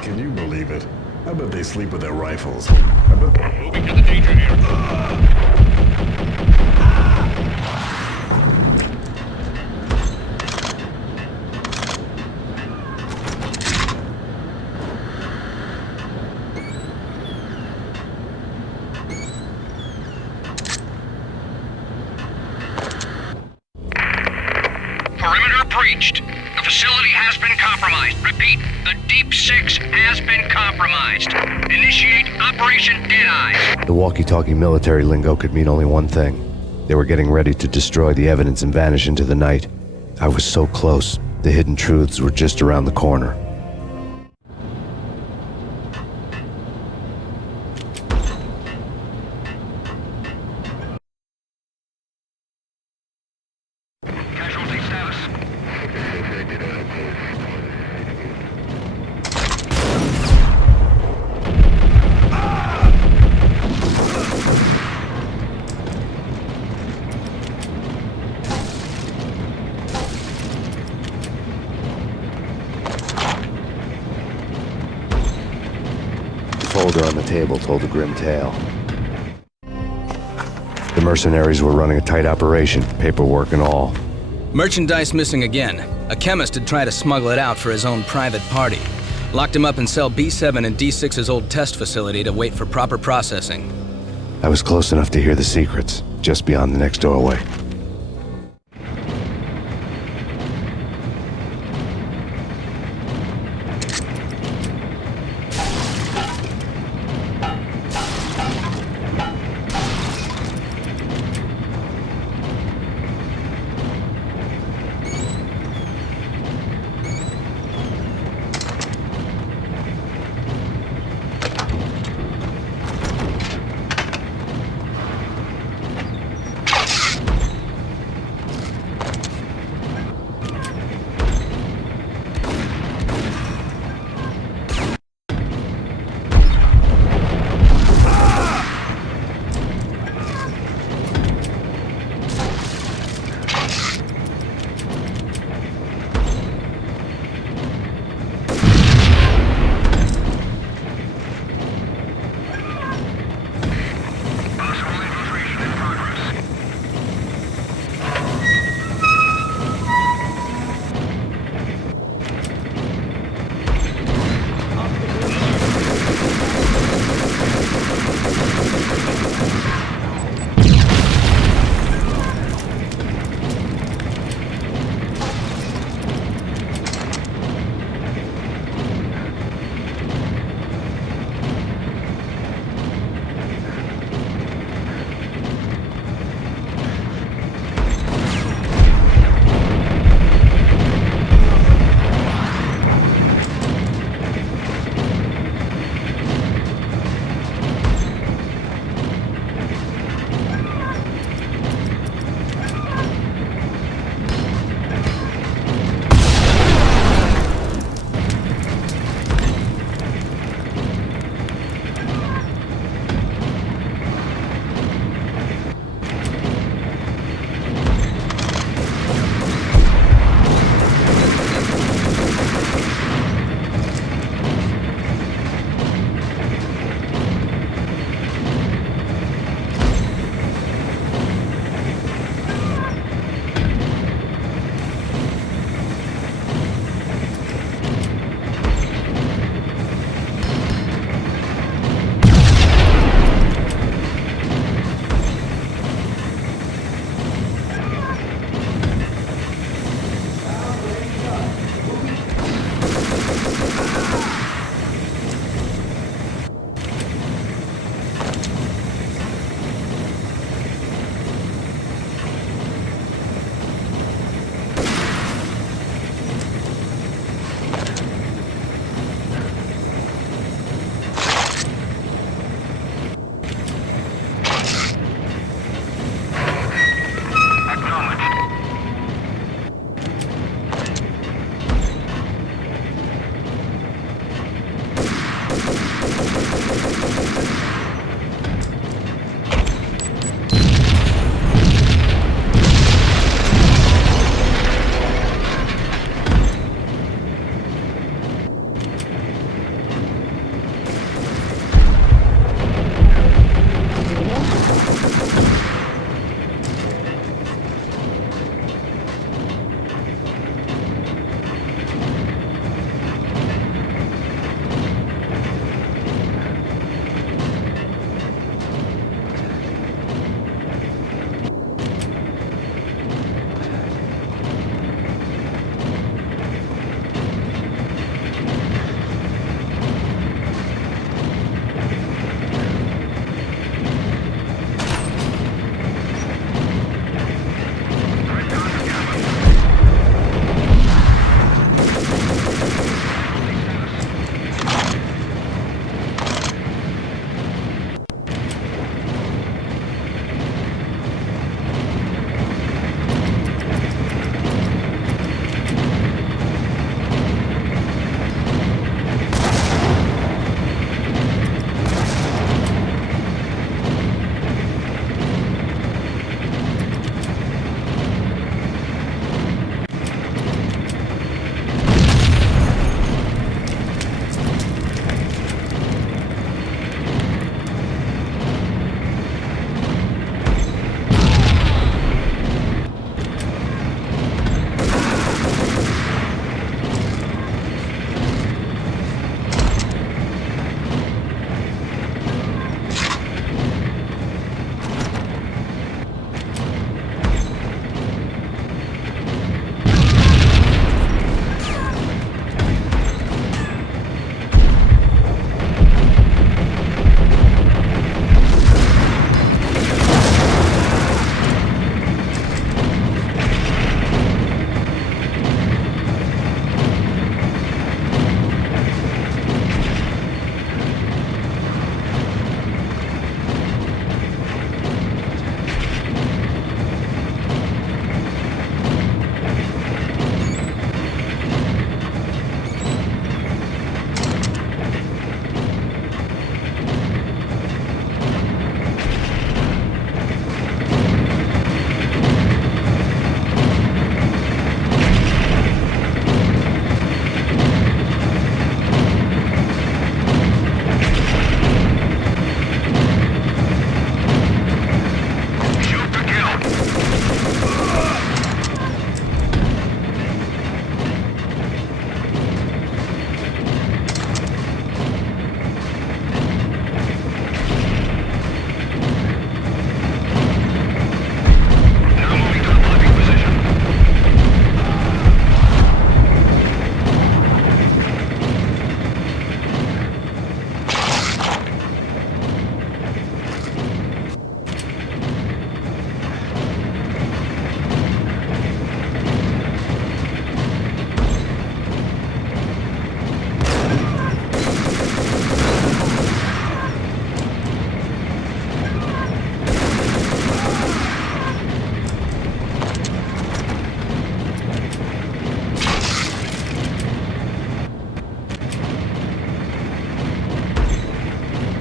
Can you believe it? I bet they sleep with their rifles. I bet... Moving to the danger area. Breached. The facility has been compromised. Repeat, the Deep Six has been compromised. Initiate Operation Deadeye. The walkie-talkie military lingo could mean only one thing. They were getting ready to destroy the evidence and vanish into the night. I was so close. The hidden truths were just around the corner. The folder on the table told a grim tale. The mercenaries were running a tight operation, paperwork and all. Merchandise missing again. A chemist had tried to smuggle it out for his own private party. Locked him up in cell B7 in D6's old test facility to wait for proper processing. I was close enough to hear the secrets, just beyond the next doorway.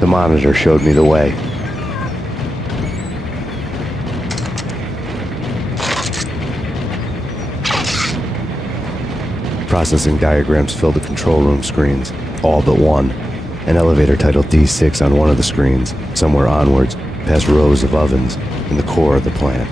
The monitor showed me the way. Processing diagrams filled the control room screens, all but one. An elevator titled D6 on one of the screens, somewhere onwards, past rows of ovens, in the core of the plant.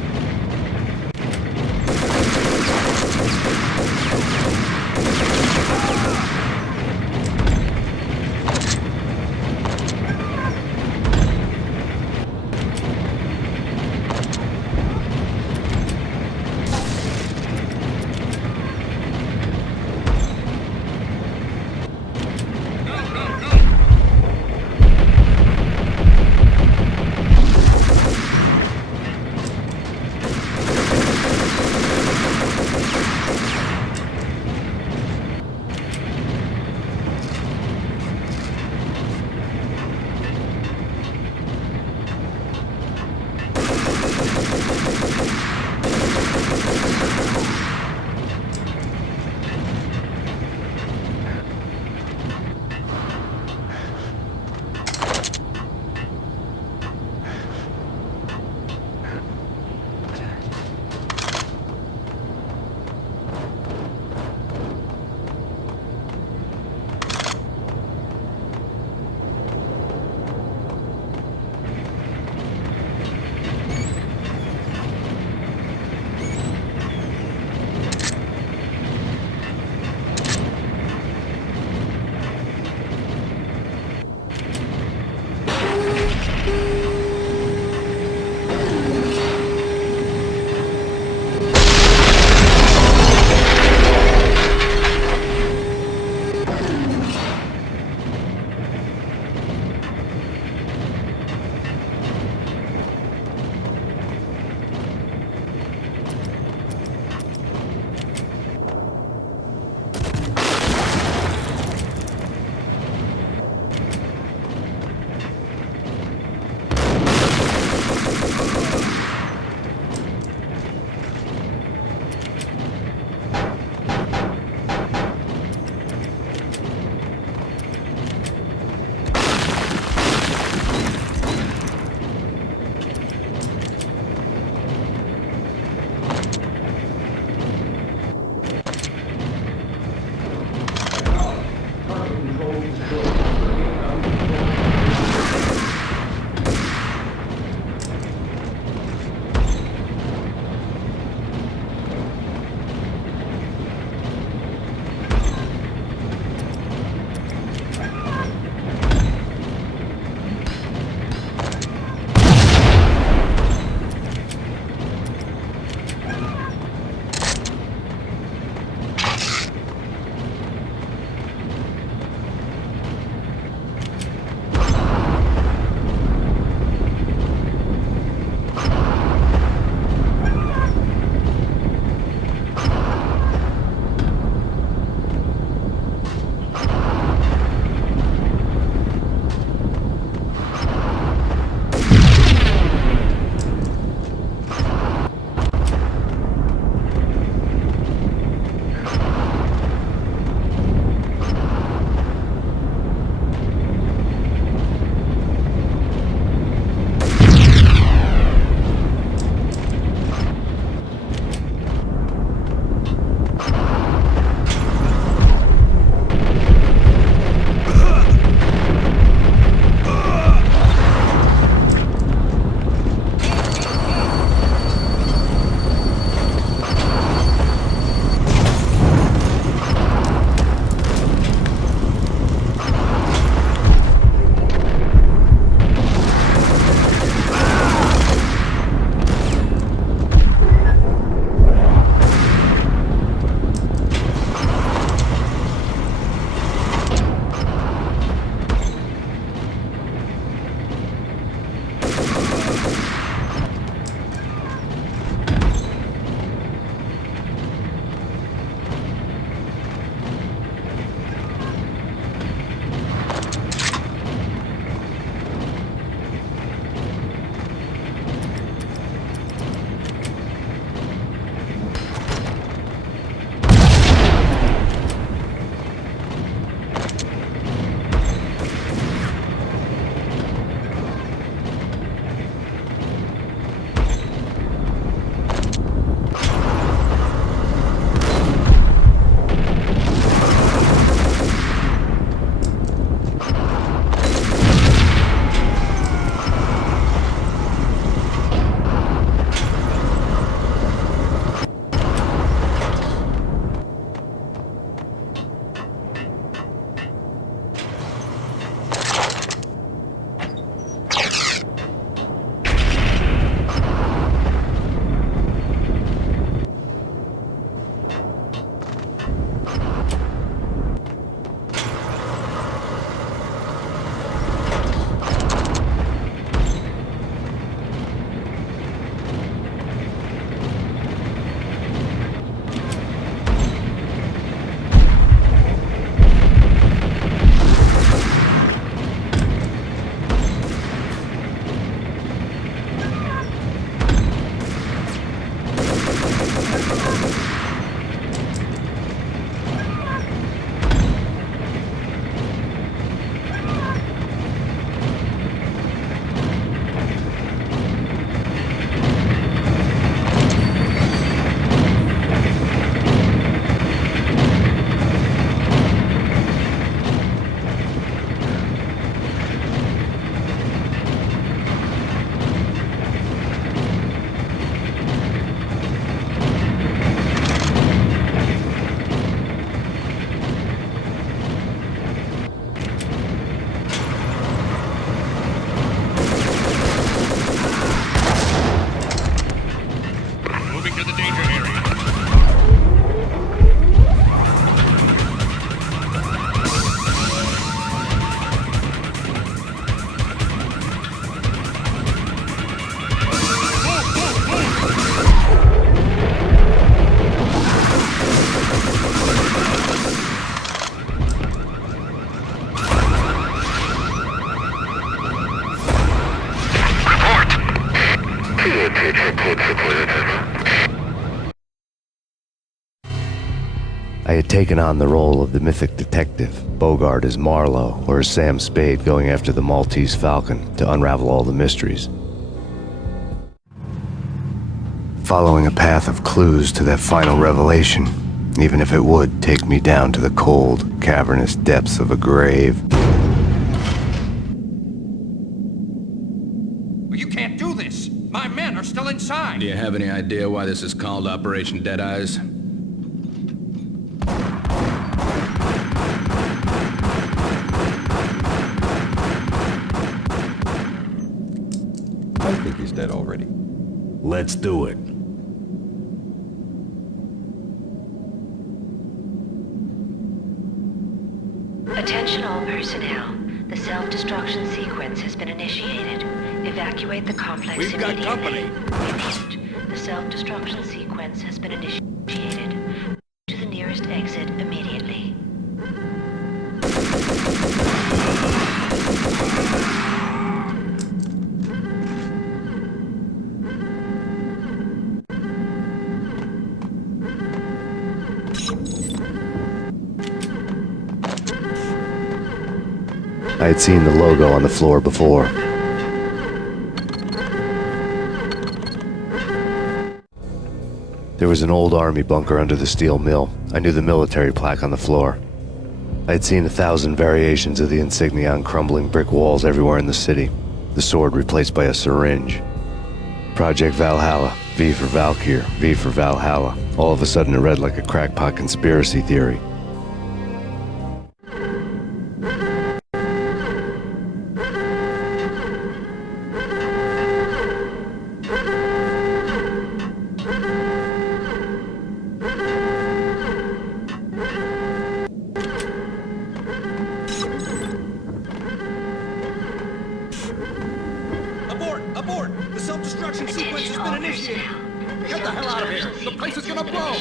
I had taken on the role of the mythic detective, Bogart as Marlowe or as Sam Spade going after the Maltese Falcon to unravel all the mysteries. Following a path of clues to that final revelation, even if it would take me down to the cold, cavernous depths of a grave. You can't do this! My men are still inside! Do you have any idea why this is called Operation Dead Eyes? I think he's dead already. Let's do it. Attention all personnel. The self-destruction sequence has been initiated. Evacuate the complex We've got immediately. company. Repeat. The self-destruction sequence has been initiated. To the nearest exit immediately. I had seen the logo on the floor before. There was an old army bunker under the steel mill. I knew the military plaque on the floor. I had seen 1,000 variations of the insignia on crumbling brick walls everywhere in the city. The sword replaced by a syringe. Project Valhalla, V for Valkyr, V for Valhalla. All of a sudden it read like a crackpot conspiracy theory. Abort! The self-destruction sequence has been initiated! Get the hell out of here! The place is gonna blow!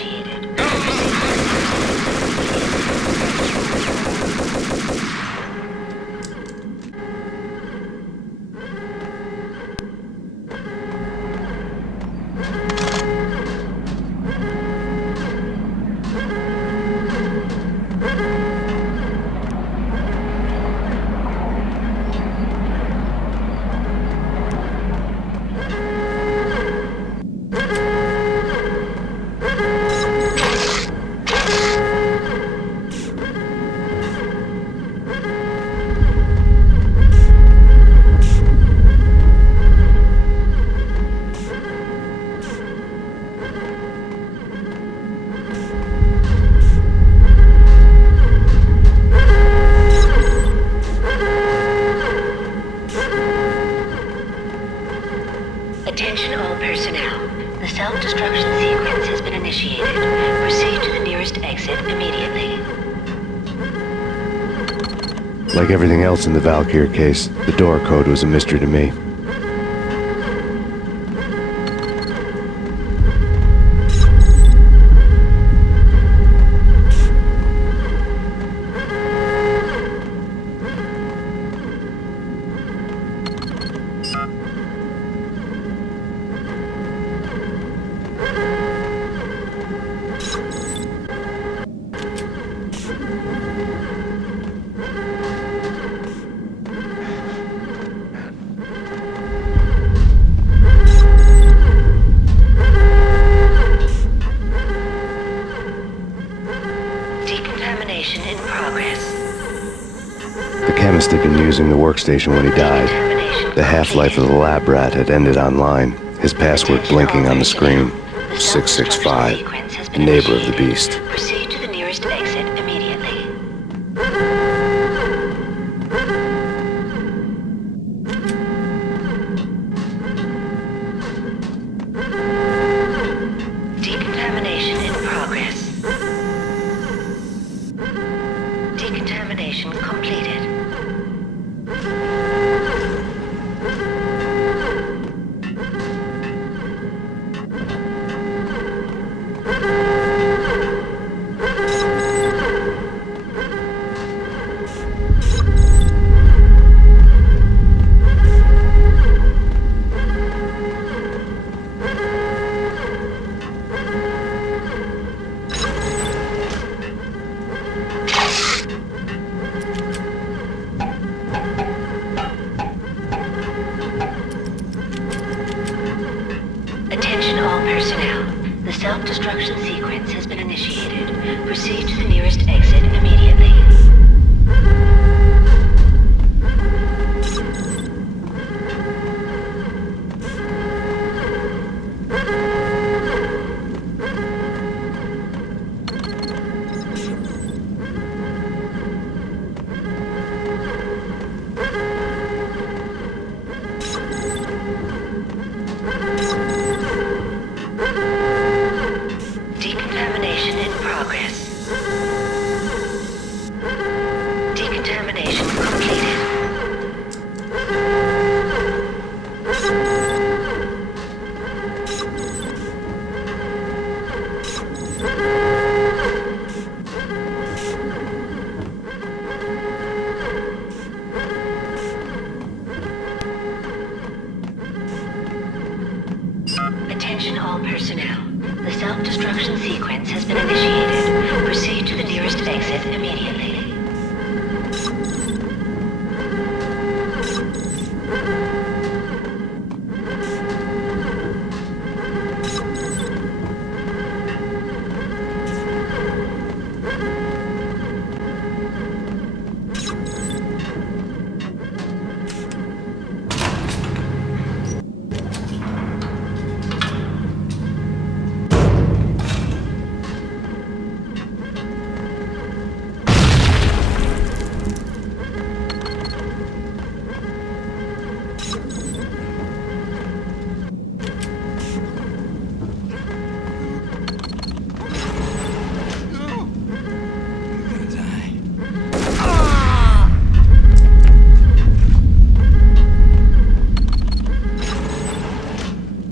Attention all personnel. The self-destruction sequence has been initiated. Proceed to the nearest exit immediately. Like everything else in the Valkyr case, the door code was a mystery to me. Decontamination in progress. The chemist had been using the workstation when he died. The half-life of the lab rat had ended online, his password blinking on the screen. 665, neighbor of the beast. Proceed to the nearest exit immediately. Decontamination in progress. Decontamination completed. self-destruction sequence has been initiated. Proceed to the nearest exit immediately. Decontamination in progress. Decontamination completed. Attention all personnel. The self-destruction sequence has been initiated. Proceed to the nearest exit immediately.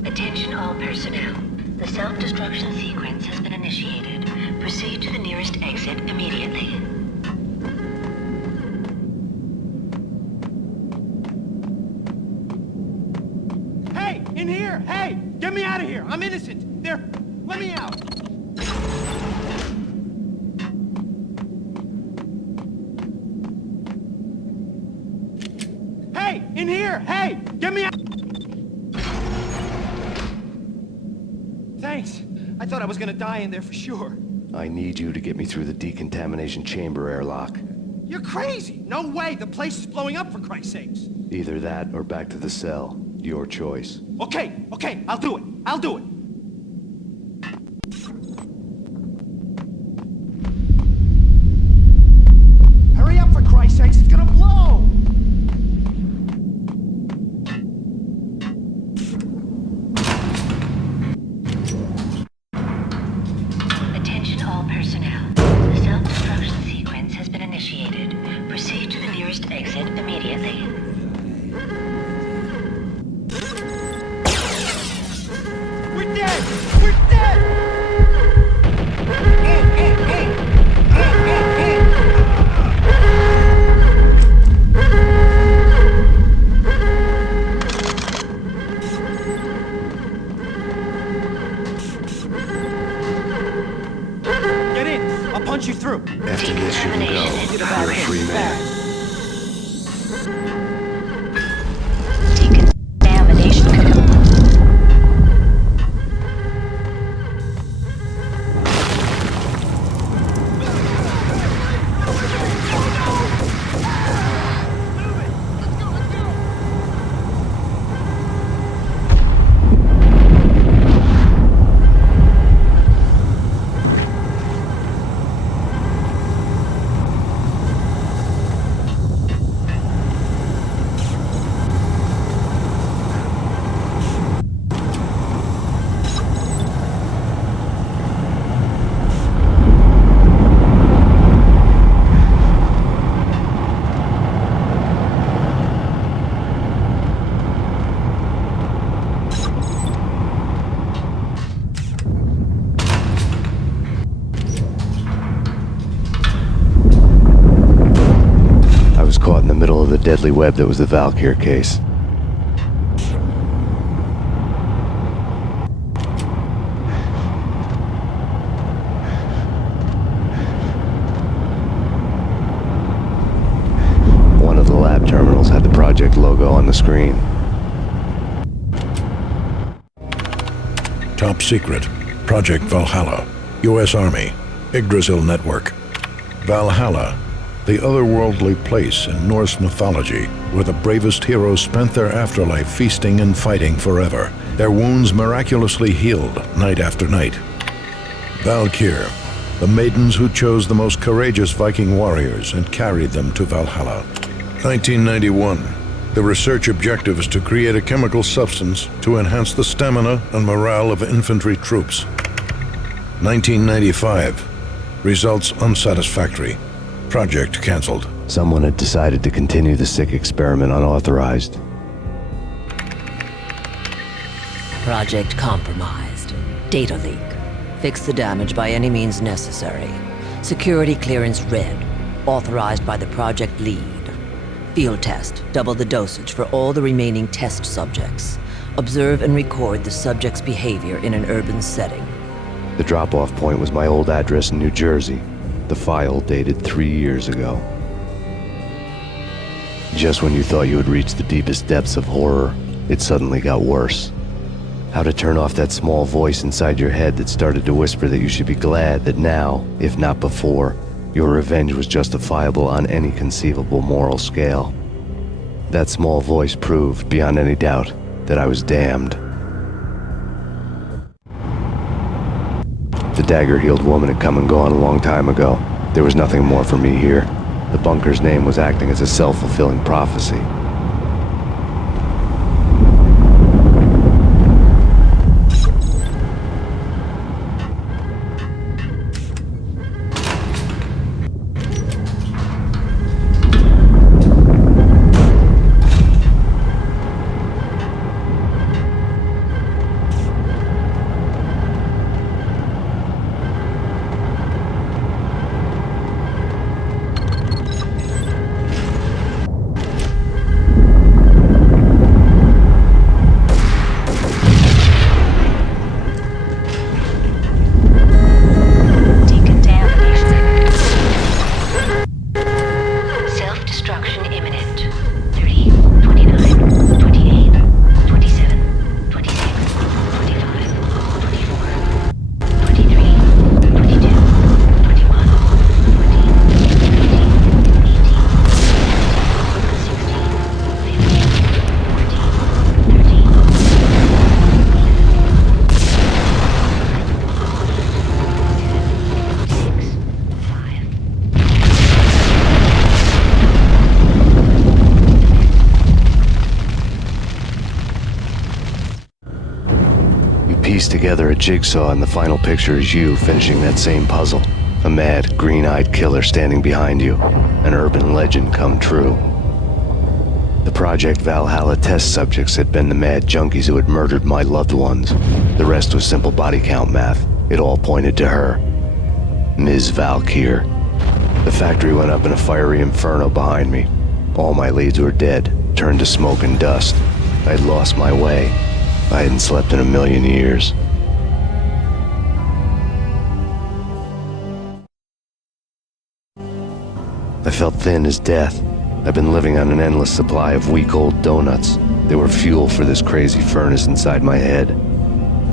Attention all personnel. The self-destruction sequence has been initiated. Proceed to the nearest exit immediately. Hey, in here! Hey! Get me out of here! I'm innocent! There! Let me out! Hey! In here! Hey! Get me out! Thanks. I thought I was gonna die in there for sure. I need you to get me through the decontamination chamber airlock. You're crazy! No way! The place is blowing up, for Christ's sakes! Either that or back to the cell. Your choice. Okay, I'll do it. I'll do it. Hurry up, for Christ's sakes, it's gonna blow! Attention all personnel. The self-destruction sequence has been initiated. Proceed to the nearest exit immediately. We're dead! We're dead! Get in! I'll punch you through! After this, you can go. You're a free man. Caught in the middle of the deadly web that was the Valkyr case. One of the lab terminals had the project logo on the screen. Top secret. Project Valhalla, U.S. Army, Yggdrasil Network. Valhalla, the otherworldly place in Norse mythology where the bravest heroes spent their afterlife feasting and fighting forever, their wounds miraculously healed night after night. Valkyr, the maidens who chose the most courageous Viking warriors and carried them to Valhalla. 1991. The research objective is to create a chemical substance to enhance the stamina and morale of infantry troops. 1995. Results unsatisfactory. Project cancelled. Someone had decided to continue the sick experiment unauthorized. Project compromised. Data leak. Fix the damage by any means necessary. Security clearance red. Authorized by the project lead. Field test. Double the dosage for all the remaining test subjects. Observe and record the subject's behavior in an urban setting. The drop-off point was my old address in New Jersey. The file dated 3 years ago. Just when you thought you had reached the deepest depths of horror, it suddenly got worse. How to turn off that small voice inside your head that started to whisper that you should be glad that now, if not before, your revenge was justifiable on any conceivable moral scale. That small voice proved, beyond any doubt, that I was damned. The dagger-heeled woman had come and gone a long time ago. There was nothing more for me here. The bunker's name was acting as a self-fulfilling prophecy. Together a jigsaw, and the final picture is you finishing that same puzzle. A mad, green-eyed killer standing behind you. An urban legend come true. The Project Valhalla test subjects had been the mad junkies who had murdered my loved ones. The rest was simple body count math. It all pointed to her. Ms. Valkyr. The factory went up in a fiery inferno behind me. All my leads were dead, turned to smoke and dust. I'd lost my way. I hadn't slept in a million years. I felt thin as death. I've been living on an endless supply of week-old donuts. They were fuel for this crazy furnace inside my head.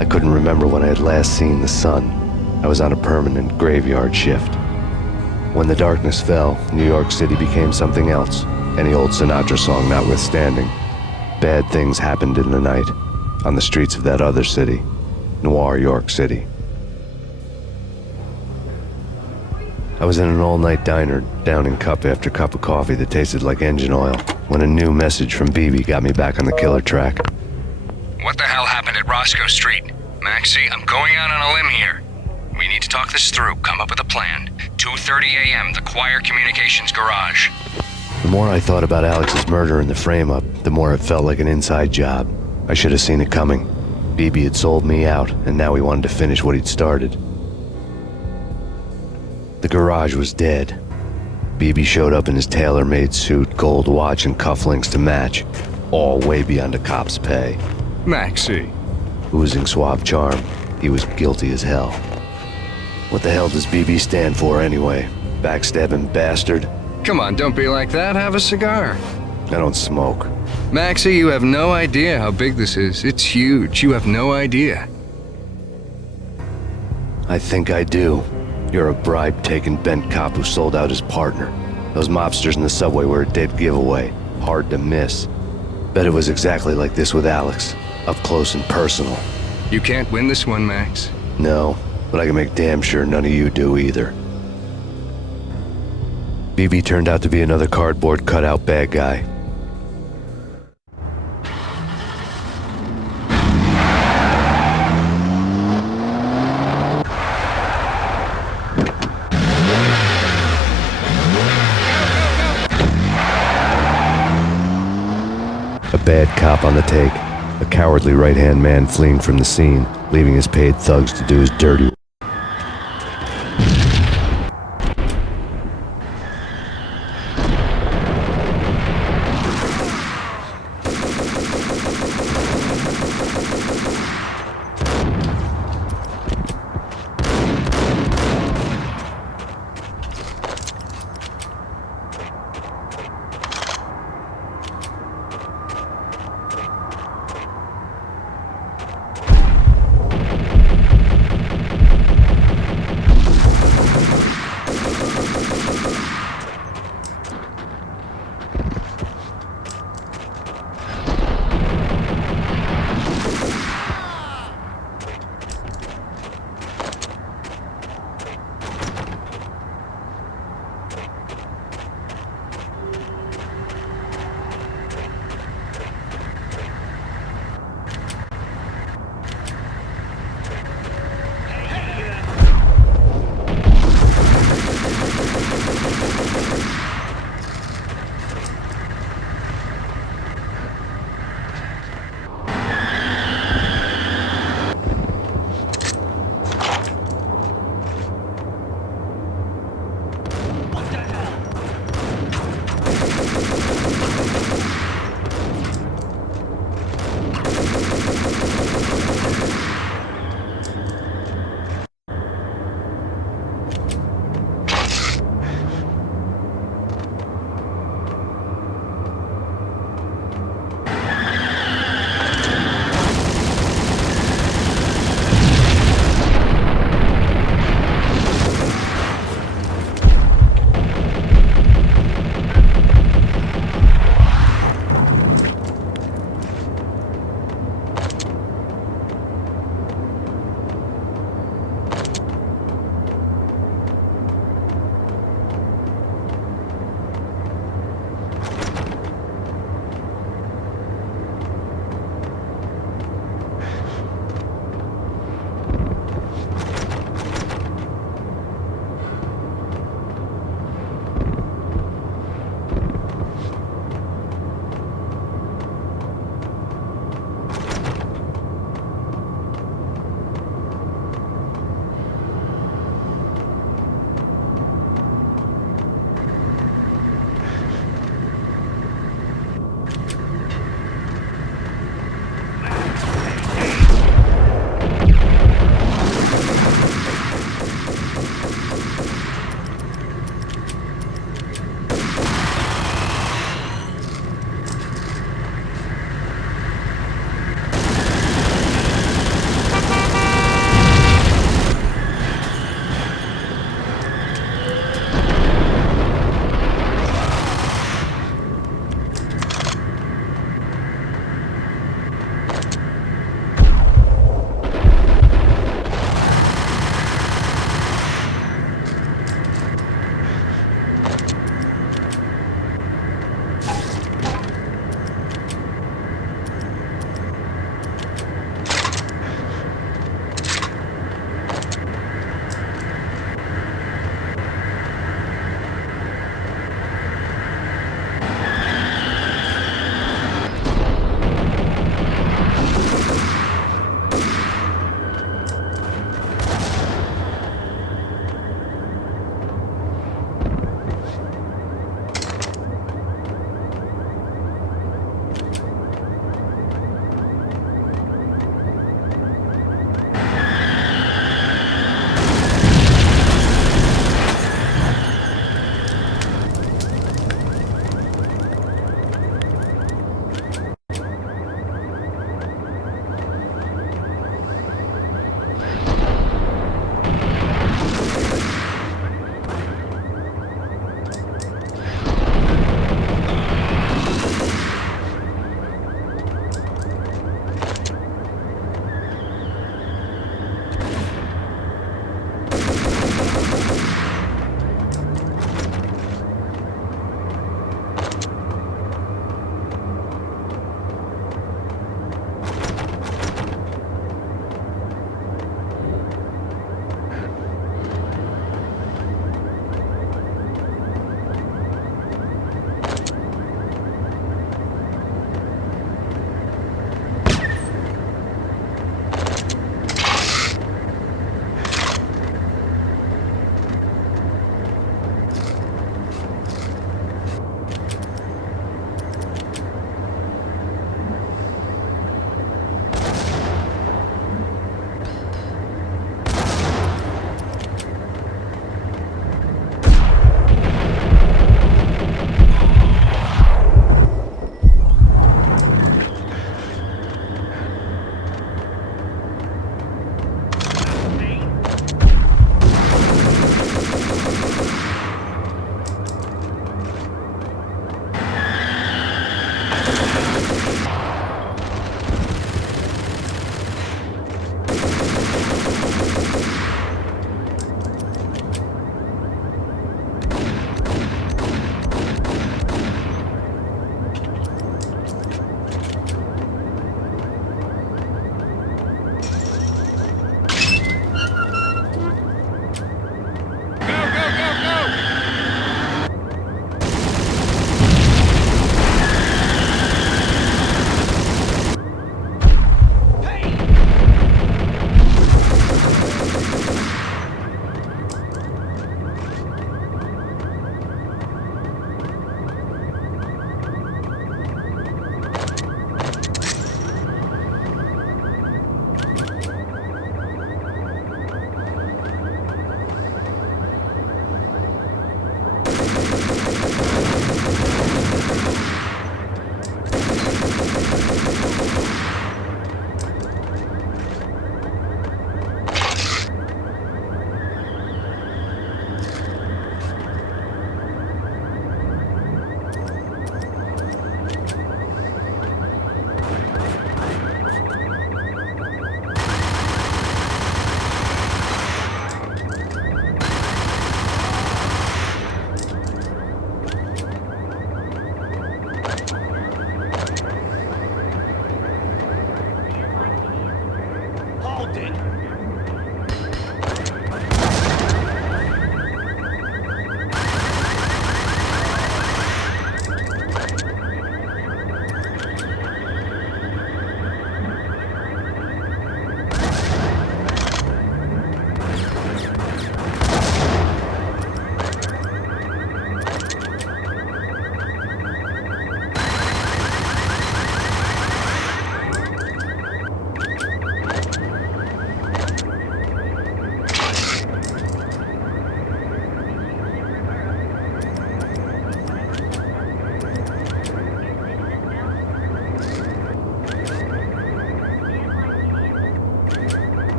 I couldn't remember when I had last seen the sun. I was on a permanent graveyard shift. When the darkness fell, New York City became something else, any old Sinatra song notwithstanding. Bad things happened in the night, on the streets of that other city, Noir York City. I was in an all-night diner, downing cup after cup of coffee that tasted like engine oil, when a new message from BB got me back on the killer track. What the hell happened at Roscoe Street? Maxie, I'm going out on a limb here. We need to talk this through, come up with a plan. 2:30 a.m., the Choir Communications Garage. The more I thought about Alex's murder and the frame-up, the more it felt like an inside job. I should have seen it coming. BB had sold me out, and now he wanted to finish what he'd started. The garage was dead. BB showed up in his tailor-made suit, gold watch, and cufflinks to match, all way beyond a cop's pay. Maxie. Oozing suave charm, he was guilty as hell. What the hell does BB stand for anyway? Backstabbing bastard? Come on, don't be like that. Have a cigar. I don't smoke. Maxie, you have no idea how big this is. It's huge. You have no idea. I think I do. You're a bribe-taking bent cop who sold out his partner. Those mobsters in the subway were a dead giveaway. Hard to miss. Bet it was exactly like this with Alex. Up close and personal. You can't win this one, Max. No, but I can make damn sure none of you do either. BB turned out to be another cardboard cutout bad guy. A bad cop on the take. A cowardly right-hand man fleeing from the scene, leaving his paid thugs to do his dirty work.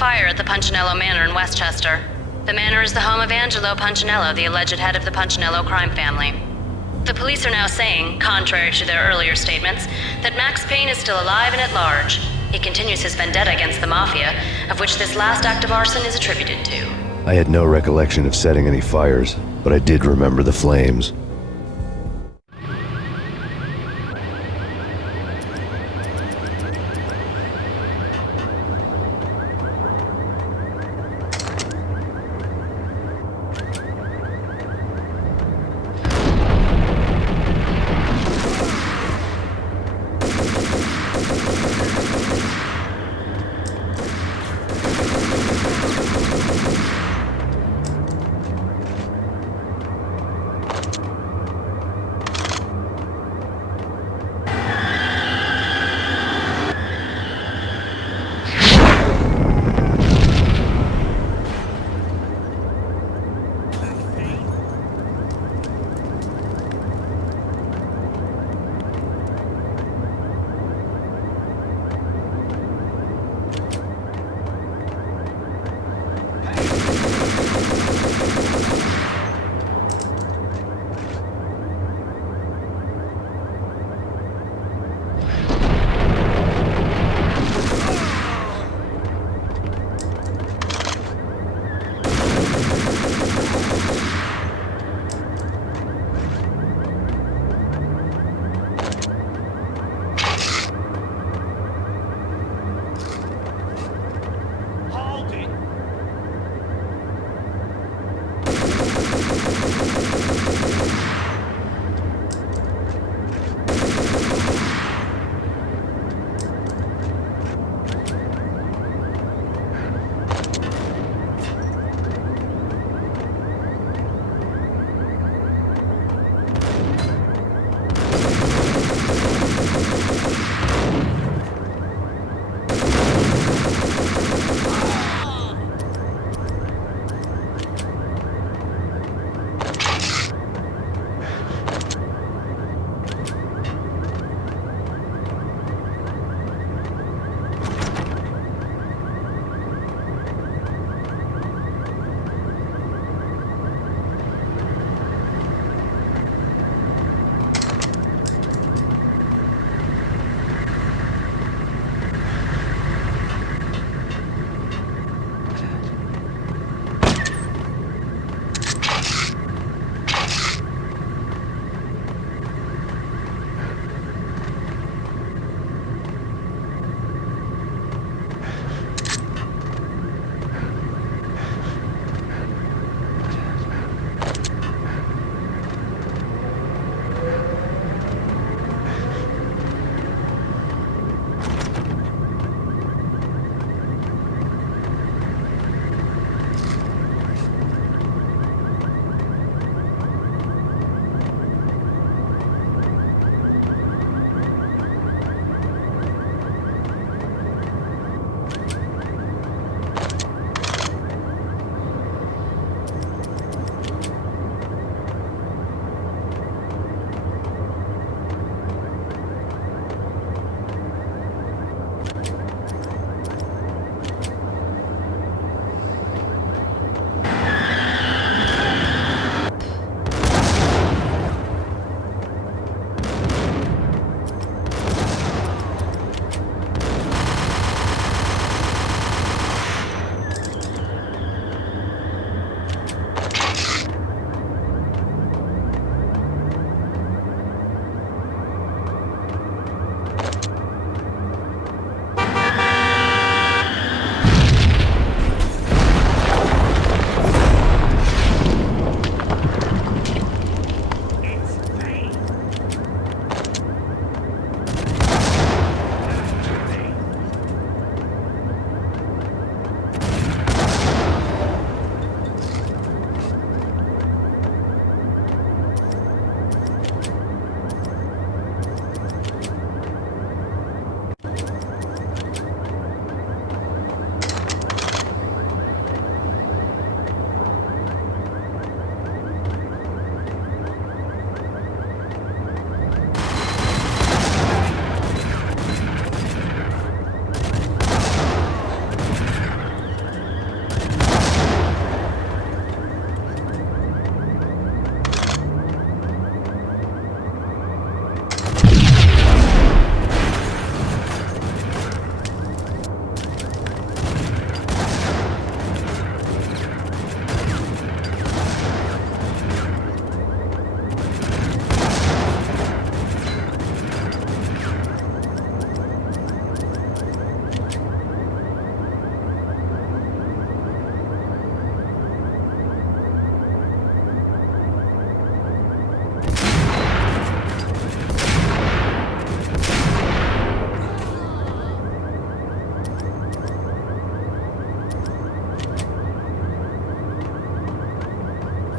fire at the Punchinello Manor in Westchester. The manor is the home of Angelo Punchinello, the alleged head of the Punchinello crime family. The police are now saying, contrary to their earlier statements, that Max Payne is still alive and at large. He continues his vendetta against the Mafia, of which this last act of arson is attributed to. I had no recollection of setting any fires, but I did remember the flames.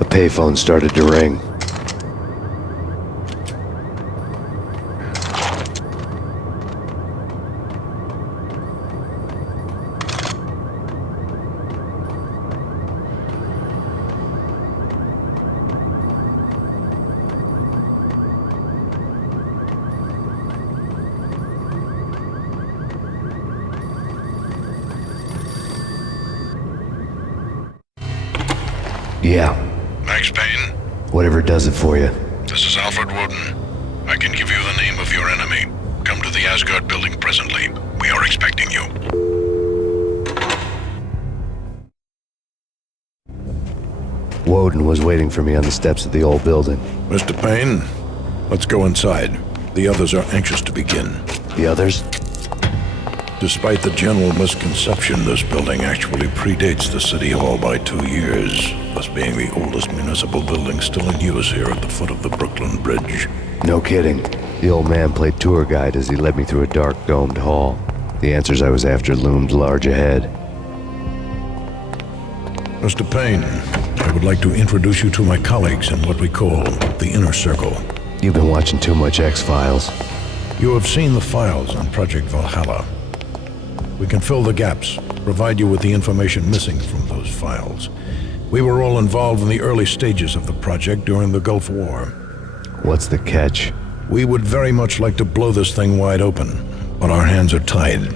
A payphone started to ring. Yeah. Max Payne? Whatever does it for you. This is Alfred Woden. I can give you the name of your enemy. Come to the Asgard building presently. We are expecting you. Woden was waiting for me on the steps of the old building. Mr. Payne, let's go inside. The others are anxious to begin. The others? Despite the general misconception, this building actually predates the City Hall by 2 years, thus being the oldest municipal building still in use here at the foot of the Brooklyn Bridge. No kidding. The old man played tour guide as he led me through a dark, domed hall. The answers I was after loomed large ahead. Mr. Payne, I would like to introduce you to my colleagues in what we call the Inner Circle. You've been watching too much X-Files. You have seen the files on Project Valhalla. We can fill the gaps, provide you with the information missing from those files. We were all involved in the early stages of the project during the Gulf War. What's the catch? We would very much like to blow this thing wide open, but our hands are tied.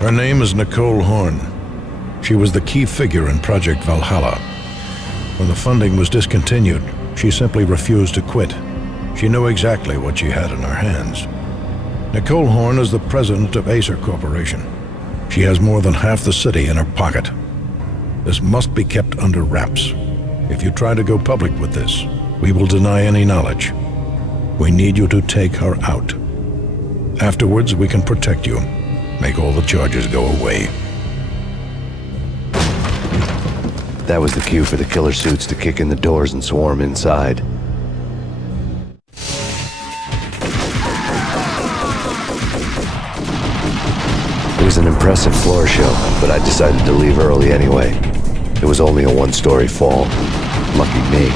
Her name is Nicole Horn. She was the key figure in Project Valhalla. When the funding was discontinued, she simply refused to quit. She knew exactly what she had in her hands. Nicole Horn is the president of Acer Corporation. She has more than half the city in her pocket. This must be kept under wraps. If you try to go public with this, we will deny any knowledge. We need you to take her out. Afterwards, we can protect you. Make all the charges go away. That was the cue for the killer suits to kick in the doors and swarm inside. It was an impressive floor show, but I decided to leave early anyway. It was only a one-story fall. Lucky me.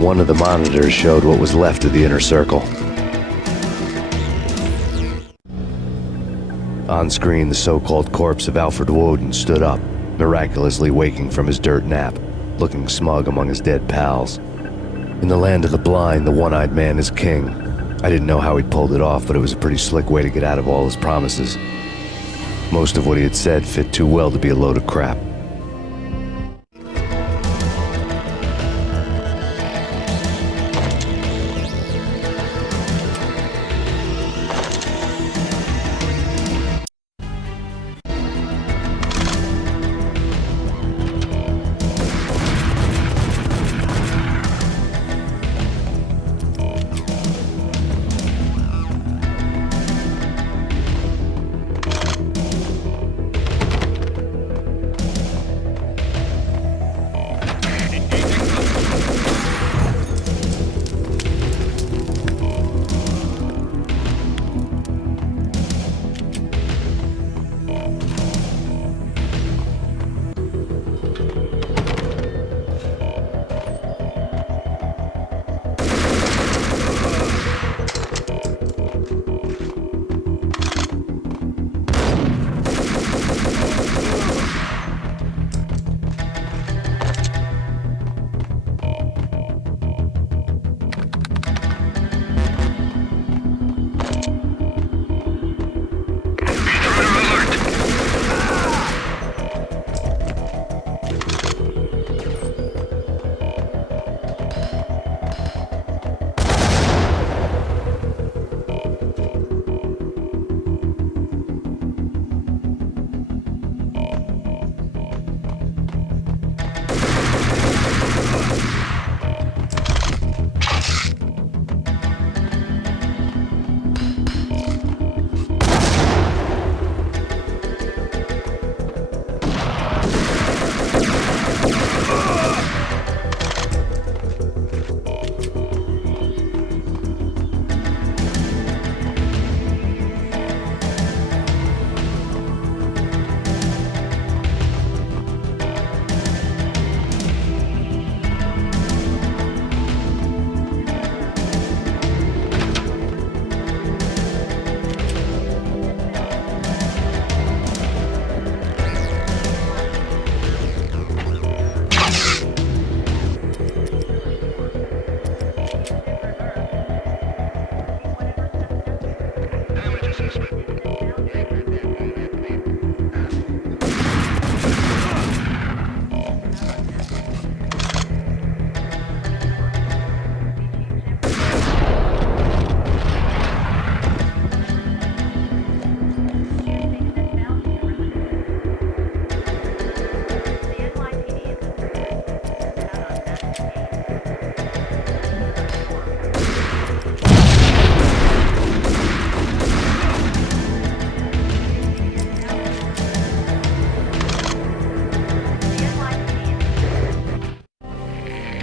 One of the monitors showed what was left of the inner circle. On screen, the so-called corpse of Alfred Woden stood up, miraculously waking from his dirt nap, looking smug among his dead pals. In the land of the blind, the one-eyed man is king. I didn't know how he'd pulled it off, but it was a pretty slick way to get out of all his promises. Most of what he had said fit too well to be a load of crap.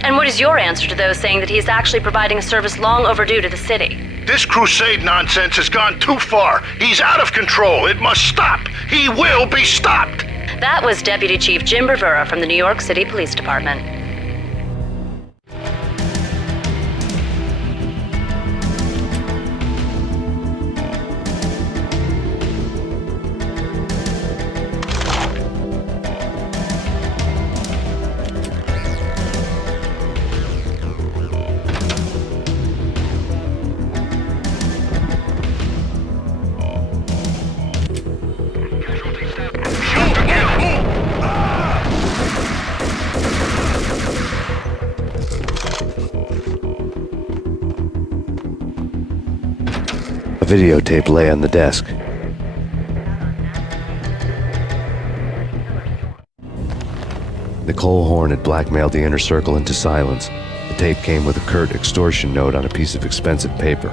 And what is your answer to those saying that he's actually providing a service long overdue to the city? This crusade nonsense has gone too far. He's out of control. It must stop. He will be stopped. That was Deputy Chief Jim Rivera from the New York City Police Department. A videotape lay on the desk. Nicole Horn had blackmailed the inner circle into silence. The tape came with a curt extortion note on a piece of expensive paper.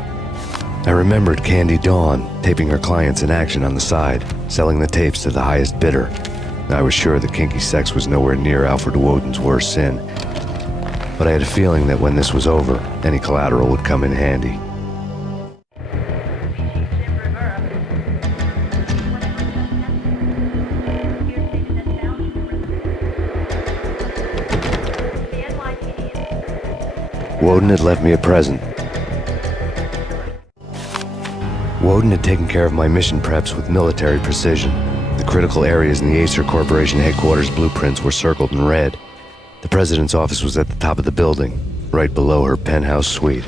I remembered Candy Dawn taping her clients in action on the side, selling the tapes to the highest bidder. I was sure that kinky sex was nowhere near Alfred Woden's worst sin. But I had a feeling that when this was over, any collateral would come in handy. Woden had left me a present. Woden had taken care of my mission preps with military precision. The critical areas in the Acer Corporation headquarters blueprints were circled in red. The president's office was at the top of the building, right below her penthouse suite.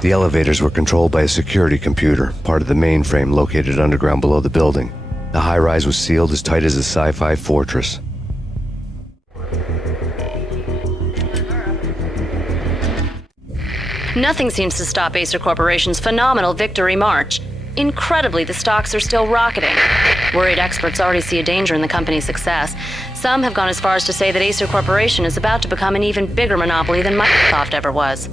The elevators were controlled by a security computer, part of the mainframe located underground below the building. The high-rise was sealed as tight as a sci-fi fortress. Nothing seems to stop Acer Corporation's phenomenal victory march. Incredibly, the stocks are still rocketing. Worried experts already see a danger in the company's success. Some have gone as far as to say that Acer Corporation is about to become an even bigger monopoly than Microsoft ever was.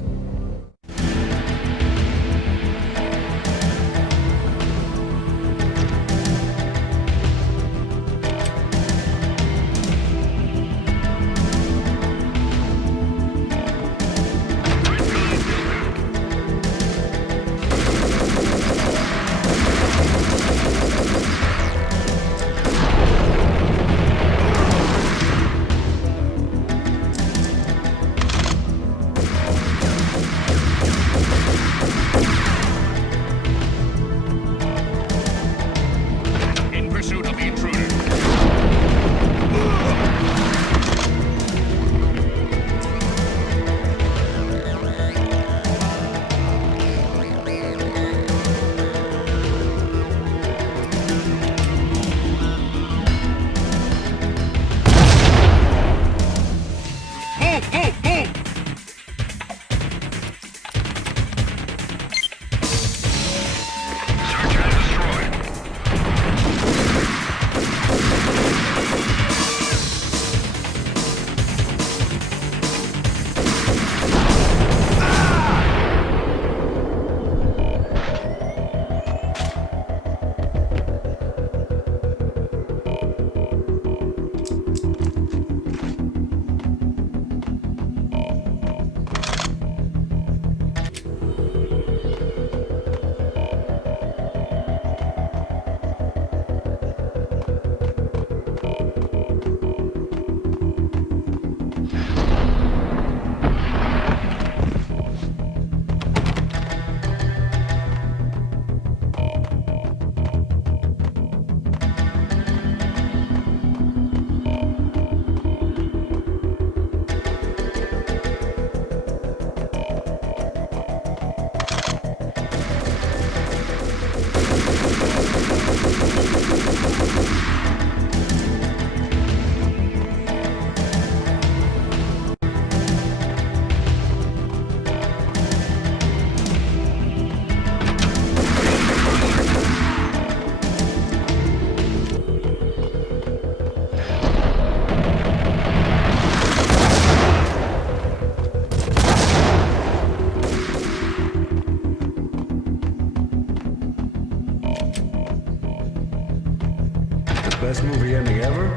Best movie ending ever?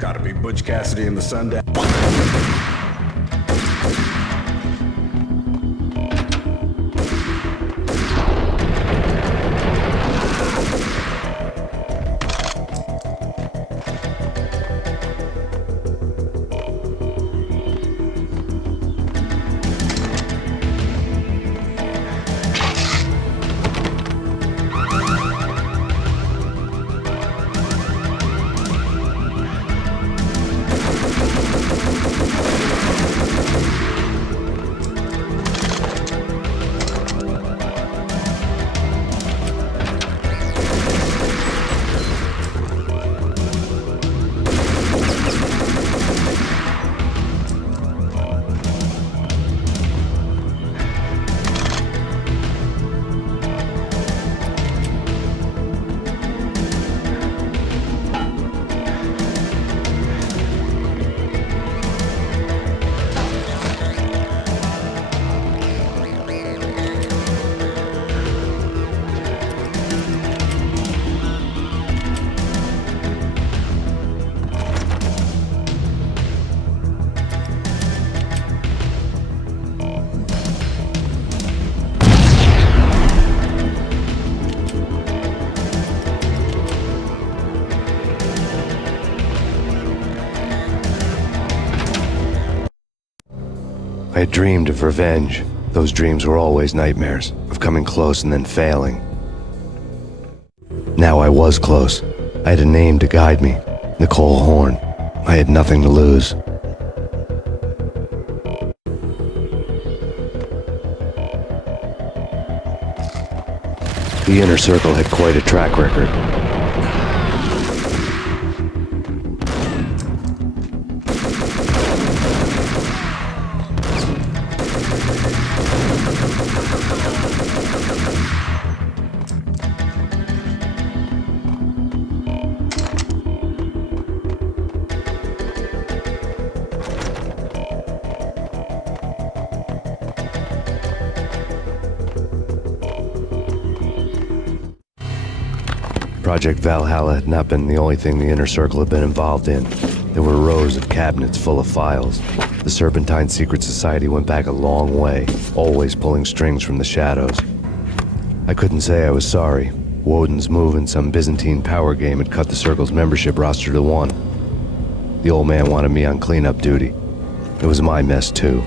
Gotta be Butch Cassidy and the Sundance. I had dreamed of revenge. Those dreams were always nightmares, of coming close and then failing. Now I was close. I had a name to guide me, Nicole Horn. I had nothing to lose. The Inner Circle had quite a track record. Project Valhalla had not been the only thing the Inner Circle had been involved in. There were rows of cabinets full of files. The Serpentine Secret Society went back a long way, always pulling strings from the shadows. I couldn't say I was sorry. Woden's move in some Byzantine power game had cut the Circle's membership roster to 1. The old man wanted me on cleanup duty. It was my mess, too.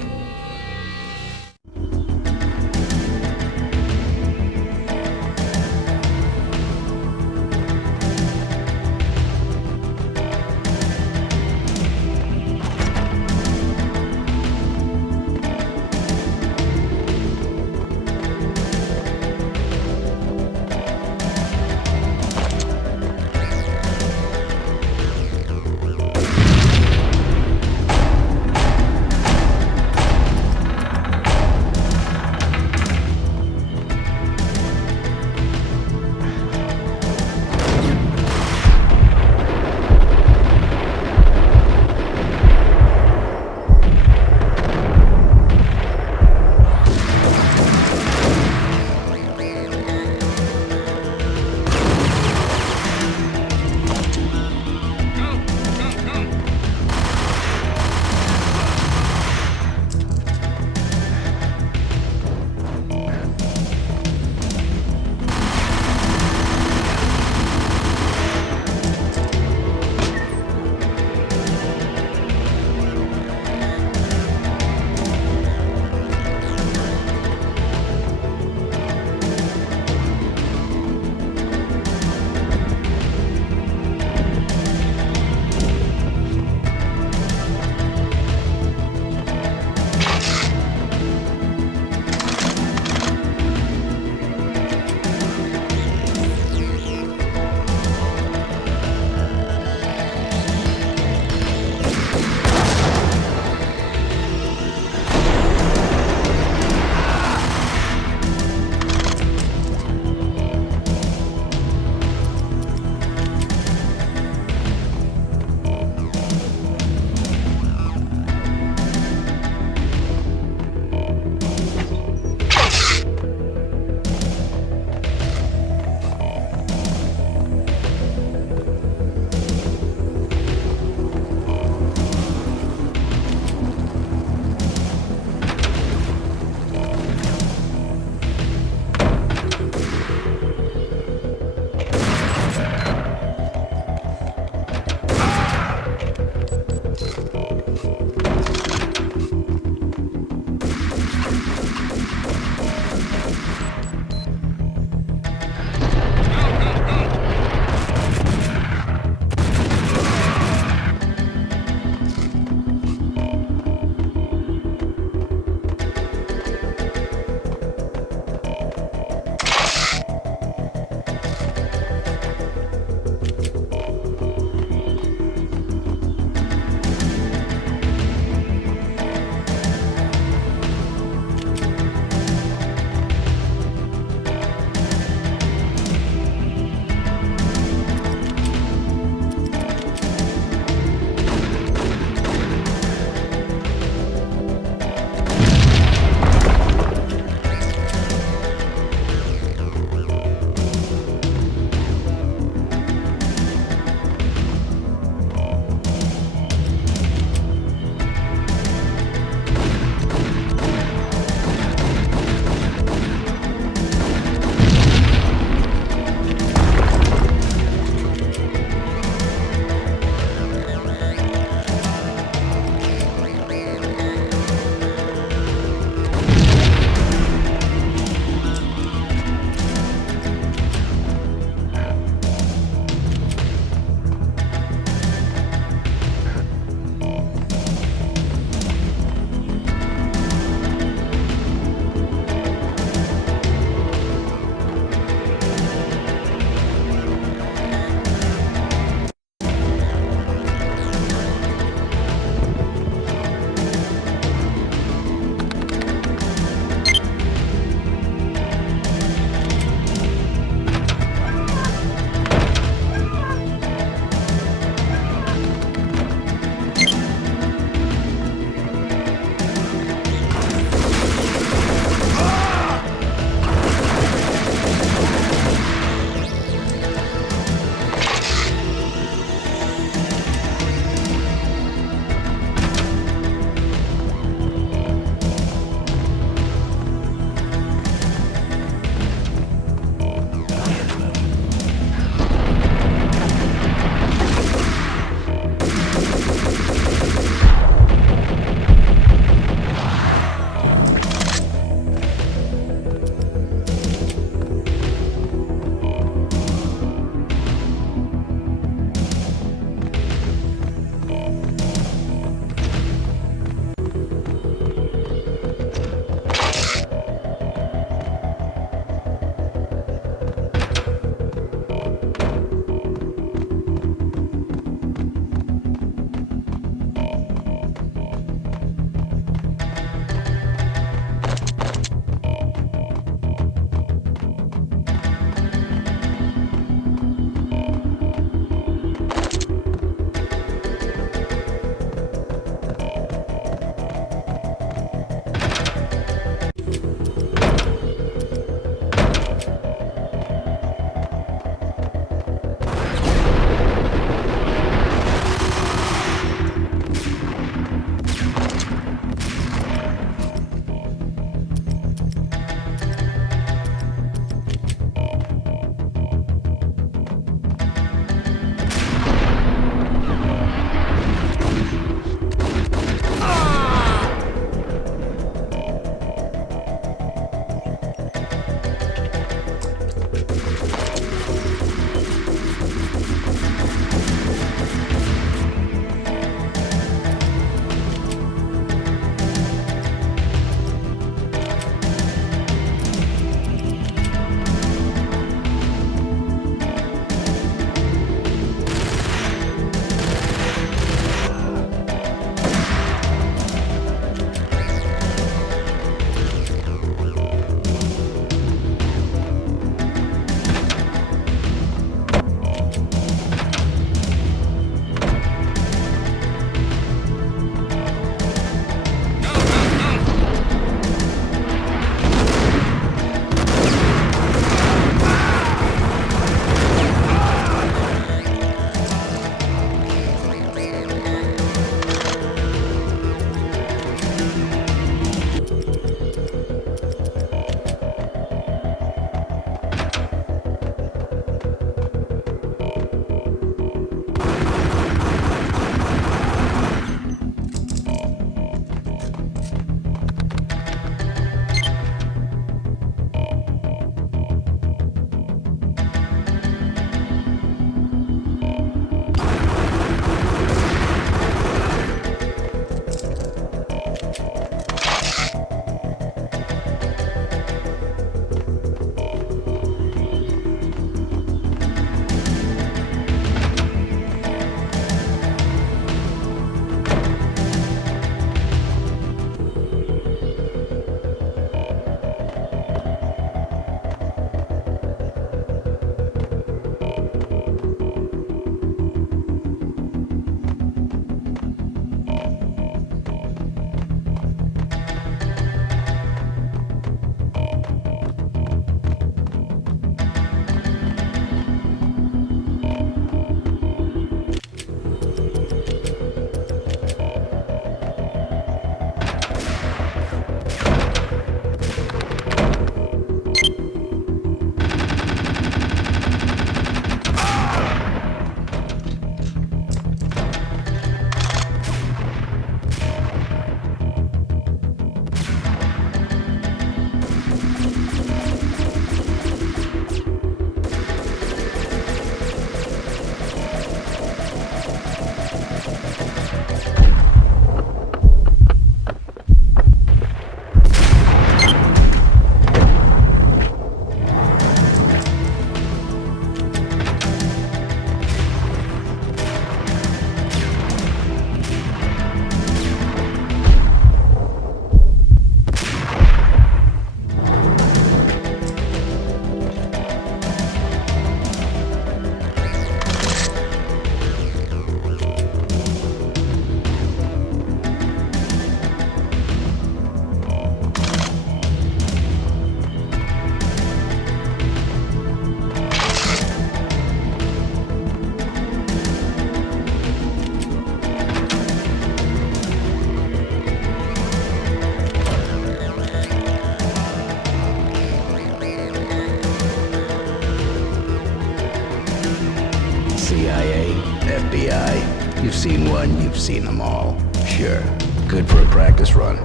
CIA, FBI. You've seen one, you've seen them all. Sure. Good for a practice run.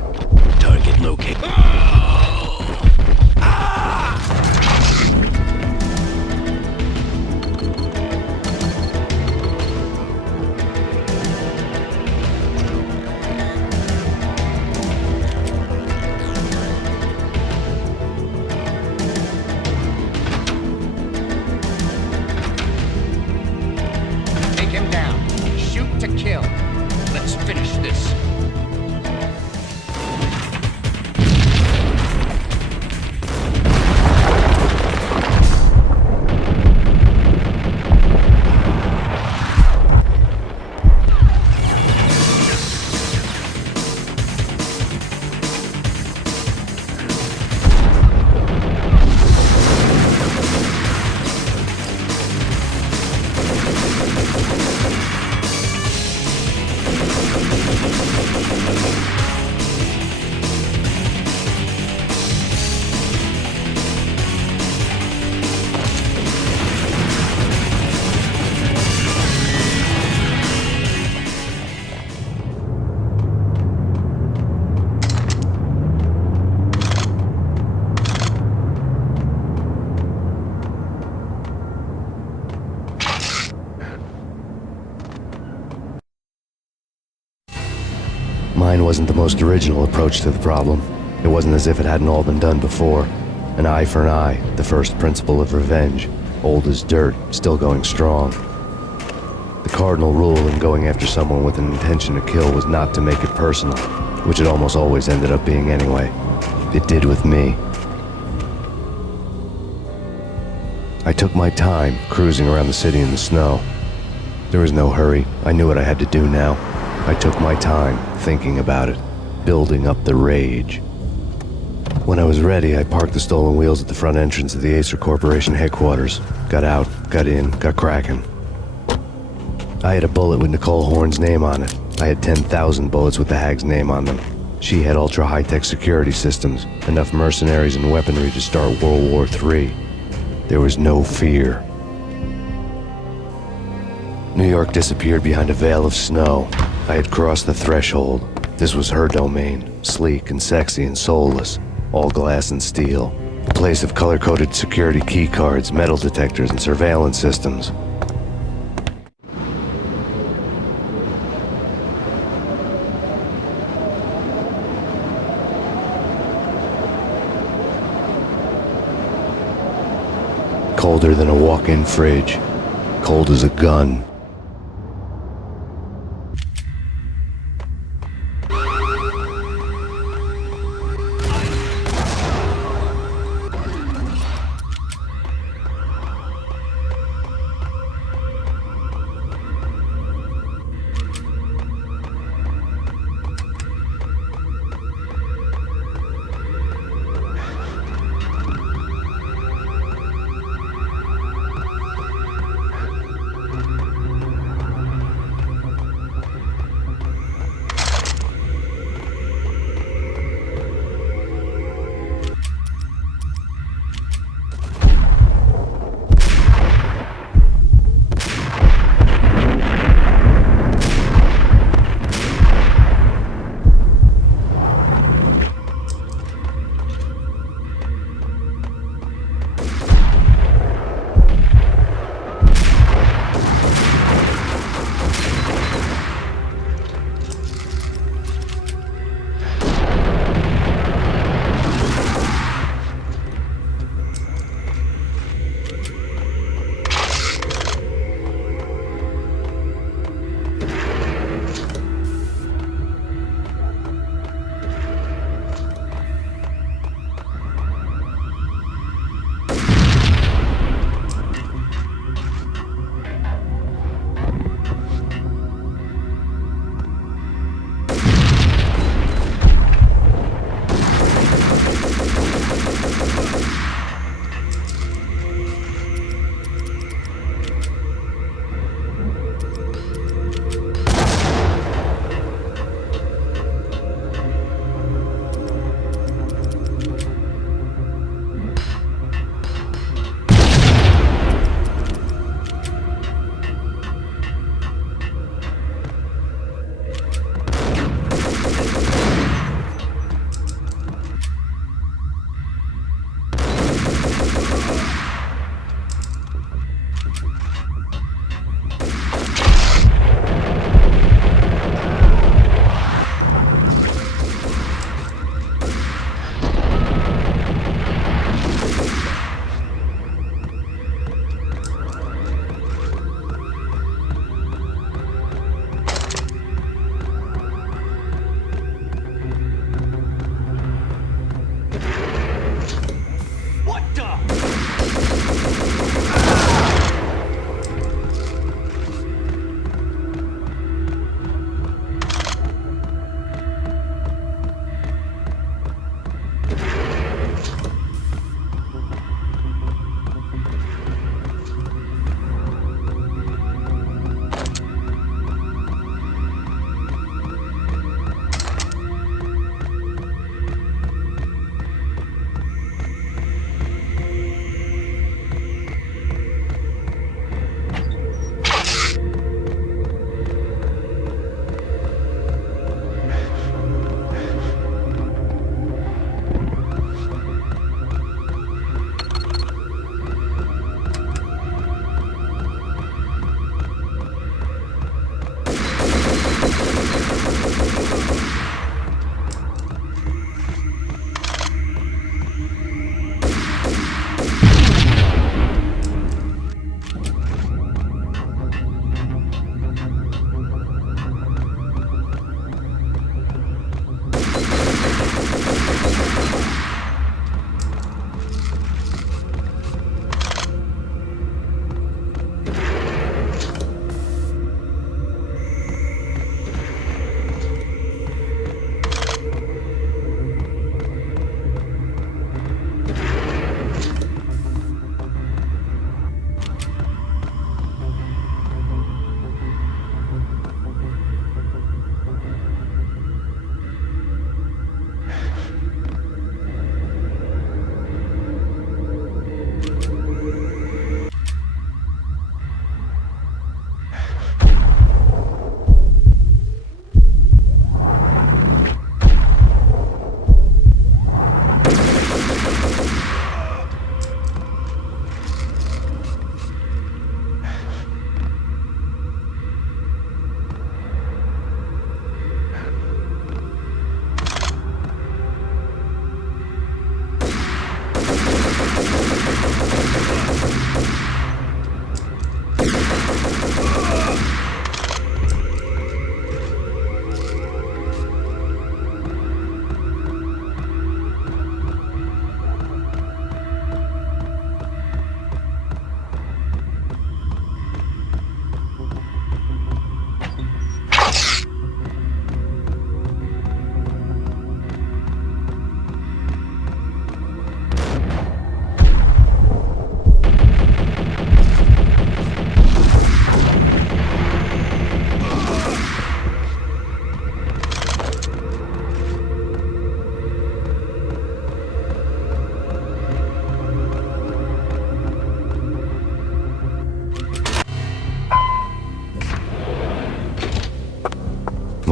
Target locate. Take him down. Shoot to kill. Let's finish this. Mine wasn't the most original approach to the problem. It wasn't as if it hadn't all been done before. An eye for an eye, the first principle of revenge. Old as dirt, still going strong. The cardinal rule in going after someone with an intention to kill was not to make it personal, which it almost always ended up being anyway. It did with me. I took my time, cruising around the city in the snow. There was no hurry. I knew what I had to do now. I took my time, thinking about it, building up the rage. When I was ready, I parked the stolen wheels at the front entrance of the Acer Corporation headquarters. Got out, got in, got cracking. I had a bullet with Nicole Horn's name on it. I had 10,000 bullets with the Hag's name on them. She had ultra-high-tech security systems, enough mercenaries and weaponry to start World War III. There was no fear. New York disappeared behind a veil of snow. I had crossed the threshold. This was her domain, sleek and sexy and soulless, all glass and steel. A place of color-coded security keycards, metal detectors, and surveillance systems. Colder than a walk-in fridge. Cold as a gun.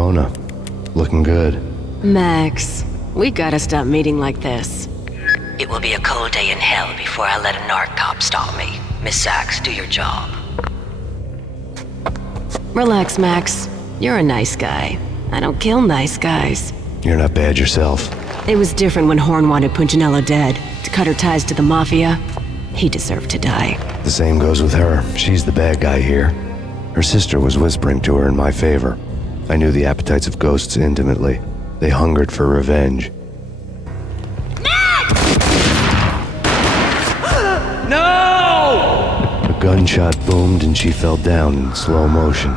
Mona. Looking good. Max, we gotta stop meeting like this. It will be a cold day in hell before I let a narc cop stop me. Miss Sachs, do your job. Relax, Max. You're a nice guy. I don't kill nice guys. You're not bad yourself. It was different when Horn wanted Punchinello dead. To cut her ties to the Mafia. He deserved to die. The same goes with her. She's the bad guy here. Her sister was whispering to her in my favor. I knew the appetites of ghosts intimately. They hungered for revenge. No! A gunshot boomed and she fell down in slow motion.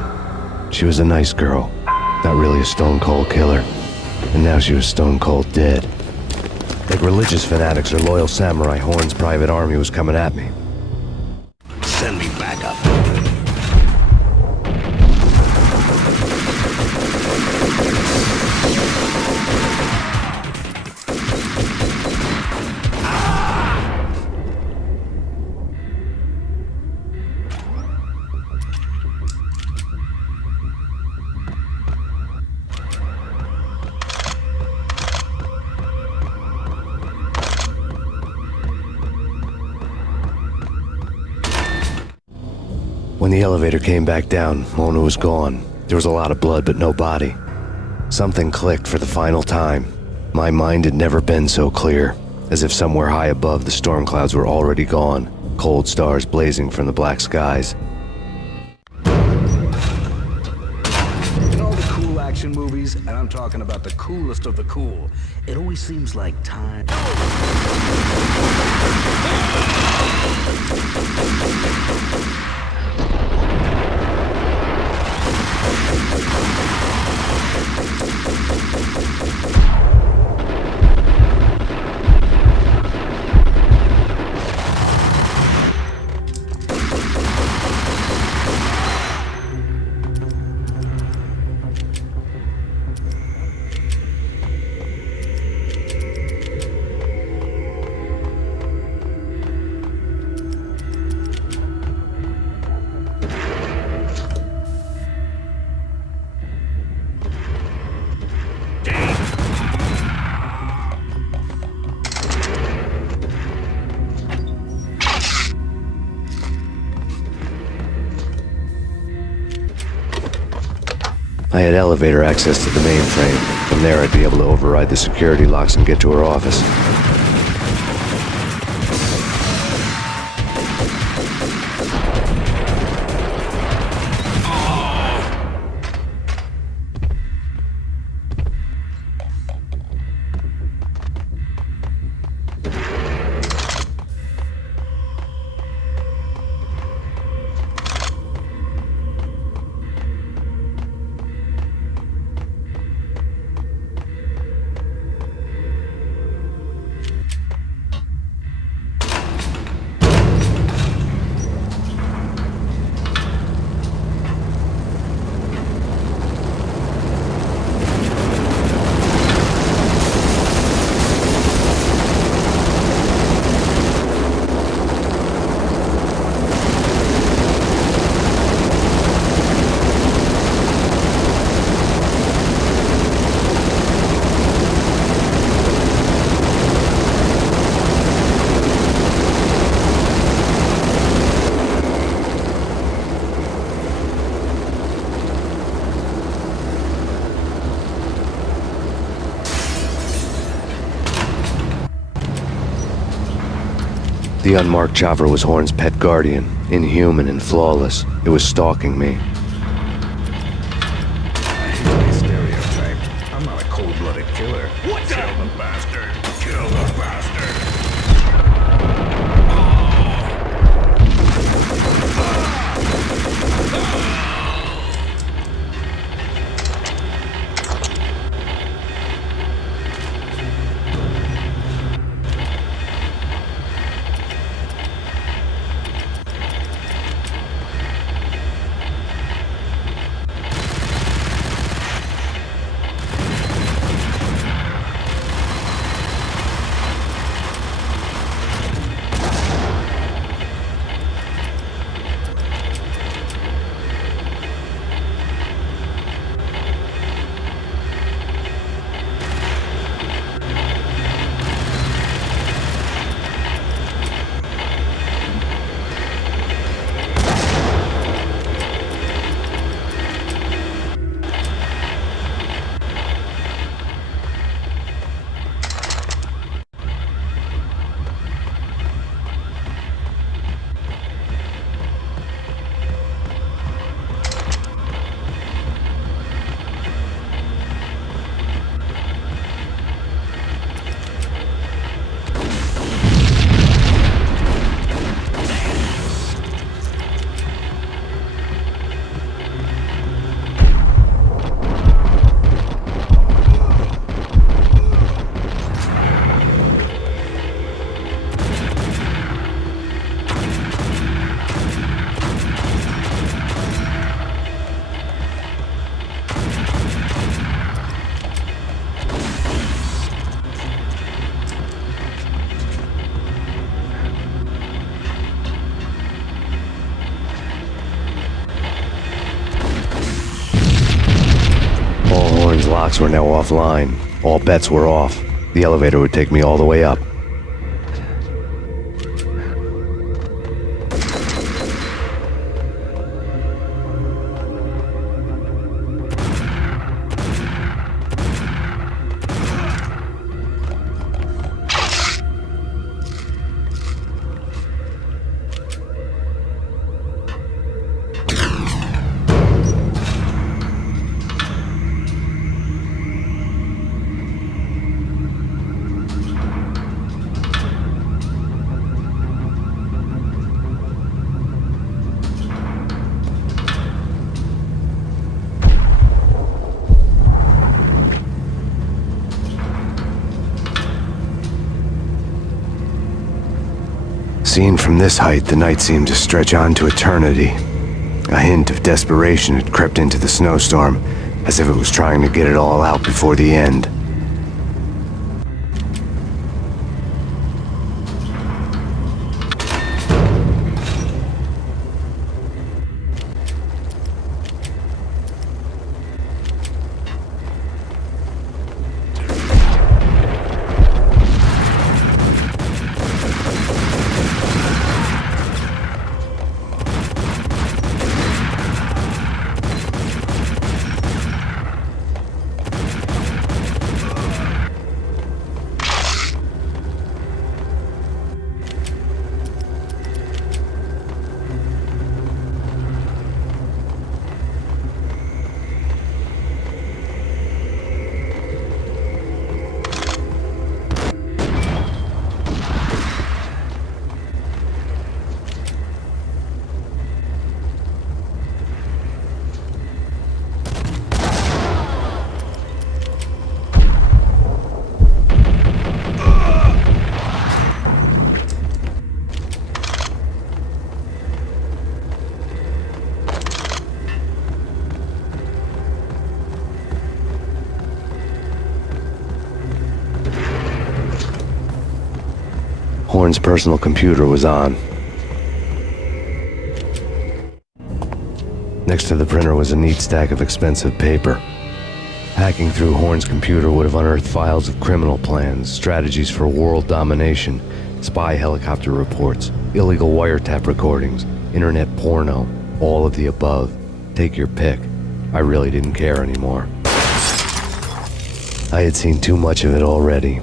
She was a nice girl, not really a stone-cold killer. And now she was stone-cold dead. Like religious fanatics or loyal samurai, Horn's private army was coming at me. Send me back up. When the elevator came back down, Mona was gone. There was a lot of blood, but no body. Something clicked for the final time. My mind had never been so clear, as if somewhere high above the storm clouds were already gone, cold stars blazing from the black skies. In all the cool action movies, and I'm talking about the coolest of the cool, it always seems like time... I had elevator access to the mainframe. From there, I'd be able to override the security locks and get to her office. The unmarked chopper was Horn's pet guardian, inhuman and flawless. It was stalking me. Stereotype. I'm not a cold-blooded killer. What the? Kill the bastard! Kill the bastard! were now offline. All bets were off. The elevator would take me all the way up. Seen from this height, the night seemed to stretch on to eternity. A hint of desperation had crept into the snowstorm, as if it was trying to get it all out before the end. Horn's personal computer was on. Next to the printer was a neat stack of expensive paper. Hacking through Horn's computer would have unearthed files of criminal plans, strategies for world domination, spy helicopter reports, illegal wiretap recordings, internet porno, all of the above. Take your pick. I really didn't care anymore. I had seen too much of it already.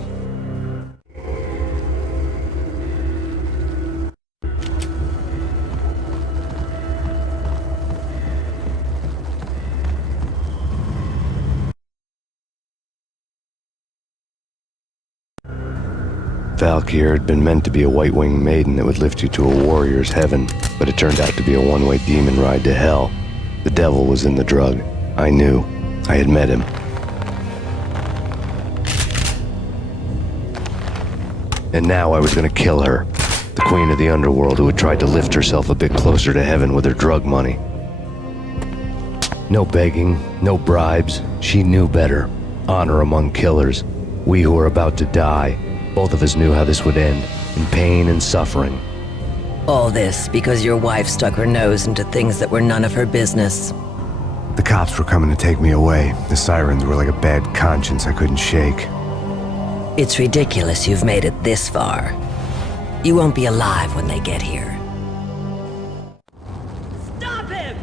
Valkyr had been meant to be a white-winged maiden that would lift you to a warrior's heaven, but it turned out to be a one-way demon ride to hell. The devil was in the drug. I knew. I had met him. And now I was gonna kill her, the queen of the underworld who had tried to lift herself a bit closer to heaven with her drug money. No begging, no bribes. She knew better. Honor among killers. We who were about to die. Both of us knew how this would end, in pain and suffering. All this because your wife stuck her nose into things that were none of her business. The cops were coming to take me away. The sirens were like a bad conscience I couldn't shake. It's ridiculous you've made it this far. You won't be alive when they get here. Stop him!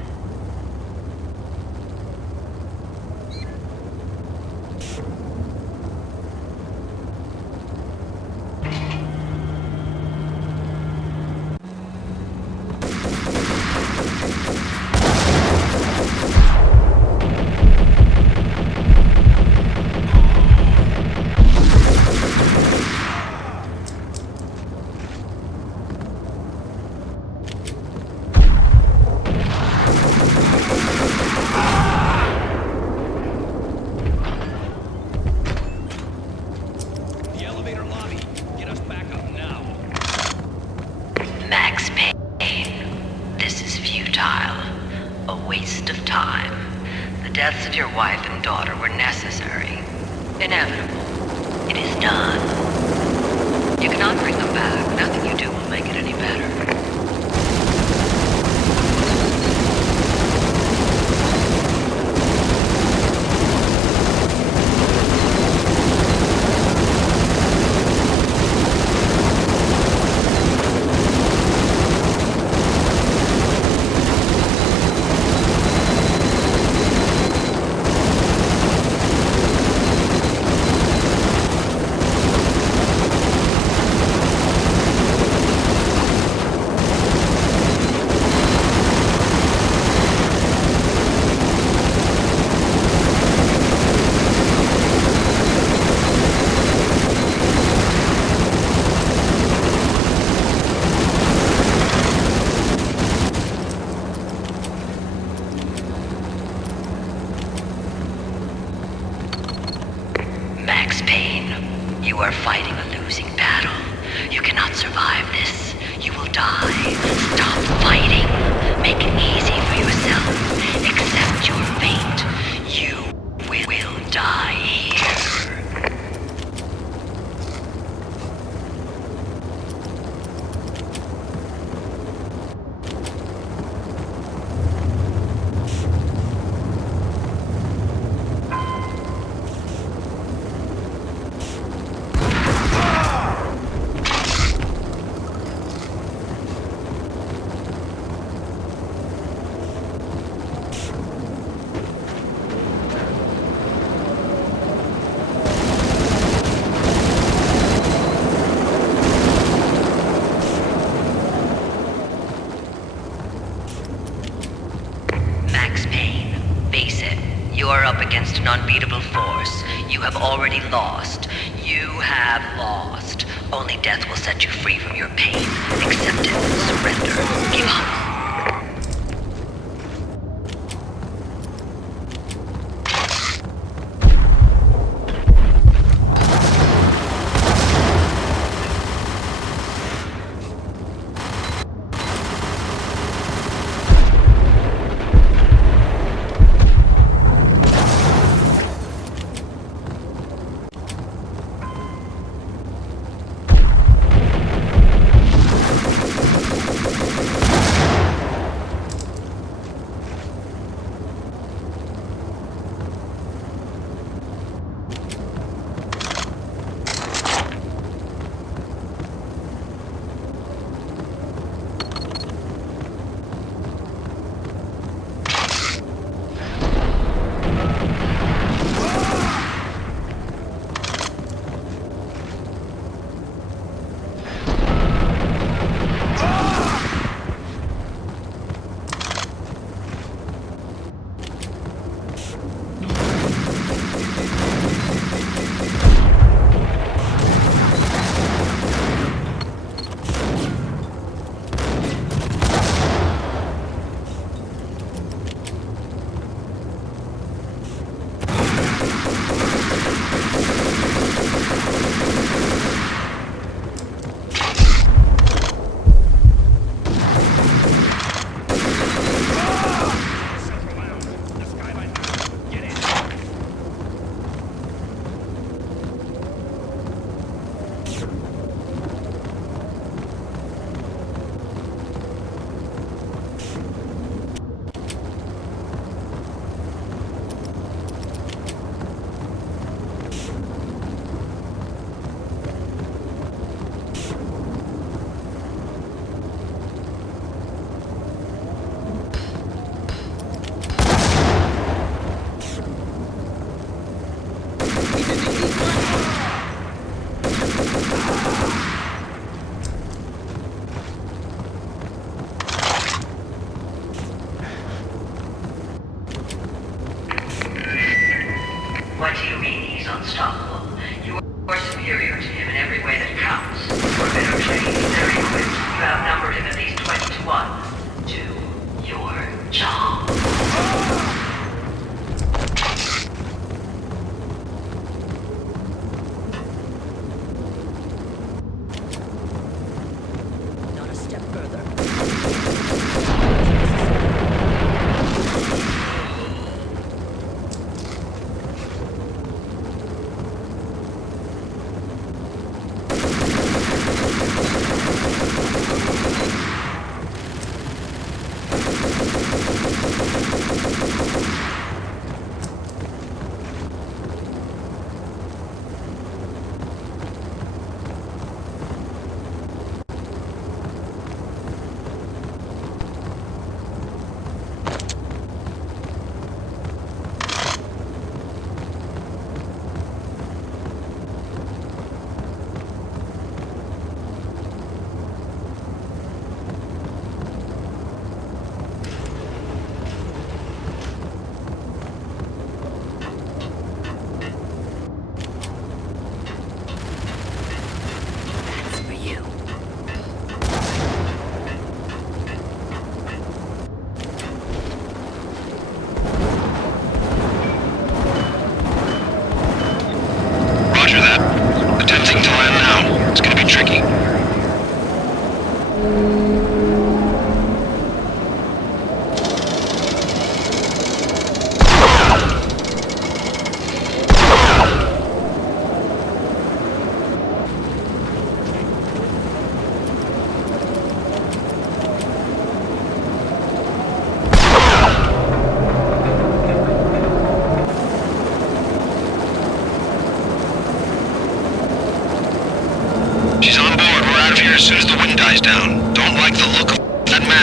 Max Payne, this is futile. A waste of time. The deaths of your wife and daughter were necessary. Inevitable. It is done. You cannot bring them back. Nothing you do will make it any better. die. Stop fighting. Make it easy for yourself. Accept your fate. You will die here. Max Payne, face it. You are up against an unbeatable force. You have already lost. You have lost. Only death will set you free from your pain. Accept it. Surrender. Give up.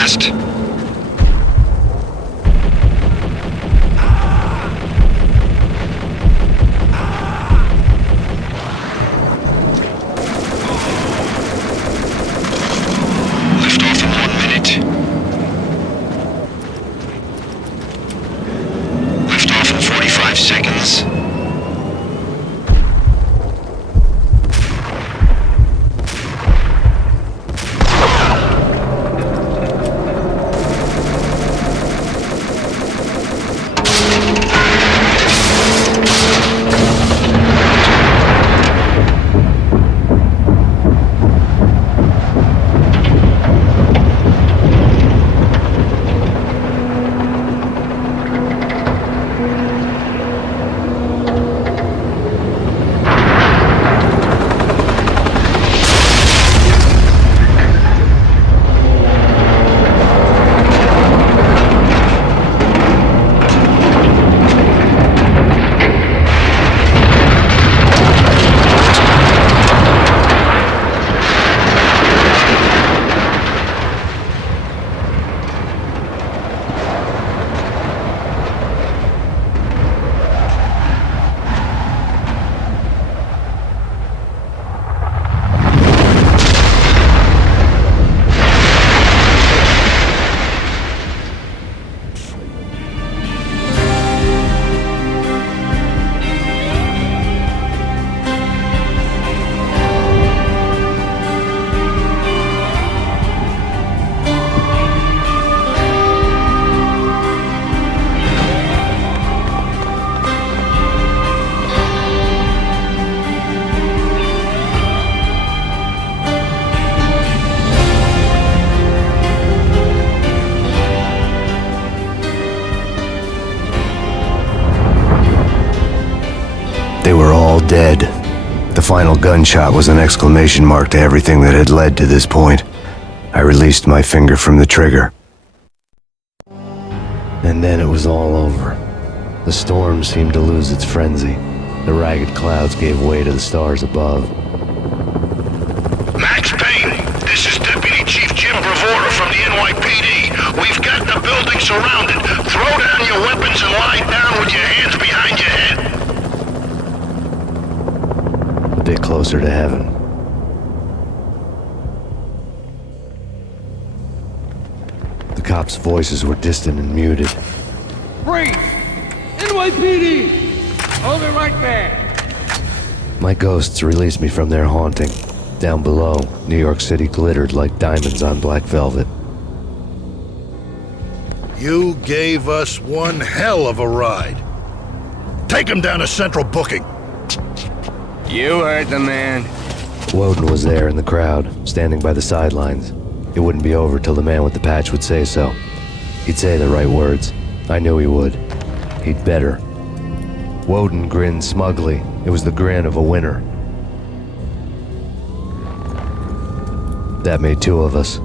fast. Lift off in 1 minute. Lift off in 45 seconds. They were all dead. The final gunshot was an exclamation mark to everything that had led to this point. I released my finger from the trigger. And then it was all over. The storm seemed to lose its frenzy. The ragged clouds gave way to the stars above. Max Payne, this is Deputy Chief Jim Bravura from the NYPD. We've got the building surrounded. Throw down your weapons and lie down with your hands behind your head. A bit closer to heaven. The cops' voices were distant and muted. Freeze! NYPD! Hold it right there! My ghosts released me from their haunting. Down below, New York City glittered like diamonds on black velvet. You gave us one hell of a ride. Take him down to Central Booking. You heard the man. Woden was there in the crowd, standing by the sidelines. It wouldn't be over till the man with the patch would say so. He'd say the right words. I knew he would. He'd better. Woden grinned smugly. It was the grin of a winner. That made two of us.